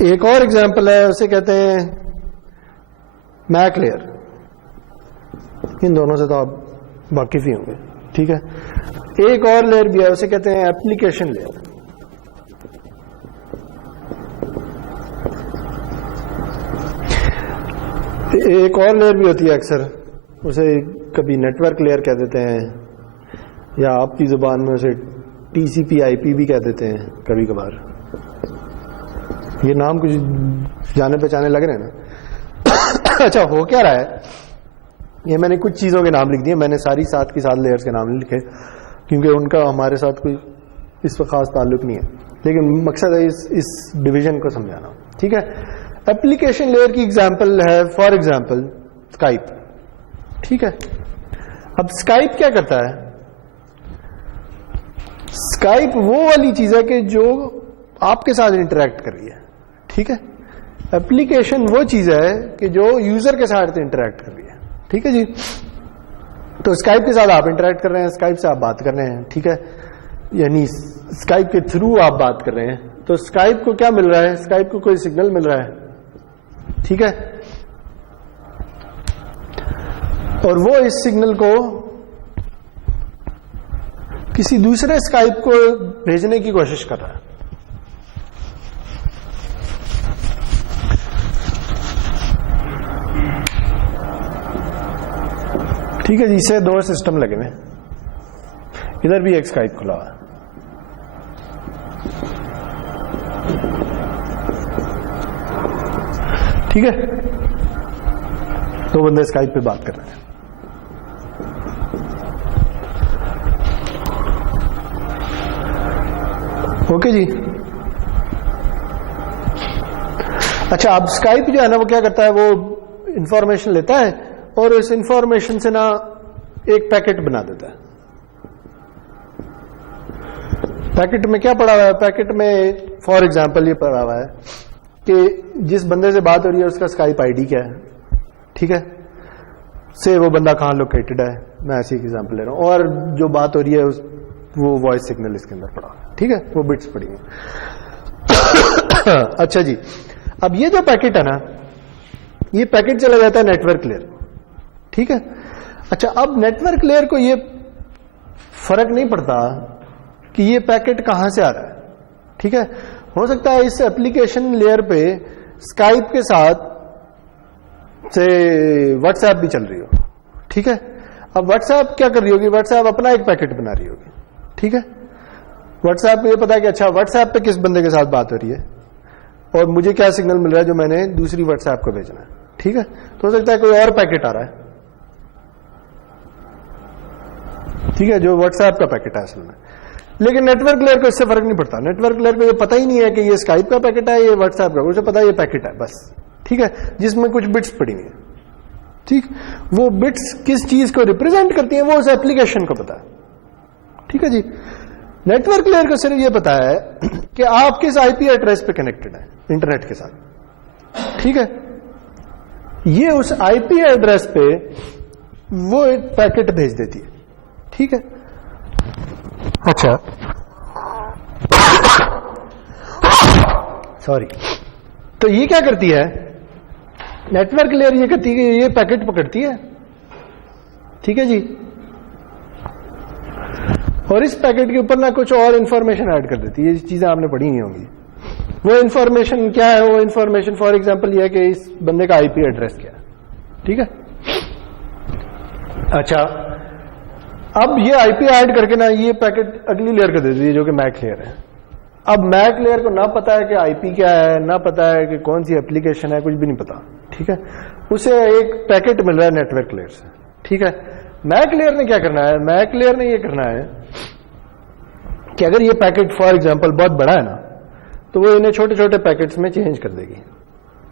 ایک اور ایگزامپل ہے اسے کہتے ہیں میک لیئر, ان دونوں سے تو آپ واقف ہی ہوں گے, ٹھیک ہے. ایک اور لیئر بھی ہے, اسے کہتے ہیں ایپلیکیشن لیئر. ایک اور لیئر بھی ہوتی ہے اکثر, اسے کبھی نیٹ ورک لیئر کہہ دیتے ہیں, یا آپ کی زبان میں اسے ٹی سی پی آئی پی بھی کہہ دیتے ہیں کبھی کبھار. یہ نام کچھ جانے پہچانے لگ رہے ہیں نا. اچھا, ہو کیا رہا ہے, یہ میں نے کچھ چیزوں کے نام لکھ دیے, میں نے ساری ساتھ کی ساتھ لیئرز کے نام نہیں لکھے کیونکہ ان کا ہمارے ساتھ کوئی اس وقت خاص تعلق نہیں ہے, لیکن مقصد ہے اس ڈویژن کو سمجھانا. ٹھیک ہے. ایپلیکیشن لیئر کی ایگزامپل ہے فار ایگزامپل اسکائپ. ٹھیک ہے. اب اسکائپ کیا کرتا ہے؟ اسکائپ وہ والی چیز ہے کہ جو آپ کے ساتھ انٹریکٹ کر رہی ہے. ٹھیک ہے. ایپلیکیشن وہ چیز ہے کہ جو یوزر کے ساتھ انٹریکٹ کر رہی ہے. ٹھیک ہے جی. تو اسکائپ کے ساتھ آپ انٹریکٹ کر رہے ہیں, اسکائپ سے آپ بات کر رہے ہیں. ٹھیک ہے. یعنی اسکائپ کے تھرو آپ بات کر رہے ہیں. تو اسکائپ کو کیا مل رہا ہے؟ اسکائپ کو کوئی سگنل مل رہا ہے. ٹھیک ہے. اور وہ اس سگنل کو کسی دوسرے اسکائپ کو بھیجنے کی کوشش کر رہا ہے. ٹھیک ہے جی. اسے دو سسٹم لگے ہوئے, ادھر بھی ایک اسکائپ کھلا ہوا ہے. ٹھیک ہے. دو بندے اسکائپ پہ بات کر رہے ہیں. اوکے جی. اچھا, اب اسکائپ جو ہے نا وہ کیا کرتا ہے, وہ انفارمیشن لیتا ہے اور اس انفارمیشن سے نا ایک پیکٹ بنا دیتا ہے. پیکٹ میں کیا پڑا ہوا ہے؟ پیکٹ میں فار ایگزامپل یہ پڑا ہوا ہے کہ جس بندے سے بات ہو رہی ہے اس کا اسکائپ آئی ڈی کیا ہے. ٹھیک ہے. سے وہ بندہ کہاں لوکیٹڈ ہے, میں ایسی ایگزامپل لے رہا ہوں, اور جو بات ہو رہی ہے وہ وائس سگنل اس کے اندر پڑا. ٹھیک ہے. وہ بٹس پڑی ہیں. اچھا جی. اب یہ جو پیکٹ ہے نا, یہ پیکٹ چلا جاتا ہے نیٹ ورک لیئر. ٹھیک ہے. اچھا, اب نیٹ ورک لیئر کو یہ فرق نہیں پڑتا کہ یہ پیکٹ کہاں سے آ رہا ہے. ٹھیک ہے. ہو سکتا ہے اس ایپلیکیشن لیئر پہ اسکائپ کے ساتھ سے واٹس ایپ بھی چل رہی ہو. ٹھیک ہے. اب واٹس ایپ کیا کر رہی ہوگی؟ واٹس ایپ اپنا ایک پیکٹ بنا رہی ہوگی. ٹھیک ہے. واٹس ایپ کو یہ پتا ہے کہ اچھا واٹس ایپ پہ کس بندے کے ساتھ بات ہو رہی ہے اور مجھے کیا سگنل مل رہا ہے جو میں نے دوسری واٹس ایپ کو بھیجنا ہے. ٹھیک ہے. تو ہو سکتا ہے کوئی اور پیکٹ آ رہا ہے. ٹھیک ہے. جو واٹس ایپ کا پیکٹ ہے اصل میں, لیکن نیٹ ورک لیئر کو اس سے فرق نہیں پڑتا. نیٹ ورک لیئر کو یہ پتہ ہی نہیں ہے کہ یہ اسکائپ کا پیکٹ ہے, یہ واٹس ایپ کا, اسے پتا ہے یہ پیکٹ ہے بس. ٹھیک ہے. جس میں کچھ بٹس پڑی ہیں. ٹھیک. وہ بٹس کس چیز کو ریپرزینٹ کرتی ہیں وہ اس ایپلیکیشن کو پتا ہے. ٹھیک ہے جی. نیٹ ورک لیئر کو صرف یہ پتا ہے کہ آپ کس آئی پی ایڈریس پہ کنیکٹڈ ہے انٹرنیٹ کے ساتھ. ٹھیک ہے. یہ اس آئی پی ایڈریس پہ وہ ایک پیکٹ بھیج دیتی ہے. ٹھیک ہے. اچھا, سوری. تو یہ کیا کرتی ہے نیٹ ورک لیئر؟ یہ کرتی ہے کہ یہ پیکٹ پکڑتی ہے. ٹھیک ہے جی. اور اس پیکٹ کے اوپر نہ کچھ اور انفارمیشن ایڈ کر دیتی ہے. یہ چیزیں آپ نے پڑھی نہیں ہوں گی. وہ انفارمیشن کیا ہے؟ وہ انفارمیشن فار ایگزامپل یہ ہے کہ اس بندے کا آئی پی ایڈریس کیا ہے. ٹھیک ہے. اچھا, اب یہ آئی پی ایڈ کر کے نا یہ پیکٹ اگلی لیئر کو دے دیتی ہے جو کہ میک لیئر ہے. اب میک لیئر کو نہ پتا ہے کہ آئی پی کیا ہے, نہ پتا ہے کہ کون سی ایپلیکیشن ہے, کچھ بھی نہیں پتا. ٹھیک ہے. اسے ایک پیکٹ مل رہا ہے نیٹ ورک لیئر سے. ٹھیک ہے. میک لیئر نے کیا کرنا ہے؟ میک لیئر نے یہ کرنا ہے کہ اگر یہ پیکٹ فار ایگزامپل بہت بڑا ہے نا, تو وہ انہیں چھوٹے چھوٹے پیکٹس میں چینج کر دے گی.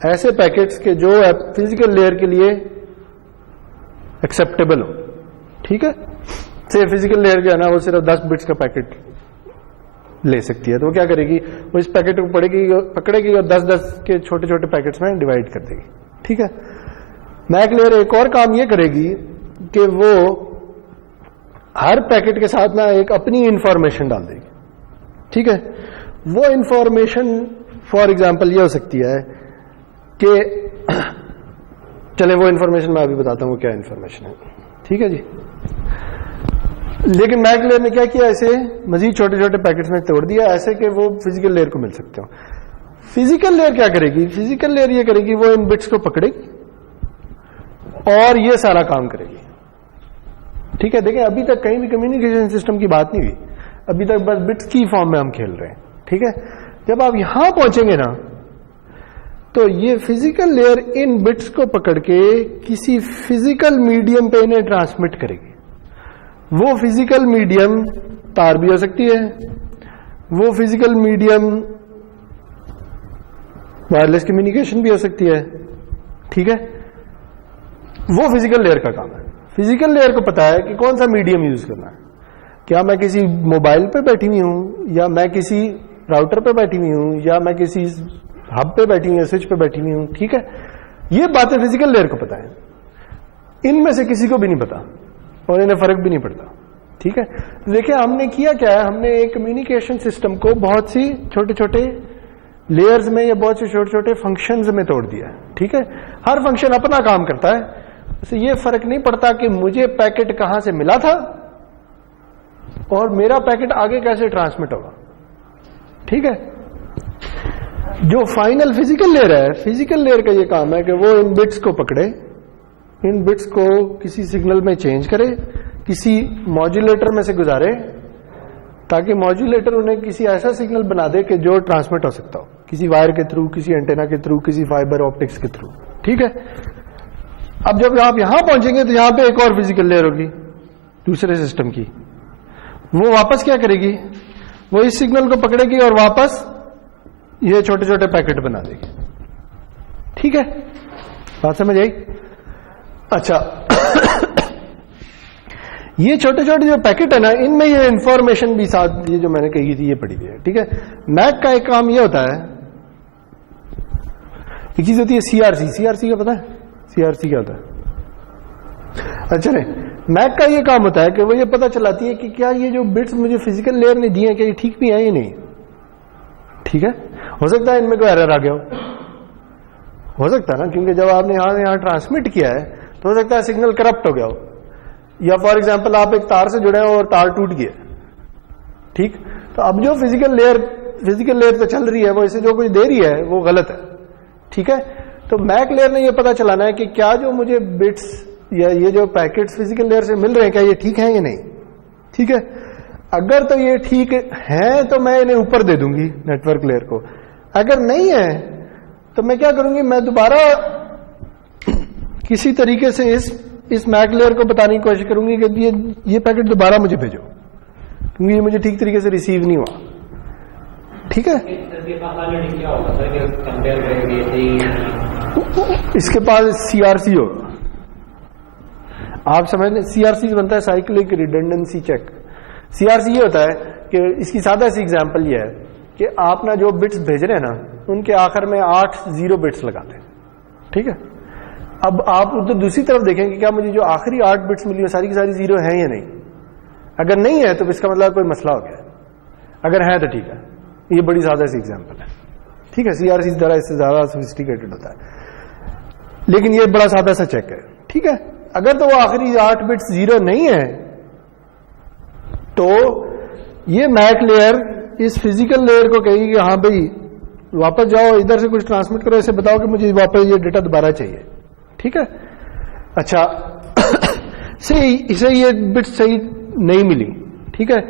ایسے پیکٹس کے جو فزیکل لیئر کے لیے ایکسپٹیبل ہو. ٹھیک ہے. سے فزیکل لیئر جو ہے نا وہ صرف 10 بٹس کا پیکٹ لے سکتی ہے. تو وہ کیا کرے گی؟ وہ اس پیکٹ کو پکڑے گی اور 10 کے چھوٹے چھوٹے پیکٹس میں ڈیوائڈ کر دے گی. ٹھیک ہے. میک لیئر ایک اور کام یہ کرے گی کہ وہ ہر پیکٹ کے ساتھ نا ایک اپنی انفارمیشن ڈال دے گی. ٹھیک ہے. وہ انفارمیشن فار ایگزامپل یہ ہو سکتی ہے کہ چلے وہ انفارمیشن میں ابھی بتاتا ہوں وہ کیا انفارمیشن ہے. ٹھیک ہے جی. لیکن میک لیئر نے کیا کیا, اسے مزید چھوٹے چھوٹے پیکٹس میں توڑ دیا ایسے کہ وہ فزیکل لیئر کو مل سکتے ہو. فزیکل لیئر کیا کرے گی, فزیکل لیئر یہ کرے گی وہ ان بٹس کو پکڑے گی اور یہ سارا کام کرے گی. ٹھیک ہے, دیکھیں ابھی تک کہیں بھی کمیونیکیشن سسٹم کی بات نہیں ہوئی, ابھی تک بس بٹس کی فارم میں ہم کھیل رہے ہیں. ٹھیک ہے, جب آپ یہاں پہنچیں گے نا تو یہ فزیکل لیئر ان بٹس کو پکڑ کے کسی فزیکل میڈیم پہ انہیں ٹرانسمٹ کرے گی. وہ فزیکل میڈیم تار بھی ہو سکتی ہے, وہ فزیکل میڈیم وائرلیس کمیونیکیشن بھی ہو سکتی ہے. ٹھیک ہے, وہ فزیکل لیئر کا کام ہے. فزیکل لیئر کو پتا ہے کہ کون سا میڈیم یوز کرنا ہے. کیا میں کسی موبائل پہ بیٹھی ہوئی ہوں, یا میں کسی راؤٹر پہ بیٹھی ہوئی ہوں, یا میں کسی ہب پہ بیٹھی ہوئی ہوں, سوئچ پہ بیٹھی ہوئی ہوں. ٹھیک ہے, یہ باتیں فزیکل لیئر کو پتا ہے, ان میں سے کسی کو بھی نہیں پتا اور انہیں فرق بھی نہیں پڑتا. ٹھیک ہے, دیکھیں ہم نے کیا کیا ہے, ہم نے ایک کمیونیکیشن سسٹم کو بہت سی چھوٹے چھوٹے لیئرز میں یا بہت سے چھوٹے چھوٹے فنکشنز میں توڑ دیا ہے. ٹھیک ہے, ہر فنکشن اپنا کام کرتا ہے, اسے یہ فرق نہیں پڑتا کہ مجھے پیکٹ کہاں سے ملا تھا اور میرا پیکٹ آگے کیسے ٹرانسمٹ ہوگا. ٹھیک ہے, جو فائنل فزیکل لیئر ہے, فزیکل لیئر کا یہ کام ہے کہ وہ ان بٹس کو پکڑے, ان بٹس کو کسی سگنل میں چینج کرے, کسی ماڈیولیٹر میں سے گزارے تاکہ ماڈیولیٹر انہیں کسی ایسا سگنل بنا دے کہ جو ٹرانسمٹ ہو سکتا ہو کسی وائر کے تھرو, کسی اینٹینا کے تھرو, کسی فائبر آپٹکس کے تھرو. ٹھیک ہے, اب جب آپ یہاں پہنچیں گے تو یہاں پہ ایک اور فزیکل لیئر ہوگی دوسرے سسٹم کی. وہ واپس کیا کرے گی, وہ اس سگنل کو پکڑے گی اور واپس یہ چھوٹے چھوٹے پیکٹ بنا دے گی. ٹھیک ہے, بات سمجھ آئی؟ اچھا, یہ چھوٹے چھوٹے جو پیکٹ ہے نا, ان میں یہ انفارمیشن بھی ساتھ, یہ جو میں نے کہی تھی یہ پڑھی ہوئی ہے. ٹھیک ہے, میک کا ایک کام یہ ہوتا ہے, ایک چیز ہوتی ہے سی آر سی. سی آر سی کا پتا ہے, سی آر سی کیا ہوتا ہے؟ اچھا نہیں, میک کا یہ کام ہوتا ہے کہ وہ یہ پتا چلاتی ہے کہ کیا یہ جو بٹس مجھے فزیکل لیئر نے دیے ہیں کیا یہ ٹھیک بھی ہیں یا نہیں. ٹھیک ہے, ہو سکتا ہے ان میں کوئی ایرر آ گیا ہو سکتا ہے نا, کیونکہ جب آپ نے یہاں ٹرانسمٹ کیا ہے تو ہو سکتا ہے سگنل کرپٹ ہو گیا ہو, یا فار ایگزامپل آپ ایک تار سے جڑے ہیں اور تار ٹوٹ گیا. ٹھیک, تو اب جو فزیکل لیئر تو چل رہی ہے, وہ اسے جو کچھ دے رہی ہے وہ غلط ہے. ٹھیک ہے, تو میک لیئر نے یہ پتا چلانا ہے کہ کیا جو مجھے بٹس یا یہ جو پیکٹس فزیکل لیئر سے مل رہے ہیں کیا یہ ٹھیک ہیں یا نہیں. ٹھیک ہے, اگر تو یہ ٹھیک ہیں تو میں انہیں اوپر دے دوں گی نیٹ ورک لیئر کو, اگر نہیں ہے تو میں کیا کروں گی, میں دوبارہ کسی طریقے سے اس میک لیئر کو بتانے کی کوشش کروں گی کہ یہ پیکٹ دوبارہ مجھے بھیجو, کیونکہ یہ مجھے ٹھیک طریقے سے ریسیو نہیں ہوا. ٹھیک ہے, اس کے پاس سی آر سی ہوگا. آپ سمجھ لیں, سی آر سی بنتا ہے cyclic redundancy check. C R C یہ ہوتا ہے کہ اس کی سادہ سی ایگزامپل یہ ہے کہ آپ نا جو بٹس بھیج رہے ہیں نا ان کے آخر میں 8 0 بٹس لگاتے ہیں. ٹھیک ہے, اب آپ ادھر دوسری طرف دیکھیں کہ کیا مجھے جو آخری 8 بٹس ملی ہیں ساری کی ساری 0 ہیں یا نہیں. اگر نہیں ہے تو اس کا مطلب کوئی مسئلہ ہو گیا, اگر ہے تو ٹھیک ہے. یہ بڑی سادہ سی ایگزامپل ہے. ٹھیک ہے, سی آر سی ذرا اس سے زیادہ سوفسٹیکیٹڈ ہوتا ہے, لیکن یہ بڑا سادہ سا چیک ہے. ٹھیک ہے, اگر تو وہ آخری 8 بٹس 0 نہیں ہے تو یہ میک لیئر اس فزیکل لیئر کو کہے گی کہ ہاں بھائی واپس جاؤ, ادھر سے کچھ ٹرانسمٹ کرو, اسے بتاؤ کہ مجھے واپس یہ ڈیٹا دوبارہ چاہیے. ٹھیک ہے, اچھا اسے یہ بٹ صحیح نہیں ملی. ٹھیک ہے,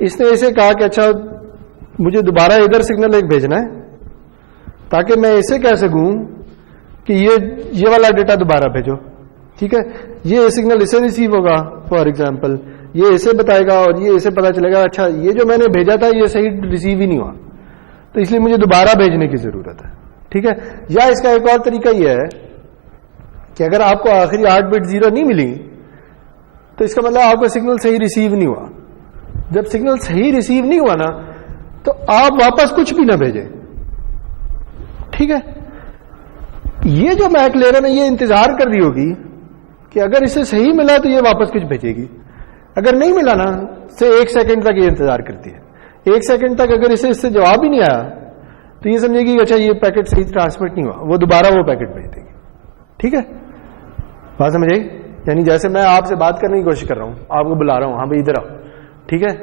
اس نے اسے کہا کہ اچھا مجھے دوبارہ ادھر سگنل ایک بھیجنا ہے تاکہ میں اسے کہہ سکوں کہ یہ والا ڈیٹا دوبارہ بھیجو. ٹھیک ہے, یہ سگنل اسے ریسیو ہوگا فار ایگزامپل, یہ اسے بتائے گا اور یہ اسے پتا چلے گا اچھا یہ جو میں نے بھیجا تھا یہ صحیح ریسیو ہی نہیں ہوا تو اس لیے مجھے دوبارہ بھیجنے کی ضرورت ہے. ٹھیک ہے, یا اس کا ایک اور طریقہ یہ ہے کہ اگر آپ کو آخری 8 بٹ 0 نہیں ملی تو اس کا مطلب آپ کا سگنل صحیح ریسیو نہیں ہوا. جب سگنل صحیح ریسیو نہیں ہوا نا تو آپ واپس کچھ بھی نہ بھیجیں. ٹھیک ہے, یہ جو میک لیئر ہے نا یہ انتظار کر رہی ہوگی کہ اگر اسے صحیح ملا تو یہ واپس کچھ بھیجے گی, اگر نہیں ملا نا سے 1 سیکنڈ تک یہ انتظار کرتی ہے. 1 سیکنڈ تک اگر اس سے جواب ہی نہیں آیا تو یہ سمجھے گی کہ اچھا یہ پیکٹ صحیح ٹرانسمٹ نہیں ہوا, وہ دوبارہ وہ پیکٹ بھیج دے گی. ٹھیک ہے, بات سمجھ آئی؟ یعنی جیسے میں آپ سے بات کرنے کی کوشش کر رہا ہوں, آپ کو بلا رہا ہوں, ہاں بھائی ادھر آؤ, ٹھیک ہے,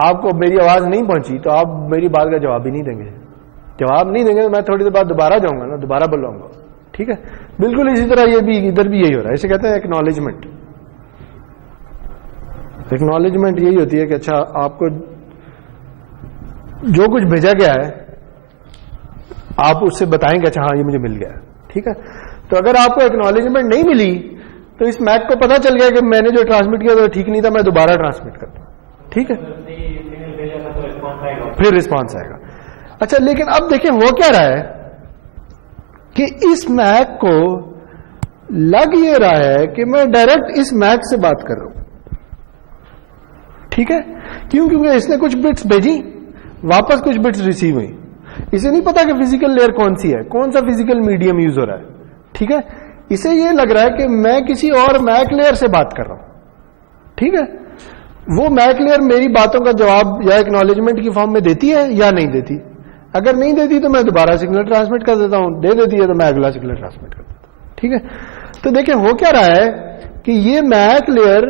آپ کو میری آواز نہیں پہنچی تو آپ میری بات کا جواب ہی نہیں دیں گے. جواب نہیں دیں گے تو میں تھوڑی دیر بعد دوبارہ جاؤں گا نا, دوبارہ بلاؤں گا, ٹھیک ہے. بالکل اسی طرح یہ بھی ادھر بھی یہی ہو رہا ہے. اسے کہتے ہیں ایکنالجمنٹ. ایکنالجمنٹ یہی ہوتی ہے کہ اچھا آپ کو جو کچھ بھیجا گیا ہے آپ اس سے بتائیں گے اچھا ہاں یہ مجھے مل گیا, ٹھیک ہے. تو اگر آپ کو ایکنالجمنٹ نہیں ملی تو اس میک کو پتا چل گیا کہ میں نے جو ٹرانسمٹ کیا وہ ٹھیک نہیں تھا, میں دوبارہ ٹرانسمٹ کرتا ہوں, ٹھیک ہے, پھر رسپانس آئے گا. اچھا لیکن اب دیکھیں ہو کیا رہا ہے کہ اس میک کو لگ یہ رہا ہے کہ میں ڈائریکٹ اس میک سے بات کر رہا ہوں, ٹھیک ہے. کیوں؟ کیونکہ اس نے کچھ بٹس بھیجی, واپس کچھ بٹس ریسیو ہوئی. اسے نہیں پتا کہ فزیکل لیئر کون سی ہے, کون سا فزیکل میڈیم یوز ہو رہا ہے, ٹھیک ہے. اسے یہ لگ رہا ہے کہ میں کسی اور میک لیئر سے بات کر رہا ہوں, ٹھیک ہے. وہ میک لیئر میری باتوں کا جواب یا ایکنالجمنٹ کی فارم میں دیتی ہے یا نہیں دیتی. اگر نہیں دیتی تو میں دوبارہ سگنل ٹرانسمٹ کر دیتا ہوں, دے دیتی ہے تو میں اگلا سگنل ٹرانسمٹ کر دیتا ہوں, ٹھیک ہے. تو دیکھیں ہو کیا رہا ہے کہ یہ میک لیئر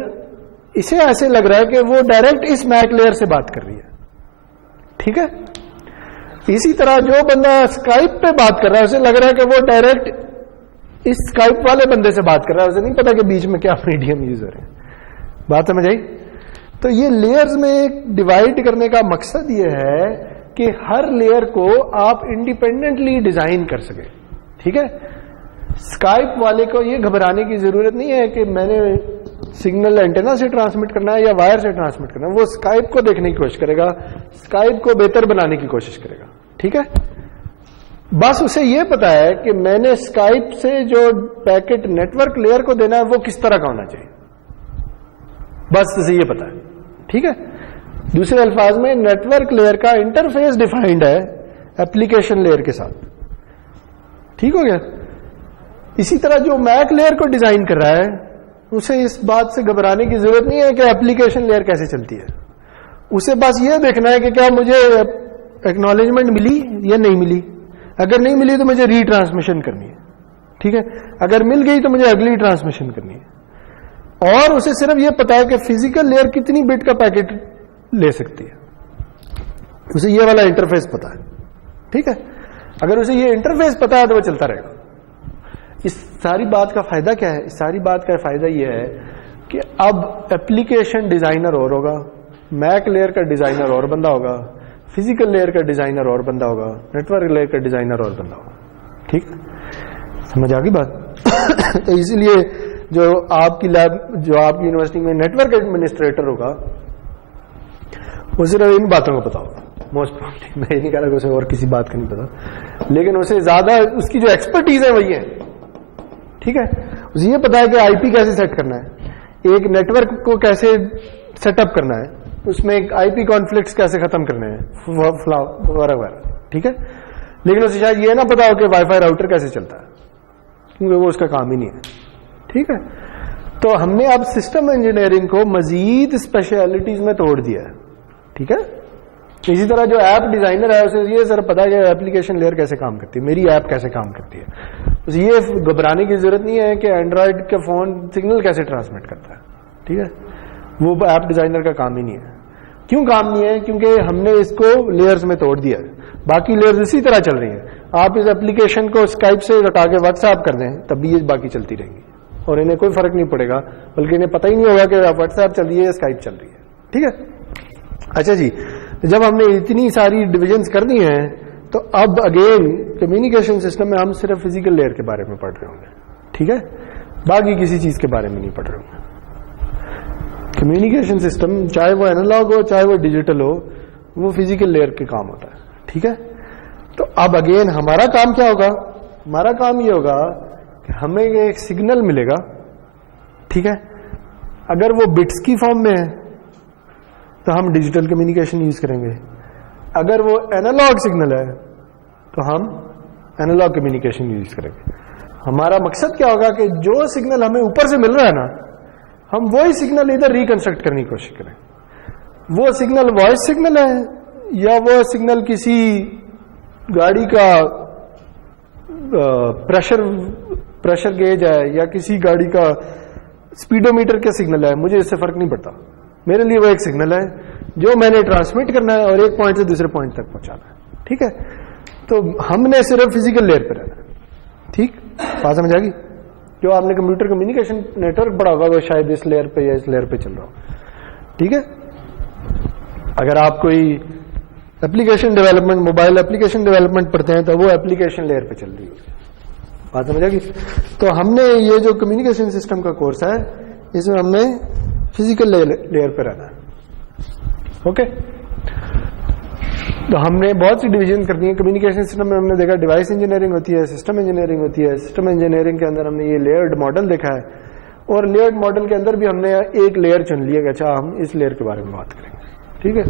اسے ایسے لگ رہا ہے کہ وہ ڈائریکٹ اس میک لیئر سے بات کر رہی ہے, ٹھیک ہے. اسی طرح جو بندہ اسکائپ پہ بات کر رہا ہے اسے لگ رہا ہے کہ وہ ڈائریکٹ اس اسکائپ والے بندے سے بات کر رہا ہے, اسے نہیں پتا کہ بیچ میں کیا میڈیم یوز ہو رہے ہیں. بات سمجھ آئی؟ تو یہ لیئرز میں ڈیوائڈ کرنے کا مقصد یہ ہے کہ ہر لیئر کو آپ انڈیپینڈنٹلی ڈیزائن کر سکیں, ٹھیک ہے. اسکائپ والے کو یہ گھبرانے کی ضرورت نہیں ہے کہ میں نے سگنل اینٹینا سے ٹرانسمٹ کرنا ہے یا وائر سے ٹرانسمٹ کرنا ہے. وہ اسکائپ کو دیکھنے کی کوشش کرے گا, اسکائپ کو بہتر بنانے کی کوشش کرے گا, ٹھیک ہے. بس اسے یہ پتا ہے کہ میں نے اسکائپ سے جو پیکٹ نیٹورک لیئر کو دینا ہے وہ کس طرح کا ہونا چاہیے, بس اسے یہ پتا ہے, ٹھیک ہے. دوسرے الفاظ میں نیٹورک لیئر کا انٹرفیس ڈیفائنڈ ہے ایپلیکیشن لیئر کے ساتھ, ٹھیک ہو گیا. اسی طرح جو میک لیئر کو ڈیزائن کر رہا ہے اسے اس بات سے گھبرانے کی ضرورت نہیں ہے کہ ایپلیکیشن لیئر کیسے چلتی ہے. اسے بس یہ دیکھنا ہے کہ کیا مجھے ایکنالجمنٹ ملی یا نہیں ملی. اگر نہیں ملی تو مجھے ری ٹرانسمیشن کرنی ہے, ٹھیک ہے. اگر مل گئی تو مجھے اگلی ٹرانسمیشن کرنی ہے. اور اسے صرف یہ پتا ہے کہ فزیکل لیئر کتنی بٹ کا پیکٹ لے سکتی ہے, اسے یہ والا انٹرفیس پتا ہے, ٹھیک ہے. اگر اسے یہ انٹرفیس پتا ہے تو وہ چلتا رہے گا. اس ساری بات کا فائدہ کیا ہے؟ اس ساری بات کا فائدہ یہ ہے کہ اب ایپلیکیشن ڈیزائنر اور ہوگا, میک لیئر کا ڈیزائنر اور بندہ ہوگا, فزیکل لیئر کا ڈیزائنر اور بندہ ہوگا, نیٹورک لیئر کا ڈیزائنر اور بندہ ہوگا, ٹھیک. سمجھ آ گئی بات؟ تو اسی لیے جو آپ کی لیب, جو آپ کی یونیورسٹی میں نیٹورک ایڈمنسٹریٹر ہوگا وہ صرف ان باتوں کو پتا ہوگا موسٹ پروبیبلی. میں یہ نہیں کہہ رہا کہ اسے اور کسی بات کا نہیں پتا, لیکن اسے زیادہ اس کی جو ایکسپرٹیز ہے وہی ہے, ٹھیک ہے. اسے یہ پتا ہے کہ آئی پی کیسے سیٹ کرنا ہے, ایک نیٹورک کو کیسے سیٹ اپ کرنا ہے, اس میں آئی پی کانفلکٹس کیسے ختم کرنے ہیں وغیرہ وغیرہ, ٹھیک ہے. لیکن اسے شاید یہ نہ پتا ہو کہ وائی فائی راؤٹر کیسے چلتا ہے, کیونکہ وہ اس کا کام ہی نہیں ہے, ٹھیک ہے. تو ہم نے اب سسٹم انجینئرنگ کو مزید اسپیشلٹیز میں توڑ دیا ہے, ٹھیک ہے. اسی طرح جو ایپ ڈیزائنر ہے اسے یہ سر پتا ہے کہ ایپلیکیشن لیئر کیسے کام کرتی ہے, میری ایپ کیسے کام کرتی ہے. اسے یہ گھبرانے کی ضرورت نہیں ہے کہ اینڈرائڈ کا فون سگنل کیسے ٹرانسمٹ کرتا ہے, ٹھیک ہے. وہ ایپ ڈیزائنر کا کام ہی نہیں ہے. کیوں کام نہیں ہے؟ کیونکہ ہم نے اس کو لیئرز میں توڑ دیا ہے. باقی لیئرز اسی طرح چل رہی ہیں. آپ اس ایپلیکیشن کو اسکائپ سے ہٹا کے واٹس ایپ کر دیں تب بھی یہ باقی چلتی رہیں گی اور انہیں کوئی فرق نہیں پڑے گا, بلکہ انہیں پتہ ہی نہیں ہوگا کہ واٹس ایپ چل رہی ہے, اسکائپ چل رہی ہے, ٹھیک ہے. اچھا جی, جب ہم نے اتنی ساری ڈویژنز کر دی ہیں تو اب اگین کمیونیکیشن سسٹم میں ہم صرف فزیکل لیئر کے بارے میں پڑھ رہے ہوں گے, ٹھیک ہے. باقی کسی چیز کے بارے میں نہیں پڑھ رہے ہوں گے. کمیونیکیشن سسٹم چاہے وہ اینالاگ ہو چاہے وہ ڈیجیٹل ہو, وہ فزیکل لیئر کے کام ہوتا ہے, ٹھیک ہے. تو اب اگین ہمارا کام کیا ہوگا؟ ہمارا کام یہ ہوگا کہ ہمیں ایک سگنل ملے گا, ٹھیک ہے. اگر وہ بٹس کی فارم میں ہے تو ہم ڈیجیٹل کمیونیکیشن یوز کریں گے. اگر وہ اینالاگ سگنل ہے تو ہم اینالاگ کمیونیکیشن یوز کریں گے. ہمارا مقصد کیا ہوگا کہ جو سگنل ہمیں اوپر سے مل رہا ہے نا, ہم وہی سگنل ادھر ریکنسٹرکٹ کرنے کی کوشش کریں. وہ سگنل وائس سگنل ہے یا وہ سگنل کسی گاڑی کا پریشر گیج ہے یا کسی گاڑی کا اسپیڈومیٹر کا سگنل ہے, مجھے اس سے فرق نہیں پڑتا, میرے لیے وہ ایک سگنل ہے جو میں نے ٹرانسمٹ کرنا ہے اور ایک پوائنٹ سے دوسرے پوائنٹ تک پہنچانا ہے. ٹھیک ہے, تو ہم نے صرف فزیکل لیئر پہ رہنا ہے. ٹھیک, بات سمجھ آ گئی؟ جو آپ نے کمپیوٹر کمیونیکیشن نیٹورک پڑھا ہوگا وہ شاید اس لیئر پہ یا اس لیئر پہ چل رہا ہو. ٹھیک ہے, اگر آپ کوئی application development, mobile application development پڑھتے ہیں تو وہ اپلیکیشن لیئر پہ چل رہی ہے. بات سمجھ آ گئی؟ تو ہم نے یہ جو کمیونیکیشن سسٹم کا کورس ہے اس میں ہم نے فزیکل لیئر پہ رہنا ہے. اوکے, تو ہم نے بہت سی ڈویژن کر دی ہیں کمیونیکیشن سسٹم میں. ہم نے دیکھا ڈیوائس انجینئرنگ ہوتی ہے, سسٹم انجینئرنگ ہوتی ہے. سسٹم انجینئرنگ کے اندر ہم نے یہ لیئرڈ ماڈل دیکھا ہے, اور لیئرڈ ماڈل کے اندر بھی ہم نے ایک لیئر چن لیا کہ اچھا ہم اس لیئر کے بارے میں بات کریں گے. ٹھیک ہے,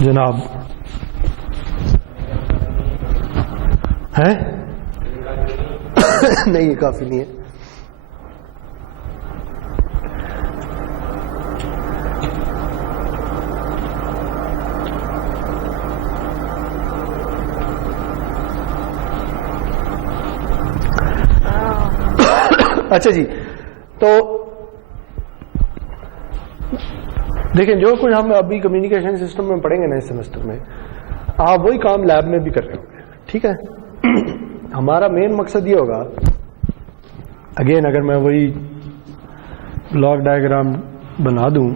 جناب ہے نہیں, یہ کافی نہیں ہے. اچھا جی, تو دیکھیں جو کچھ ہم ابھی کمیونیکیشن سسٹم میں پڑھیں گے نا اس سیمسٹر میں, آپ وہی کام لیب میں بھی کر رہے ہوں گے. ٹھیک ہے, ہمارا مین مقصد یہ ہوگا, اگین اگر میں وہی بلاک ڈائیگرام بنا دوں,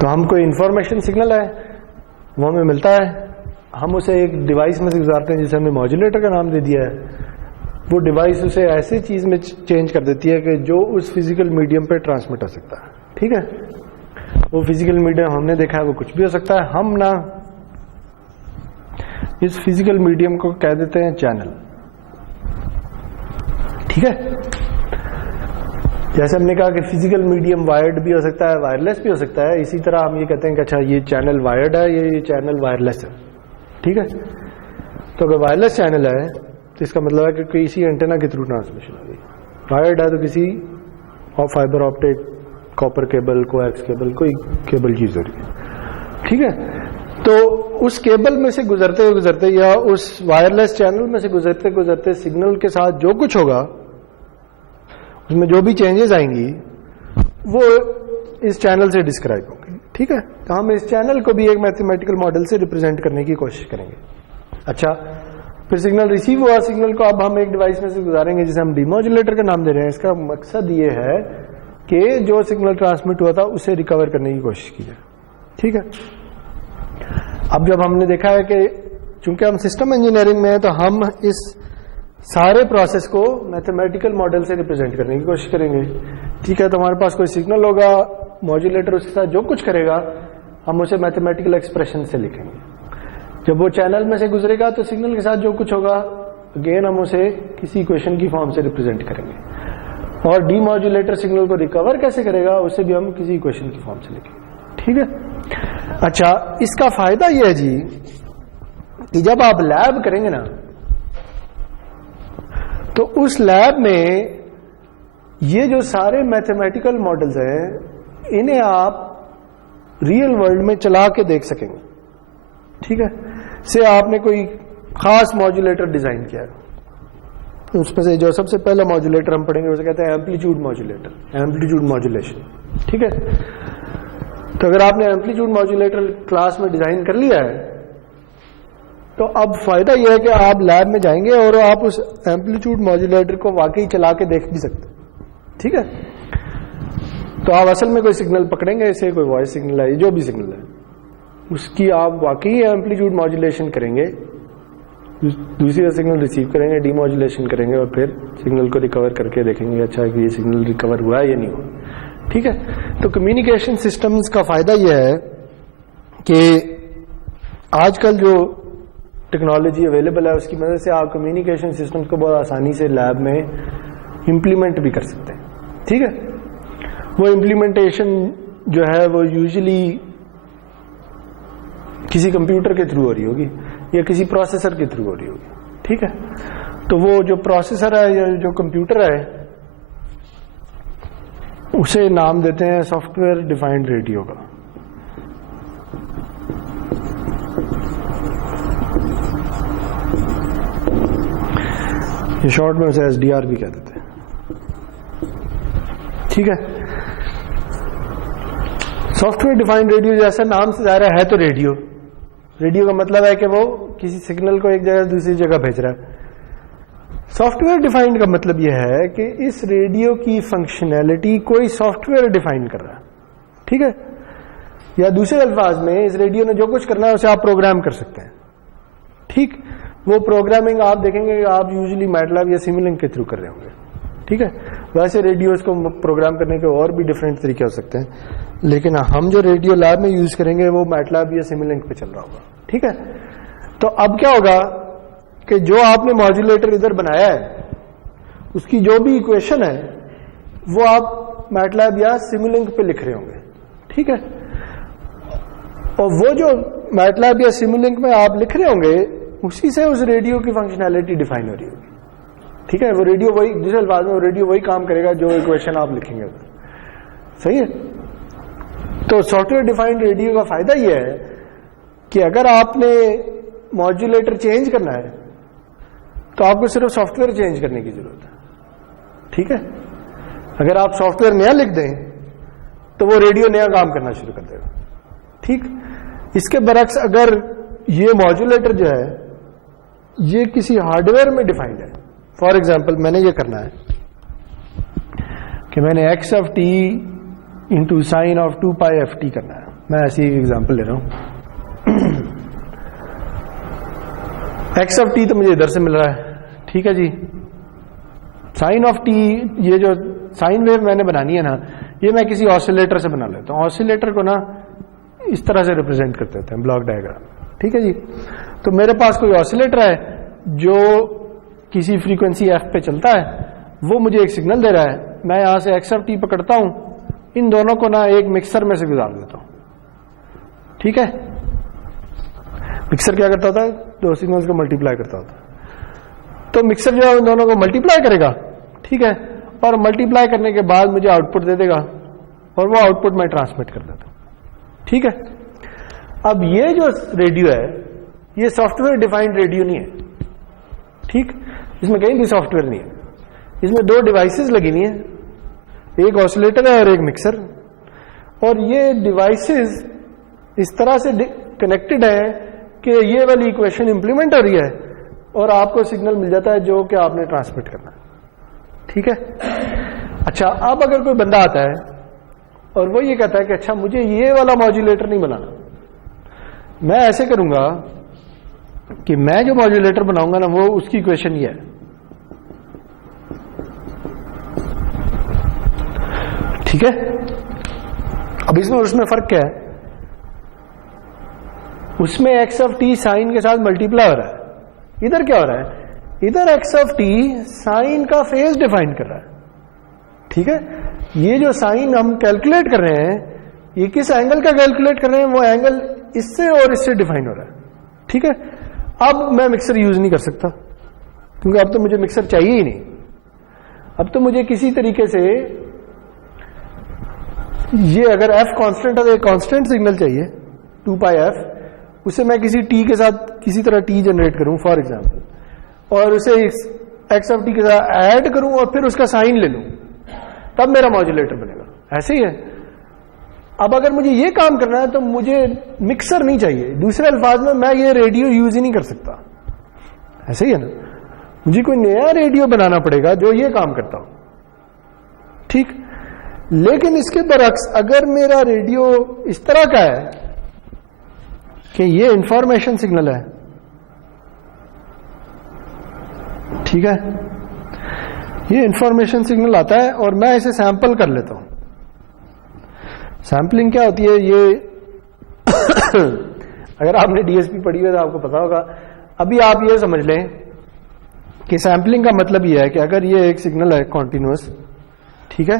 تو ہم کوئی انفارمیشن سگنل ہے وہ ہمیں ملتا ہے, ہم اسے ایک ڈیوائس میں سے گزارتے ہیں جسے ہم نے ماڈیولیٹر کا نام دے دیا ہے. وہ ڈیوائس اسے ایسی چیز میں چینج کر دیتی ہے کہ جو اس فزیکل میڈیم پہ ٹرانسمٹ ہو سکتا ہے. ٹھیک ہے, وہ فزیکل میڈیم ہم نے دیکھا ہے وہ کچھ بھی ہو سکتا ہے. ہم نا اس فزیکل میڈیم کو کہہ دیتے ہیں چینل. ٹھیک ہے, جیسے ہم نے کہا کہ فزیکل میڈیم وائرڈ بھی ہو سکتا ہے, وائرلیس بھی ہو سکتا ہے, اسی طرح ہم یہ کہتے ہیں کہ اچھا یہ چینل وائرڈ ہے, یہ چینل وائرلیس ہے. ٹھیک ہے, تو اگر وائرلیس چینل ہے تو اس کا مطلب ہے کہ کسی اینٹینا کے تھرو ٹرانسمیشن ہو گئی. وائرڈ ہے تو کسی فائبر آپٹک, کاپر کیبل, کو ایکس کیبل, کوئی کیبل یوز ہو رہی ہے. ٹھیک ہے, تو اس کیبل میں سے گزرتے یا اس وائرلیس چینل میں سے گزرتے سگنل کے ساتھ جو کچھ ہوگا اس میں جو بھی چینجز آئیں گی وہ اس چینل سے ڈسکرائب ہوں گی. ٹھیک ہے, تو ہم اس چینل کو بھی ایک میتھمیٹیکل ماڈل سے ریپرزینٹ کرنے کی کوشش کریں گے. اچھا, پھر سگنل ریسیو ہوا, سگنل کو اب ہم ایک ڈیوائس میں سے گزاریں گے جسے ہم ڈی ماڈولیٹر کا نام دے رہے ہیں. اس کا مقصد یہ ہے کہ جو سگنل ٹرانسمٹ ہوا تھا اسے ریکور کرنے کی کوشش کی جائے. ٹھیک ہے, اب جب ہم نے دیکھا ہے کہ چونکہ ہم سسٹم انجینئرنگ میں ہیں تو ہم اس سارے پروسیس کو میتھمیٹیکل ماڈل سے ریپرزینٹ کرنے کی کوشش کریں گے. ٹھیک ہے, تو ہمارے پاس کوئی سگنل ہوگا, ماڈولیٹر اس کے ساتھ جو کچھ کرے گا ہم اسے میتھمیٹیکل ایکسپریشن سے لکھیں گے. جب وہ چینل میں سے گزرے گا تو سگنل کے ساتھ جو کچھ ہوگا اگین ہم اسے کسی ایکویشن کی فارم سے ریپرزینٹ کریں گے. اور ڈی ماڈولیٹر سگنل کو ریکور کیسے کرے گا اسے بھی ہم کسی ایکویشن کی فارم سے لکھیں گے. ٹھیک ہے, اچھا, اس کا فائدہ یہ ہے جی کہ جب آپ لیب کریں گے نا تو اس لیب میں یہ جو سارے میتھمیٹیکل ماڈلز ہیں انہیں آپ ریئل ورلڈ میں چلا کے دیکھ سکیں گے. ٹھیک ہے, سے آپ نے کوئی خاص ماڈولیٹر ڈیزائن کیا ہے, اس میں سے جو سب سے پہلا ماڈولیٹر ہم پڑھیں گے اسے کہتے ہیں ایمپلیٹیوڈ ماڈولیٹر, ایمپلیٹیوڈ ماڈولیشن. ٹھیک ہے, تو اگر آپ نے ایمپلیٹیوڈ ماڈولیٹر کلاس میں ڈیزائن کر لیا ہے تو اب فائدہ یہ ہے کہ آپ لیب میں جائیں گے اور آپ اس ایمپلیٹیوڈ ماڈولیٹر کو واقعی چلا کے دیکھ بھی سکتے ہیں. ٹھیک ہے, تو آپ اصل میں کوئی سگنل پکڑیں گے, اسے کوئی وائس سگنل ہے جو بھی سگنل ہے اس کی آپ واقعی ایمپلیٹیوڈ ماڈولیشن کریں گے دوسری سگنل ریسیو کریں گے, ڈی ماڈولیشن کریں گے, اور پھر سگنل کو ریکور کر کے دیکھیں گے اچھا کہ یہ سگنل ریکور ہوا ہے یا نہیں ہوا. ٹھیک ہے, تو کمیونیکیشن سسٹمز کا فائدہ یہ ہے کہ آج کل جو ٹیکنالوجی اویلیبل ہے اس کی مدد سے آپ کمیونیکیشن سسٹم کو بہت آسانی سے لیب میں امپلیمنٹ بھی کر سکتے ہیں. ٹھیک ہے, وہ امپلیمنٹیشن جو ہے وہ یوزلی کسی کمپیوٹر کے تھرو ہو رہی ہوگی یا کسی پروسیسر کے تھرو ہو رہی ہوگی. ٹھیک ہے, تو وہ جو پروسیسر ہے یا جو کمپیوٹر ہے اسے نام دیتے ہیں سافٹ ویئر ڈیفائنڈ ریڈیو کا. یہ شارٹ میں اسے SDR بھی کہہ دیتے ہیں. ٹھیک ہے, سافٹ ویئر ڈیفائنڈ ریڈیو جیسا نام سے ظاہر ہے تو ریڈیو. ریڈیو کا مطلب ہے کہ وہ کسی سگنل کو ایک جگہ سے دوسری جگہ بھیج رہا ہے. سافٹ ویئر ڈیفائنڈ کا مطلب یہ ہے کہ اس ریڈیو کی فنکشنالٹی کوئی سافٹ ویئر ڈیفائن کر رہا ہے. ٹھیک ہے, یا دوسرے الفاظ میں اس ریڈیو نے جو کچھ کرنا ہے اسے آپ پروگرام کر سکتے ہیں. ٹھیک, وہ پروگرامنگ آپ دیکھیں گے کہ آپ یوزلی میٹلاب یا سیمولنک کے تھرو کر رہے ہوں گے. ٹھیک ہے, ویسے ریڈیوز کو پروگرام کرنے کے اور بھی ڈفرینٹ طریقے ہو سکتے ہیں, لیکن ہم جو ریڈیو لیب میں یوز کریں گے وہ میٹلاب یا سیمولنک پہ چل رہا ہوگا. ٹھیک ہے, تو اب کیا ہوگا کہ جو آپ نے ماڈیولیٹر ادھر بنایا ہے اس کی جو بھی ایکویشن ہے وہ آپ میٹلاب یا سیمولنک پہ لکھ رہے ہوں گے. ٹھیک ہے, اور وہ جو میٹلاب یا سیمولنک میں آپ لکھ رہے ہوں گے اسی سے اس ریڈیو کی فنکشنالٹی ڈیفائن ہو رہی ہوگی. ٹھیک ہے, وہ ریڈیو وہی, دوسرے الفاظ میں وہ ریڈیو وہی کام کرے گا جو ایکویشن آپ لکھیں گے. صحیح ہے, تو سافٹ ویئر ڈیفائنڈ ریڈیو کا فائدہ یہ ہے کہ اگر آپ نے ماڈیولیٹر چینج کرنا ہے تو آپ کو صرف سافٹ ویئر چینج کرنے کی ضرورت ہے. ٹھیک ہے, اگر آپ سافٹ ویئر نیا لکھ دیں تو وہ ریڈیو نیا کام کرنا شروع کر دے گا. ٹھیک, اس کے برعکس اگر یہ ماڈیولیٹر جو ہے یہ کسی ہارڈ ویئر میں ڈیفائنڈ ہے, فار ایگزامپل میں نے یہ کرنا ہے کہ میں نے x of t into sine of 2π/ft کرنا ہے. میں ایسی ایک ایگزامپل لے رہا ہوں. ایکس آف ٹی تو مجھے ادھر سے مل رہا ہے. ٹھیک ہے جی, سائن آف ٹی, یہ جو سائن ویو میں نے بنانی ہے نا یہ میں کسی آسیلیٹر سے بنا لیتا ہوں. آسیلیٹر کو نا اس طرح سے ریپرزینٹ کرتے ہوتے ہیں بلاک ڈائیگرام. ٹھیک ہے جی, تو میرے پاس کوئی آسیلیٹر ہے جو کسی فریکوینسی ایف پہ چلتا ہے, وہ مجھے ایک سگنل دے رہا ہے. میں یہاں سے ایکس آف ٹی پکڑتا ہوں, ان دونوں کو نا ایک مکسر میں سے گزار دیتا ہوں. ٹھیک ہے, مکسر کیا کرتا ہوتا ہے, دو سگنلز کو ملٹیپلائی کرتا ہوتا ہے. تو مکسر جو ہے ان دونوں کو ملٹیپلائی کرے گا. ٹھیک ہے, اور ملٹیپلائی کرنے کے بعد مجھے آؤٹ پٹ دے دے گا اور وہ آؤٹ پٹ میں ٹرانسمٹ کر دیتا ہوں. ٹھیک ہے, اب یہ جو ریڈیو ہے یہ سافٹ ویئر ڈیفائنڈ ریڈیو نہیں ہے. ٹھیک, اس میں کہیں بھی سافٹ ویئر نہیں ہے. اس میں دو ڈیوائسز لگی ہوئی ہیں, ایک آسیلیٹر ہے اور ایک مکسر, اور یہ ڈیوائسز اس طرح سے کنیکٹڈ ہیں کہ یہ والی ایکویشن امپلیمنٹ ہو رہی ہے اور آپ کو سگنل مل جاتا ہے جو کہ آپ نے ٹرانسمٹ کرنا ہے. ٹھیک ہے, اچھا اب اگر کوئی بندہ آتا ہے اور وہ یہ کہتا ہے کہ اچھا مجھے یہ والا ماڈیولیٹر نہیں بنانا, میں ایسے کروں گا کہ میں جو ماڈیولیٹر بناؤں گا نا وہ اس کی ایکویشن یہ ہے. ٹھیک ہے, اب اس میں فرق کیا ہے, اس میں ایکس آف ٹی سائن کے ساتھ ملٹیپلائی ہو رہا ہے. ادھر کیا ہو رہا ہے, ادھر ایکس آف ٹی سائن کا فیز ڈیفائن کر رہا ہے. ٹھیک ہے, یہ جو سائن ہم کیلکولیٹ کر رہے ہیں یہ کس اینگل کا کیلکولیٹ کر رہے ہیں, وہ اینگل اس سے اور اس سے ڈیفائن ہو رہا ہے. ٹھیک ہے, اب میں مکسر یوز نہیں کر سکتا کیونکہ اب تو مجھے مکسر چاہیے ہی نہیں. اب تو مجھے کسی طریقے سے یہ اگر ایف کانسٹنٹ ہے تو ایک کانسٹنٹ سگنل چاہیے 2πf, اسے میں کسی ٹی کے ساتھ کسی طرح ٹی جنریٹ کروں فار ایگزامپل, اور اسے ایکس آف ٹی کے ساتھ ایڈ کروں اور پھر اس کا سائن لے لوں, تب میرا ماڈیولیٹر بنے گا. ایسے ہی ہے. اب اگر مجھے یہ کام کرنا ہے تو مجھے مکسر نہیں چاہیے. دوسرے الفاظ میں یہ ریڈیو یوز ہی نہیں کر سکتا. ایسے ہی ہے نا, مجھے کوئی نیا ریڈیو بنانا پڑے گا جو یہ کام کرتا ہو. ٹھیک, لیکن اس کے برعکس اگر میرا ریڈیو اس طرح کا ہے کہ یہ انفارمیشن سگنل ہے ٹھیک ہے, یہ انفارمیشن سگنل آتا ہے اور میں اسے سیمپل کر لیتا ہوں. سیمپلنگ کیا ہوتی ہے, یہ اگر آپ نے ڈی ایس پی پڑھی ہوئی تو آپ کو پتا ہوگا. ابھی آپ یہ سمجھ لیں کہ سیمپلنگ کا مطلب یہ ہے کہ اگر یہ ایک سگنل ہے کنٹینیوس, ٹھیک ہے,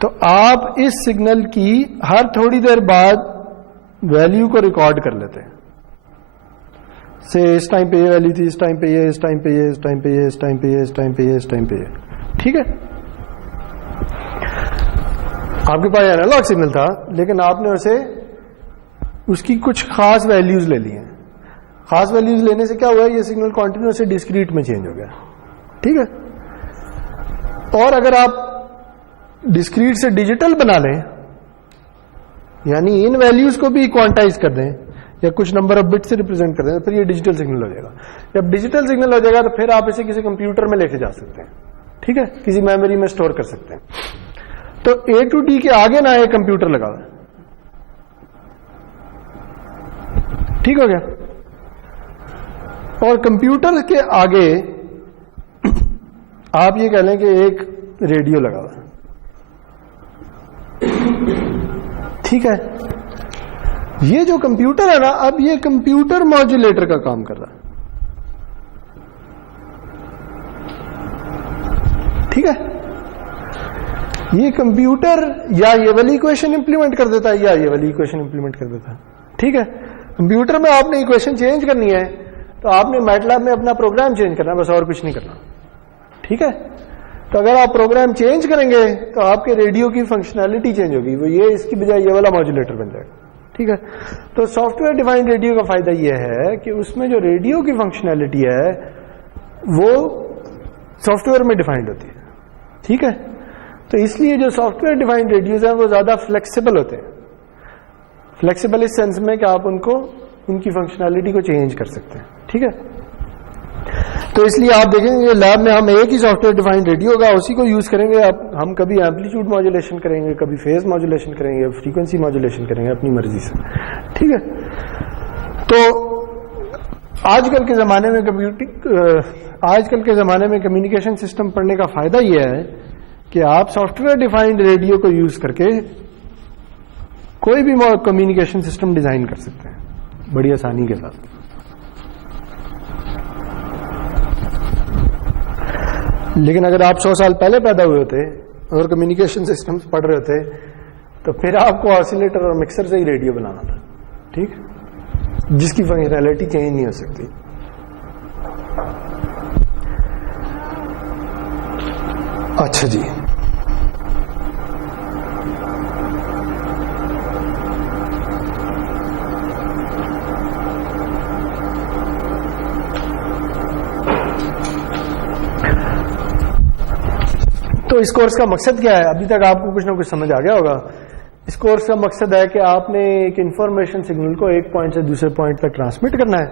تو آپ اس سگنل کی ہر تھوڑی دیر بعد ویلیو کو ریکارڈ کر لیتے ہیں. سے اس ٹائم پہ یہ ویلیو تھی, اس ٹائم پہ یہ, اس ٹائم پہ یہ, اس ٹائم پہ یہ, اس ٹائم پہ یہ, اس ٹائم پہ یہ, اس ٹائم پہ یہ, ٹھیک ہے. آپ کے پاس اینالاگ سگنل تھا لیکن آپ نے اسے اس کی کچھ خاص ویلیوز لے لی ہیں. خاص ویلیوز لینے سے کیا ہوا ہے, یہ سگنل کنٹینیوس سے ڈسکریٹ میں چینج ہو گیا, ٹھیک ہے. اور اگر آپ ڈسکریٹ سے ڈیجیٹل بنا لیں, یعنی ان ویلیوز کو بھی کوانٹائز کر دیں یا کچھ نمبر آف بٹ سے ریپرزینٹ کر دیں, پھر یہ ڈیجیٹل سگنل ہو جائے گا. جب ڈیجیٹل سگنل ہو جائے گا تو پھر آپ اسے کسی کمپیوٹر میں لے کے جا سکتے ہیں, ٹھیک ہے, کسی میموری میں اسٹور کر سکتے ہیں. تو اے ٹو ڈی کے آگے نہ ایک کمپیوٹر لگا ہوا ہے, ٹھیک ہو گیا. اور کمپیوٹر کے آگے آپ یہ کہہ لیں کہ ایک ریڈیو لگا ہوا ہے, ٹھیک ہے. یہ جو کمپیوٹر ہے نا, اب یہ کمپیوٹر ماڈیولیٹر کا کام کر رہا ہے, ٹھیک ہے. یہ کمپیوٹر یا یہ والی ایکویشن امپلیمنٹ کر دیتا ہے یا یہ والی ایکویشن امپلیمنٹ کر دیتا ہے, ٹھیک ہے. کمپیوٹر میں آپ نے ایکویشن چینج کرنی ہے تو آپ نے میٹلیب میں اپنا پروگرام چینج کرنا ہے, بس اور کچھ نہیں کرنا, ٹھیک ہے. تو اگر آپ پروگرام چینج کریں گے تو آپ کے ریڈیو کی فنکشنالٹی چینج ہوگی, وہ یہ اس کی بجائے یہ والا ماڈیولیٹر بن جائے گا, ٹھیک ہے. تو سافٹ ویئر ڈیفائنڈ ریڈیو کا فائدہ یہ ہے کہ اس میں جو ریڈیو کی فنکشنالٹی ہے وہ سافٹ ویئر میں ڈیفائنڈ ہوتی ہے, ٹھیک ہے. تو اس لیے جو سافٹ ویئر ڈیفائنڈ ریڈیوز ہیں وہ زیادہ فلیکسیبل ہوتے ہیں. فلیکسیبل اس سینس میں کہ آپ ان کی فنکشنالٹی کو چینج کر سکتے ہیں, ٹھیک ہے. تو اس لیے آپ دیکھیں گے لیب میں ہم ایک ہی سافٹ ویئر ڈیفائنڈ ریڈیو ہوگا, اسی کو یوز کریں گے. ہم کبھی ایمپلیٹیوڈ ماڈولیشن کریں گے, کبھی فیز ماڈولیشن کریں گے, فریکوینسی ماڈولیشن کریں گے اپنی مرضی سے, ٹھیک ہے. تو آج کل کے زمانے میں کمیونیکیشن سسٹم پڑھنے کا فائدہ یہ ہے کہ آپ سافٹ ویئر ڈیفائنڈ ریڈیو کو یوز کر کے کوئی بھی کمیونیکیشن سسٹم ڈیزائن کر سکتے ہیں بڑی آسانی کے ساتھ. لیکن اگر آپ 100 سال پہلے پیدا ہوئے ہوتے اور کمیونیکیشن سسٹمز پڑھ رہے ہوتے تو پھر آپ کو آسیلیٹر اور مکسر سے ہی ریڈیو بنانا تھا, ٹھیک, جس کی فنکشنالٹی چینج نہیں ہو سکتی. اچھا جی, تو اس کورس کا مقصد کیا ہے؟ ابھی تک آپ کو کچھ نہ کچھ سمجھ آ گیا ہوگا. اس کورس کا مقصد ہے کہ آپ نے ایک انفارمیشن سگنل کو ایک پوائنٹ سے دوسرے پوائنٹ تک ٹرانسمٹ کرنا ہے.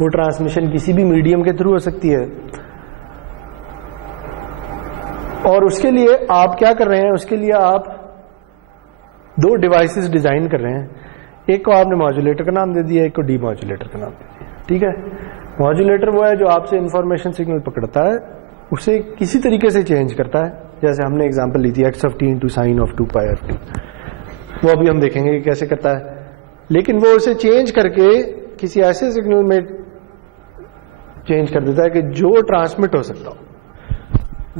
وہ ٹرانسمیشن کسی بھی میڈیم کے تھرو ہو سکتی ہے, اور اس کے لیے آپ کیا کر رہے ہیں, اس کے لیے آپ 2 ڈیوائسز ڈیزائن کر رہے ہیں. ایک کو آپ نے ماڈولیٹر کا نام دے دیا, ایک کو ڈی ماڈولیٹر کا نام دے دیا, ٹھیک ہے. ماڈولیٹر وہ ہے جو آپ سے انفارمیشن سگنل پکڑتا ہے, اسے کسی طریقے سے چینج کرتا ہے, جیسے ہم نے اگزامپل لی تھی x of t into sin of 2 pi f t. وہ ابھی ہم دیکھیں گے کہ کیسے کرتا ہے. لیکن وہ اسے چینج کر کے کسی ایسے سگنل میں چینج کر دیتا ہے کہ جو ٹرانسمٹ ہو سکتا ہو.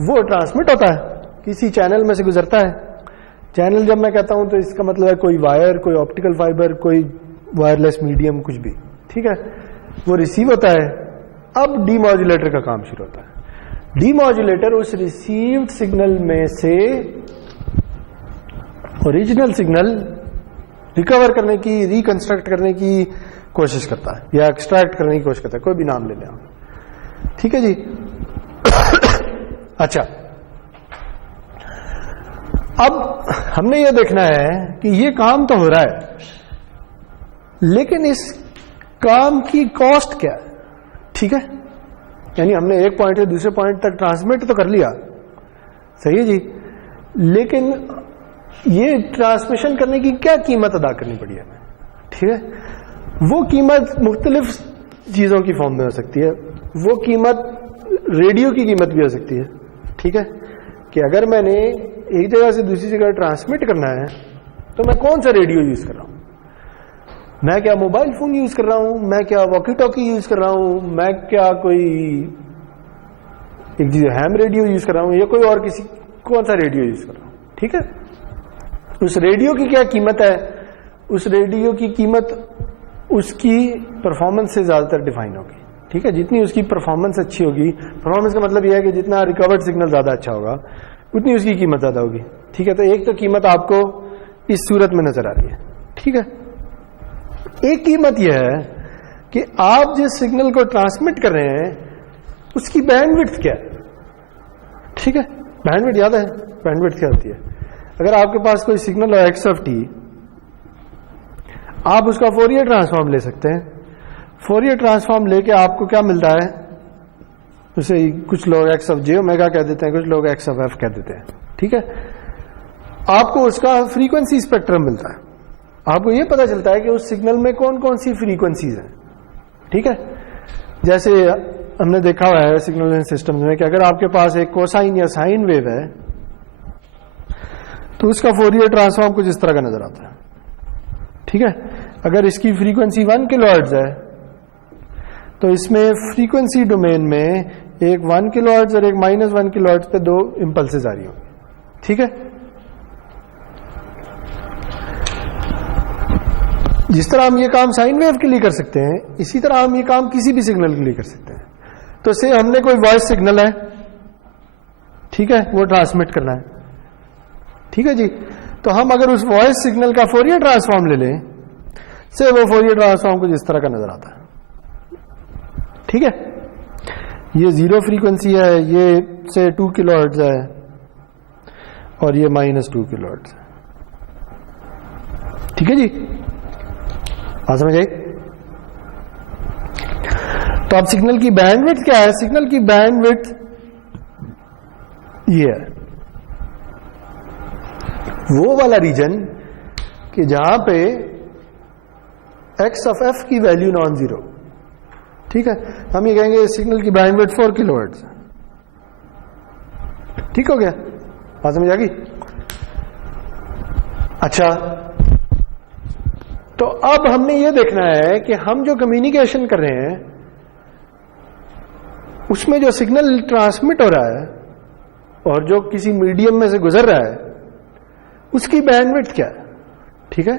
وہ ٹرانسمٹ ہوتا ہے, کسی چینل میں سے گزرتا ہے. چینل جب میں کہتا ہوں تو اس کا مطلب ہے کوئی وائر, کوئی آپٹیکل فائبر, کوئی وائرلیس میڈیم, کچھ بھی, ٹھیک ہے. وہ ریسیو ہوتا ہے. اب ڈی ماڈولیٹر کا کام شروع ہوتا ہے. ڈی ماڈولیٹر اس ریسیوڈ سگنل میں سے اوریجنل سگنل ریکور کرنے کی, ریکنسٹرکٹ کرنے کی کوشش کرتا ہے, یا ایکسٹریکٹ کرنے کی کوشش کرتا ہے, کوئی بھی نام لے لیں, ٹھیک ہے جی. اچھا, اب ہم نے یہ دیکھنا ہے کہ یہ کام تو ہو رہا ہے, لیکن اس کام کی کاسٹ کیا ہے, ٹھیک ہے. یعنی ہم نے ایک پوائنٹ سے دوسرے پوائنٹ تک ٹرانسمٹ تو کر لیا, صحیح ہے جی, لیکن یہ ٹرانسمیشن کرنے کی کیا قیمت ادا کرنی پڑی ہمیں, ٹھیک ہے. وہ قیمت مختلف چیزوں کی فارم میں ہو سکتی ہے. وہ قیمت ریڈیو کی قیمت بھی ہو سکتی ہے. ٹھیک ہے, کہ اگر میں نے ایک جگہ سے دوسری جگہ ٹرانسمٹ کرنا ہے تو میں کون سا ریڈیو یوز کر رہا ہوں, میں کیا موبائل فون یوز کر رہا ہوں, میں کیا واکی ٹاکی یوز کر رہا ہوں, میں کیا کوئی ایک ہیم ریڈیو یوز کر رہا ہوں, یا کوئی اور کسی کون سا ریڈیو یوز کر رہا ہوں. ٹھیک ہے, اس ریڈیو کی کیا قیمت ہے, اس ریڈیو کی قیمت اس کی پرفارمنس سے زیادہ تر ڈیفائن ہوگی. ٹھیک ہے, جتنی اس کی پرفارمنس اچھی ہوگی, پرفارمنس کا مطلب یہ ہے کہ جتنا ریکورڈ سگنل زیادہ اچھا ہوگا اتنی اس کی قیمت زیادہ ہوگی. ٹھیک ہے, تو ایک تو قیمت آپ کو اس صورت میں نظر آ رہی ہے. ٹھیک ہے, ایک قیمت یہ ہے کہ آپ جس سگنل کو ٹرانسمٹ کر رہے ہیں اس کی بینڈ وڈتھ کیا ہے. ٹھیک ہے, بینڈ وڈتھ یاد ہے بینڈ وڈتھ کیا ہوتی ہے. اگر آپ کے پاس کوئی signal who x of T, آپ اس کا فورئر ٹرانسفارم لے سکتے ہیں. فورئر ٹرانسفارم لے کے آپ کو کیا ملتا ہے, اسے کچھ لوگ ایکس آف جے اومیگا کہہ دیتے ہیں, کچھ لوگ ایکس آف ایف کہہ دیتے ہیں. ٹھیک ہے, آپ کو اس کا فریکوینسی اسپیکٹرم ملتا ہے. آپ کو یہ پتا چلتا ہے کہ اس سگنل میں کون کون سی فریکوینسیز ہیں. ٹھیک ہے, جیسے ہم نے دیکھا ہوا ہے سگنل سسٹم میں کہ اگر آپ کے پاس ایک کوسائن یا سائن ویو ہے تو اس کا فورئر ٹرانسفارم کچھ اس طرح کا نظر آتا ہے. ٹھیک ہے, اگر اس کی فریکوینسی 1 کلو ہرٹز ہے تو اس میں فریکوینسی ڈومین میں ایک 1 کلو ہرٹز اور ایک -1 کلو ہرٹز پہ 2 امپلسز آ رہی ہوں گی. ٹھیک ہے, جس طرح ہم یہ کام سائن ویو کے لیے کر سکتے ہیں اسی طرح ہم یہ کام کسی بھی سگنل کے لیے کر سکتے ہیں. تو سے ہم نے کوئی وائس سگنل ہے, ٹھیک ہے, وہ ٹرانسمٹ کرنا ہے. ٹھیک ہے جی, تو ہم اگر اس وائس سگنل کا فورئر ٹرانسفارم لے لیں سے وہ فورئر ٹرانسفارم کچھ اس طرح کا نظر آتا ہے. ٹھیک ہے, یہ 0 فریکوینسی ہے, یہ سے 2 کلو ہرٹز ہے اور یہ -2 کلو ہرٹز ہے. ٹھیک ہے جی, بات سمجھ آئی. تو اب سگنل کی بینڈ وڈتھ کیا ہے, سگنل کی بینڈ وڈتھ یہ ہے وہ والا ریجن کہ جہاں پہ ایکس آف ایف کی ویلیو نان زیرو. ٹھیک ہے, ہم یہ کہیں گے سگنل کی بینڈ وڈتھ 4 کلو ہرٹز. ٹھیک ہو گیا, بات سمجھ آ گئی. اچھا, تو اب ہم نے یہ دیکھنا ہے کہ ہم جو کمیونیکیشن کر رہے ہیں اس میں جو سگنل ٹرانسمٹ ہو رہا ہے اور جو کسی میڈیم میں سے گزر رہا ہے اس کی بینڈ وڈتھ کیا ہے. ٹھیک ہے,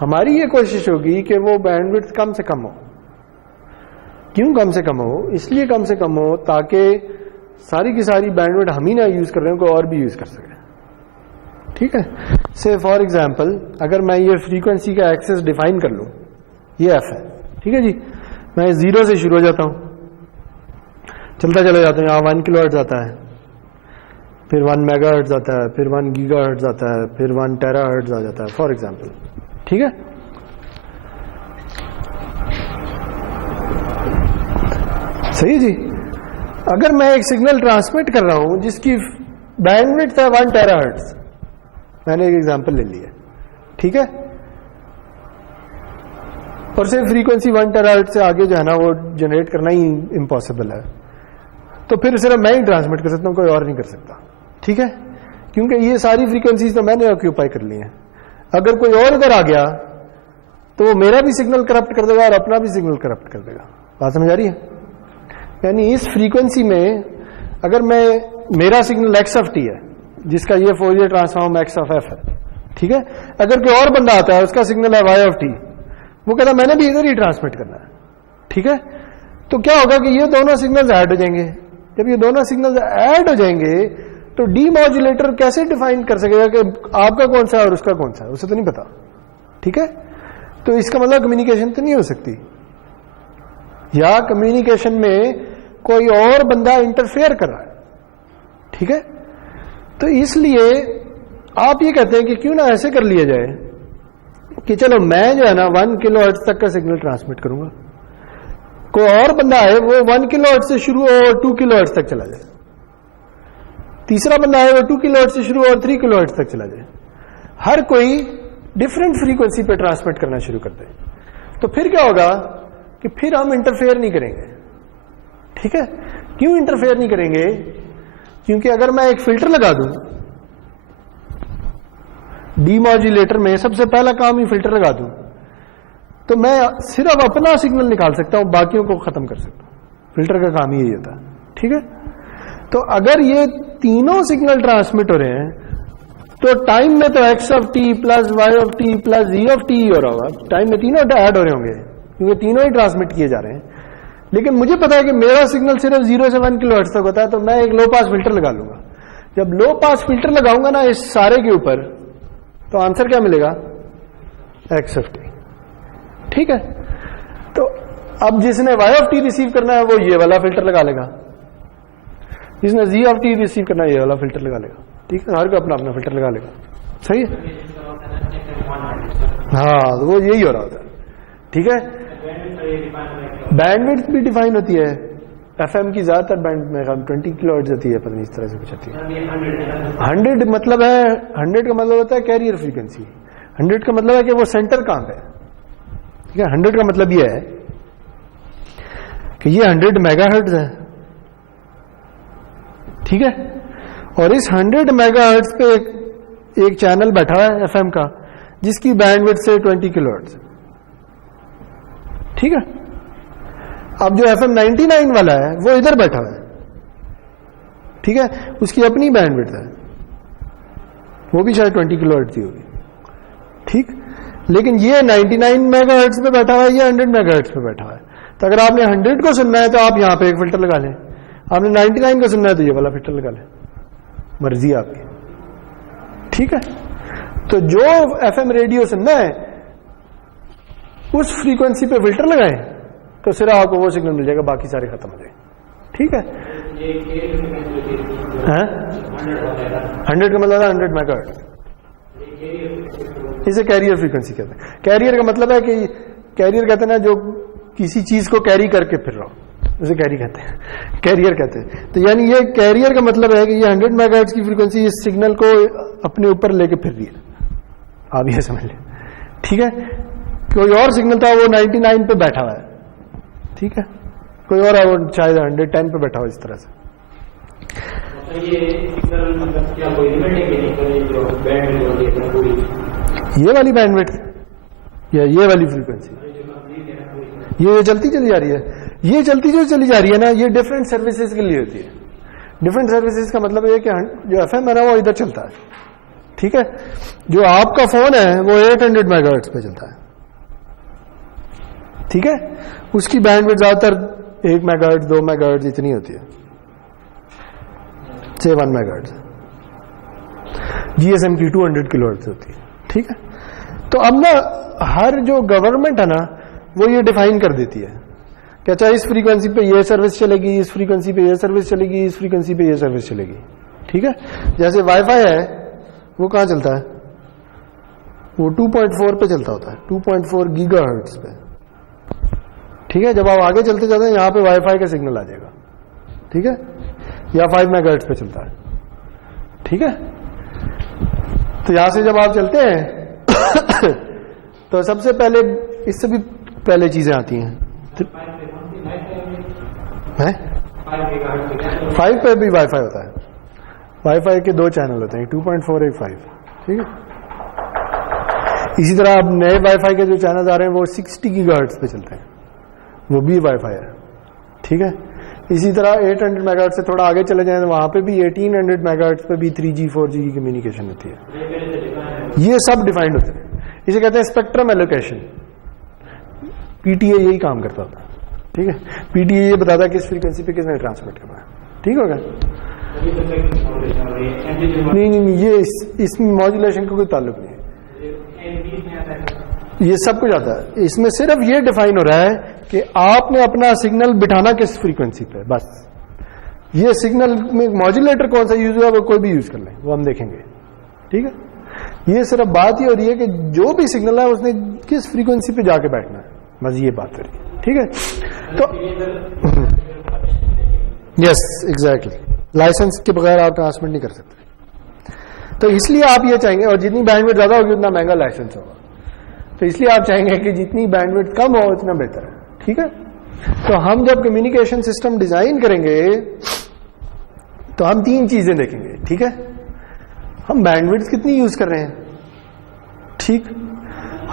ہماری یہ کوشش ہوگی کہ وہ بینڈ وڈتھ کم سے کم ہو. کیوں کم سے کم ہو, اس لیے کم سے کم ہو تاکہ ساری کی ساری بینڈ وڈتھ ہم ہی نہ یوز کر رہے ہیں, کوئی اور بھی یوز کر سکے. ٹھیک ہے, سے فار ایگزامپل اگر میں یہ فریکوینسی کا ایکسس ڈیفائن کر لوں, یہ ایف ہے. ٹھیک ہے جی, میں 0 سے شروع ہو جاتا ہوں, چلتا چلا جاتا ہوں, یہاں 1 کلو ہرٹز آتا ہے, پھر 1 میگا ہرٹز آتا ہے, پھر 1 گیگا ہرٹز آتا ہے, پھر 1 ٹیرا ہرٹز آ جاتا ہے فار ایگزامپل. ٹھیک ہے, صحیح جی. اگر میں ایک سگنل ٹرانسمٹ کر رہا ہوں جس کی بینڈ وڈتھ ہے 1 ٹیرا ہرٹز, میں نے ایک ایگزامپل لے لی ہے. ٹھیک ہے, اور صرف فریکوینسی 1 ٹیرا ہرٹز سے آگے جو ہے نا وہ جنریٹ کرنا ہی امپاسبل ہے, تو پھر صرف میں ہی ٹرانسمٹ کر سکتا ہوں, کوئی اور نہیں کر سکتا. ٹھیک ہے, کیونکہ یہ ساری فریکوینسیز تو میں نے آکیوپائی کر لی ہیں. اگر کوئی اور ادھر آ گیا تو وہ میرا بھی سگنل کرپٹ کر دے گا اور اپنا بھی سگنل کرپٹ کر دے گا. بات سمجھ آ رہی ہے. یعنی اس فریکوینسی میں اگر میں میرا سگنل ایکس آف ٹی ہے جس کا یہ Fourier transform x of F ہے, ٹھیک ہے, اگر کوئی اور بندہ آتا ہے اس کا سگنل ہے وائی آف ٹی, وہ کہتا ہے میں نے بھی ادھر ہی ٹرانسمٹ کرنا ہے. ٹھیک ہے, تو کیا ہوگا کہ یہ دونوں سگنلز ایڈ ہو جائیں گے. جب یہ دونوں سگنلز ایڈ ہو جائیں گے تو ڈی ماڈولیٹر کیسے ڈیفائن کر سکے گا کہ آپ کا کون سا ہے اور اس کا کون سا ہے, اسے تو نہیں پتا. ٹھیک ہے, تو اس کا مطلب کمیونیکیشن تو نہیں ہو سکتی, یا کمیونیکیشن میں کوئی اور بندہ انٹرفیئر کر رہا ہے. ٹھیک ہے, تو اس لیے آپ یہ کہتے ہیں کہ کیوں نہ ایسے کر لیا جائے کہ چلو میں جو ہے نا 1 کلو ہرٹز تک کا سگنل ٹرانسمٹ کروں گا, کوئی اور بندہ ہے وہ 1 کلو ہرٹز سے شروع ہو اور 2 کلو ہرٹز تک چلا جائے, تیسرا بندہ ہے وہ 2 کلو ہرٹز سے شروع ہو اور 3 کلو ہرٹز تک چلا جائے. ہر کوئی ڈفرینٹ فریکوینسی پہ ٹرانسمٹ کرنا شروع کر دے. تو پھر کیا ہوگا کہ پھر ہم انٹرفیئر نہیں کریں گے. ٹھیک ہے. کیوں انٹرفیئر نہیں کریں گے؟ کیونکہ اگر میں ایک فلٹر لگا دوں ڈی ماڈیولیٹر میں، سب سے پہلا کام ہی فلٹر لگا دوں، تو میں صرف اپنا سگنل نکال سکتا ہوں، باقیوں کو ختم کر سکتا ہوں. فلٹر کا کام ہی یہی ہوتا ہے. ٹھیک ہے. تو اگر یہ تینوں سگنل ٹرانسمٹ ہو رہے ہیں تو ٹائم میں تو x of t plus y of t plus z of t ہو رہا ہوگا. ٹائم میں تینوں ایڈ ہو رہے ہوں گے کیونکہ تینوں ہی ٹرانسمٹ کیے جا رہے ہیں. لیکن مجھے پتا ہے کہ میرا سگنل صرف 0 سے 1 کلو ہرٹز تک ہوتا ہے، تو میں ایک لو پاس فلٹر لگا لوں گا. جب لو پاس فلٹر لگاؤں گا نا اس سارے کے اوپر، تو آنسر کیا ملے گا؟ X of T. ٹھیک ہے. تو اب جس نے وائی آف ٹی ریسیو کرنا ہے وہ یہ والا فلٹر لگا لے گا، جس نے زی آف ٹی ریسیو کرنا ہے یہ والا فلٹر لگا لے گا. ٹھیک ہے. ہر کوئی اپنا اپنا فلٹر لگا لے گا. صحیح ہے. ہاں وہ یہی ہو رہا ہوتا ہے. ٹھیک ہے. بینڈ وڈتھ بھی ڈیفائن ہوتی ہے. ایف ایم کی زیادہ تر بینڈ میں 20 کلو ہرٹز ہوتی ہے، پتہ نہیں اس طرح سے کچھ ہوتی ہے. 100 مطلب ہے، 100 کا مطلب ہوتا ہے کیریئر فریکوینسی. 100 کا مطلب ہے کہ وہ سینٹر کہاں پہ ہے. ٹھیک ہے. 100 کا مطلب یہ ہے کہ یہ 100 میگا ہرٹز ہے. ٹھیک ہے. اور اس 100 میگا ہرٹز پہ ایک چینل بیٹھا ہے ایف ایم کا جس کی بینڈ وڈتھ سے 20 کلو ہرٹز. ٹھیک ہے. اب جو ایف ایم 99 والا ہے وہ ادھر بیٹھا ہوا ہے. ٹھیک ہے. اس کی اپنی بینڈ وڈتھ ہے، وہ بھی شاید 20 کلو ہرٹز کی ہوگی. ٹھیک. لیکن یہ 99 میگا ہرٹز پہ بیٹھا ہوا ہے، یہ 100 میگا ہرٹز پہ بیٹھا ہوا ہے. تو اگر آپ نے 100 کو سننا ہے تو آپ یہاں پہ ایک فلٹر لگا لیں. آپ نے 99 کو سننا ہے تو یہ والا فلٹر لگا لیں. مرضی آپ کی. ٹھیک ہے. تو جو ایف ایم ریڈیو سننا ہے اس فریکوینسی پہ فلٹر لگائیں تو صرف آپ کو وہ سگنل مل جائے گا، باقی سارے ختم ہو جائیں. ٹھیک ہے. 100 کا مطلب ہے 100 میگا ہرٹز. اسے کیریئر فریکوینسی کہتے ہیں. کیریئر کا مطلب ہے کہ کیریئر کہتے ہیں نا جو کسی چیز کو کیری کر کے پھر رہا ہو، اسے کیری کہتے ہیں، کیریئر کہتے ہیں. تو یعنی یہ کیریئر کا مطلب ہے کہ یہ 100 میگا ہرٹز کی فریکوینسی اس سگنل کو اپنے اوپر لے کے پھر رہی ہے. آپ یہ سمجھ لیں. ٹھیک ہے. کوئی اور سگنل تھا وہ 99 پہ بیٹھا ہوا ہے. ٹھیک ہے. کوئی اور وہ شاید 110 پہ بیٹھا ہوا اس طرح سے. یہ والی بینڈ وڈتھ یا یہ والی فریکوینسی یہ چلتی چلی جا رہی ہے. یہ چلتی جو چلی جا رہی ہے نا، یہ ڈفرینٹ سروسز کے لیے ہوتی ہے. ڈفرینٹ سروسز کا مطلب یہ کہ جو ایف ایم ہے نا وہ ادھر چلتا ہے. ٹھیک ہے. جو آپ کا فون ہے وہ 800 میگا ہرٹز پہ چلتا ہے. ٹھیک ہے. اس کی بینڈ وڈتھ زیادہ تر 1 میگا ہرٹز 2 میگا ہرٹز اتنی ہوتی ہے، سے 1 میگا ہرٹز. جی ایس ایم کی 200 کلو ہرٹز ہوتی ہے. ٹھیک ہے. تو اب نا ہر جو گورنمنٹ ہے نا وہ یہ ڈیفائن کر دیتی ہے کہ اچھا اس فریکوینسی پہ یہ سروس چلے گی، اس فریکوینسی پہ یہ سروس چلے گی، اس فریکوینسی پہ یہ سروس چلے گی. ٹھیک ہے. جیسے وائی فائی ہے وہ کہاں چلتا ہے؟ وہ 2.4 پہ چلتا ہوتا ہے، 2.4 گیگا ہرٹز پہ. ٹھیک ہے. جب آپ آگے چلتے جاتے ہیں یہاں پہ وائی فائی کا سگنل آ جائے گا. ٹھیک ہے. یا 5 میگا ہرٹز پہ چلتا ہے. ٹھیک ہے. تو یہاں سے جب آپ چلتے ہیں تو سب سے پہلے اس سے بھی پہلے چیزیں آتی ہیں. 5 پہ بھی وائی فائی ہوتا ہے. وائی فائی کے 2 چینل ہوتے ہیں، 2.4 ایک 5. ٹھیک ہے. اسی طرح اب نئے وائی فائی کے جو چینل آ رہے ہیں وہ 60 گیگا ہرٹز پہ چلتے ہیں، وہ بھی وائی فائی ہے. ٹھیک ہے. اسی طرح 800 میگا ہرٹز سے تھوڑا آگے چلے جائیں تو وہاں پہ بھی 1800 میگا ہرٹز پہ بھی 3G 4G کی کمیونیکیشن ہوتی ہے. یہ سب ڈیفائنڈ ہوتے ہیں. اسے کہتے ہیں spectrum allocation. P T A یہی کام کرتا ہوتا ہے. ٹھیک ہے. پی ٹی اے یہ بتاتا ہے کس فریکوینسی پہ کس نے ٹرانسمٹ کرنا ہے. ٹھیک ہوگا. نہیں یہ اس میں ماڈولیشن کا کوئی تعلق نہیں ہے. یہ سب کچھ آتا ہے. اس میں صرف یہ ڈیفائن ہو رہا ہے کہ آپ نے اپنا سگنل بٹھانا کس فریکوینسی پہ، بس. یہ سگنل میں ماڈولیٹر کون سا یوز ہوا وہ کوئی بھی یوز کر لیں، وہ ہم دیکھیں گے. ٹھیک ہے. یہ صرف بات یہ ہو رہی ہے کہ جو بھی سگنل ہے اس نے کس فریکوینسی پہ جا کے بیٹھنا ہے، بس یہ بات ہو رہی ہے. ٹھیک ہے. تو یس ایگزیکٹلی لائسنس کے بغیر آپ ٹرانسمٹ نہیں کر سکتے. تو اس لیے آپ یہ چاہیں گے، اور جتنی بینڈ وڈتھ زیادہ ہوگی اتنا مہنگا لائسنس ہوگا، تو اس لیے آپ چاہیں گے کہ جتنی بینڈ وڈتھ کم ہو اتنا بہتر ہے. ٹھیک ہے. تو ہم جب کمیونیکیشن سسٹم ڈیزائن کریں گے تو ہم 3 چیزیں دیکھیں گے. ٹھیک ہے, ہم بینڈ وڈتھ کتنی یوز کر رہے ہیں, ٹھیک,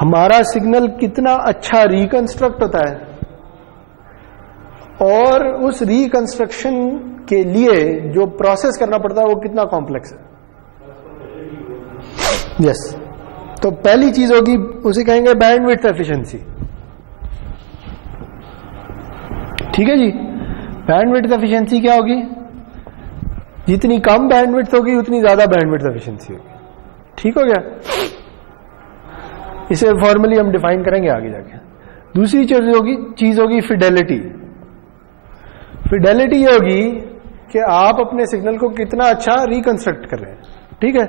ہمارا سگنل کتنا اچھا ریکنسٹرکٹ ہوتا ہے, اور اس ریکنسٹرکشن کے لیے جو پروسیس کرنا پڑتا ہے وہ کتنا کمپلیکس ہے. یس, تو پہلی چیز ہوگی اسے کہیں گے بینڈ وڈتھ ایفیشنسی. ٹھیک ہے جی, بینڈ وڈتھ ایفیشنسی کیا ہوگی؟ جتنی کم بینڈ وڈتھ ہوگی اتنی زیادہ بینڈ وڈتھ ایفیشنسی ہوگی. ٹھیک ہو گیا, اسے فارملی ہم ڈیفائن کریں گے آگے جا کے. دوسری چیز ہوگی فیڈیلٹی. فیڈیلٹی یہ ہوگی کہ آپ اپنے سگنل کو کتنا اچھا ریکنسٹرکٹ کر رہے ہیں. ٹھیک ہے,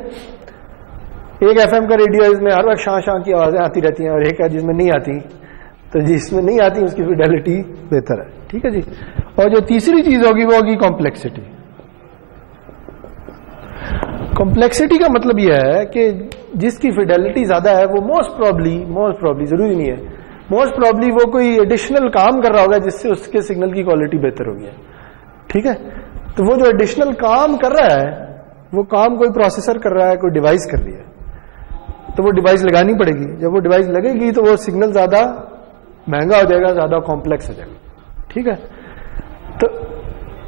ایک ایف ایم کا ریڈیو ہے, اس میں ہر وقت شاں شاں کی آوازیں آتی رہتی ہیں, اور ایک ہے جس میں نہیں آتی, تو جس میں نہیں آتی اس کی فیڈیلٹی بہتر ہے. ٹھیک ہے جی. اور جو تیسری چیز ہوگی وہ ہوگی کمپلیکسٹی. کمپلیکسٹی کا مطلب یہ ہے کہ جس کی فیڈیلٹی زیادہ ہے وہ موسٹ پرابلی ضروری نہیں ہے, موسٹ پرابلی وہ کوئی ایڈیشنل کام کر رہا ہوگا جس سے اس کے سگنل کی کوالٹی بہتر ہوگی. ٹھیک ہے, تو وہ جو ایڈیشنل کام کر رہا ہے وہ کام کوئی پروسیسر کر رہا ہے, کوئی ڈیوائس کر رہی ہے, تو وہ ڈیوائس لگانی پڑے گی. جب وہ ڈیوائس لگے گی تو وہ سگنل زیادہ مہنگا ہو جائے گا, زیادہ کمپلیکس ہو جائے گا. ٹھیک ہے, تو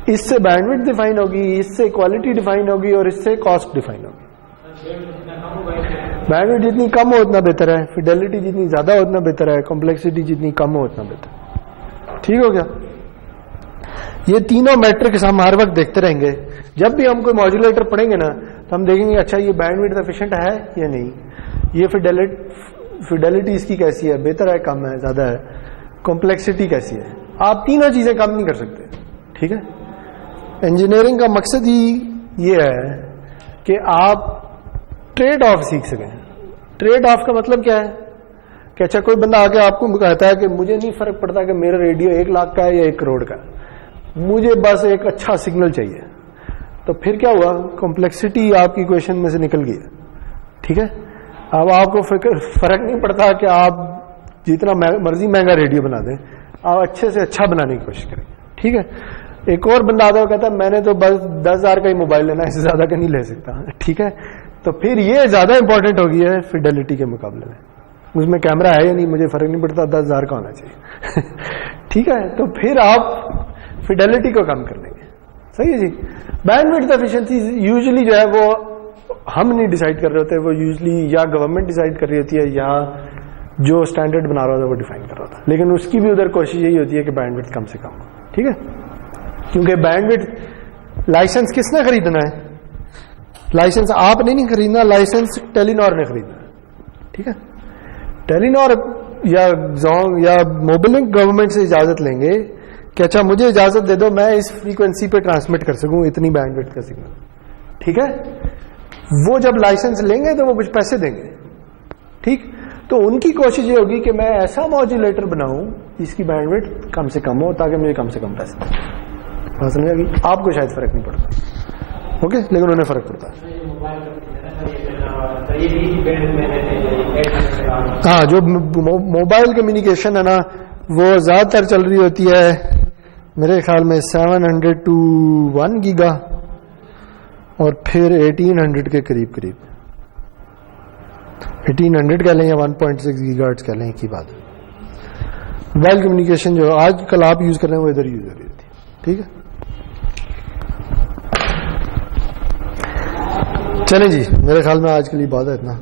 اس سے بینڈ وڈتھ ڈیفائن ہوگی, اس سے کوالٹی ڈیفائن ہوگی, اور اس سے کاسٹ ڈیفائن ہوگی. بینڈ وڈتھ جتنی کم ہو اتنا بہتر ہے, فیڈیلٹی جتنی زیادہ ہو اتنا بہتر ہے, کمپلیکسٹی جتنی کم ہو اتنا بہتر ہے. ٹھیک ہو گیا. یہ تینوں میٹرکس ہم ہر وقت دیکھتے رہیں گے. جب بھی ہم کوئی ماڈیولیٹر پڑھیں گے نا تو ہم دیکھیں گے اچھا یہ بینڈ وڈتھ ایفیشینٹ ہے یا نہیں, یہ فیڈیلٹی اس کی کیسی ہے, بہتر ہے, کم ہے, زیادہ ہے, کمپلیکسٹی کیسی ہے. آپ تینوں چیزیں کم نہیں کر سکتے. ٹھیک ہے, انجینئرنگ کا مقصد ہی یہ ہے کہ آپ ٹریڈ آف سیکھ سکیں. ٹریڈ آف کا مطلب کیا ہے کہ اچھا کوئی بندہ آ کے آپ کو کہتا ہے کہ مجھے نہیں فرق پڑتا کہ میرا ریڈیو 1 لاکھ کا ہے یا 1 کروڑ کا ہے, مجھے بس ایک اچھا سگنل چاہیے. تو پھر کیا ہوا, کمپلیکسٹی آپ کی کویشچن میں سے نکل گئی. ٹھیک ہے, اب آپ کو فرق نہیں پڑتا کہ آپ جتنا مرضی مہنگا ریڈیو بنا دیں, آپ اچھے سے اچھا بنانے کی کوشش کریں. ٹھیک ہے, ایک اور بندہ آتا ہے کہتا ہے میں نے تو بس 10,000 کا ہی موبائل لینا, اس سے زیادہ کا نہیں لے سکتا. ٹھیک ہے, تو پھر یہ زیادہ امپورٹنٹ ہو گئی ہے فیڈیلٹی کے مقابلے میں. اس میں کیمرہ ہے یا نہیں مجھے فرق نہیں پڑتا, 10,000 کا ہونا چاہیے. ٹھیک ہے, تو پھر آپ فیڈیلٹی کو کم کر لیں گے. صحیح ہے جی. بینڈ وڈتھ ایفیشنسی یوزلی جو ہے وہ ہم نہیں ڈیسائیڈ کر رہے ہوتے, وہ یوزلی یا گورنمنٹ ڈیسائیڈ کر رہی ہوتی ہے یا جو اسٹینڈرڈ بنا رہا ہوتا ہے وہ ڈیفائن کر رہا ہوتا ہے. لیکن اس کی بھی ادھر کوشش یہی ہوتی ہے کہ بینڈ وڈتھ کم سے کم ہو. ٹھیک ہے, کیونکہ بینڈ وڈتھ لائسنس کس نے خریدنا ہے؟ لائسنس آپ نے نہیں خریدنا, لائسنس ٹیلی نار نے خریدنا ہے. ٹھیک ہے, ٹیلی نار یا زونگ یا موبلنک گورنمنٹ سے اجازت لیں گے کہ اچھا مجھے اجازت دے دو میں اس فریکوینسی پہ ٹرانسمٹ کر سکوں اتنی بینڈ وڈتھ کا سگنل. ٹھیک ہے, وہ جب لائسنس لیں گے تو وہ کچھ پیسے دیں گے. ٹھیک, تو ان کی کوشش یہ ہوگی کہ میں ایسا ماڈیولیٹر بناؤں جس کی بینڈ وڈتھ کم سے کم ہو تاکہ مجھے کم سے کم پیسے دیں. سمجھ گی, آپ کو شاید فرق نہیں پڑتا, اوکے, لیکن انہیں فرق پڑتا ہے. ہاں, جو موبائل کمیونیکیشن ہے نا وہ زیادہ تر چل رہی ہوتی ہے میرے خیال میں 700 to 1 گیگا اور پھر 1800 کے قریب 1800 کہہ لیں یا 1.6 گیگا ہرٹز کہہ لیں, کی بات. موبائل کمیونیکیشن جو آج کل آپ یوز کر رہے ہیں وہ ادھر یوز ہو رہی ہوتی ہے. ٹھیک ہے, چلیں جی, میرے خیال میں آج کے لیے بات ہے اتنا.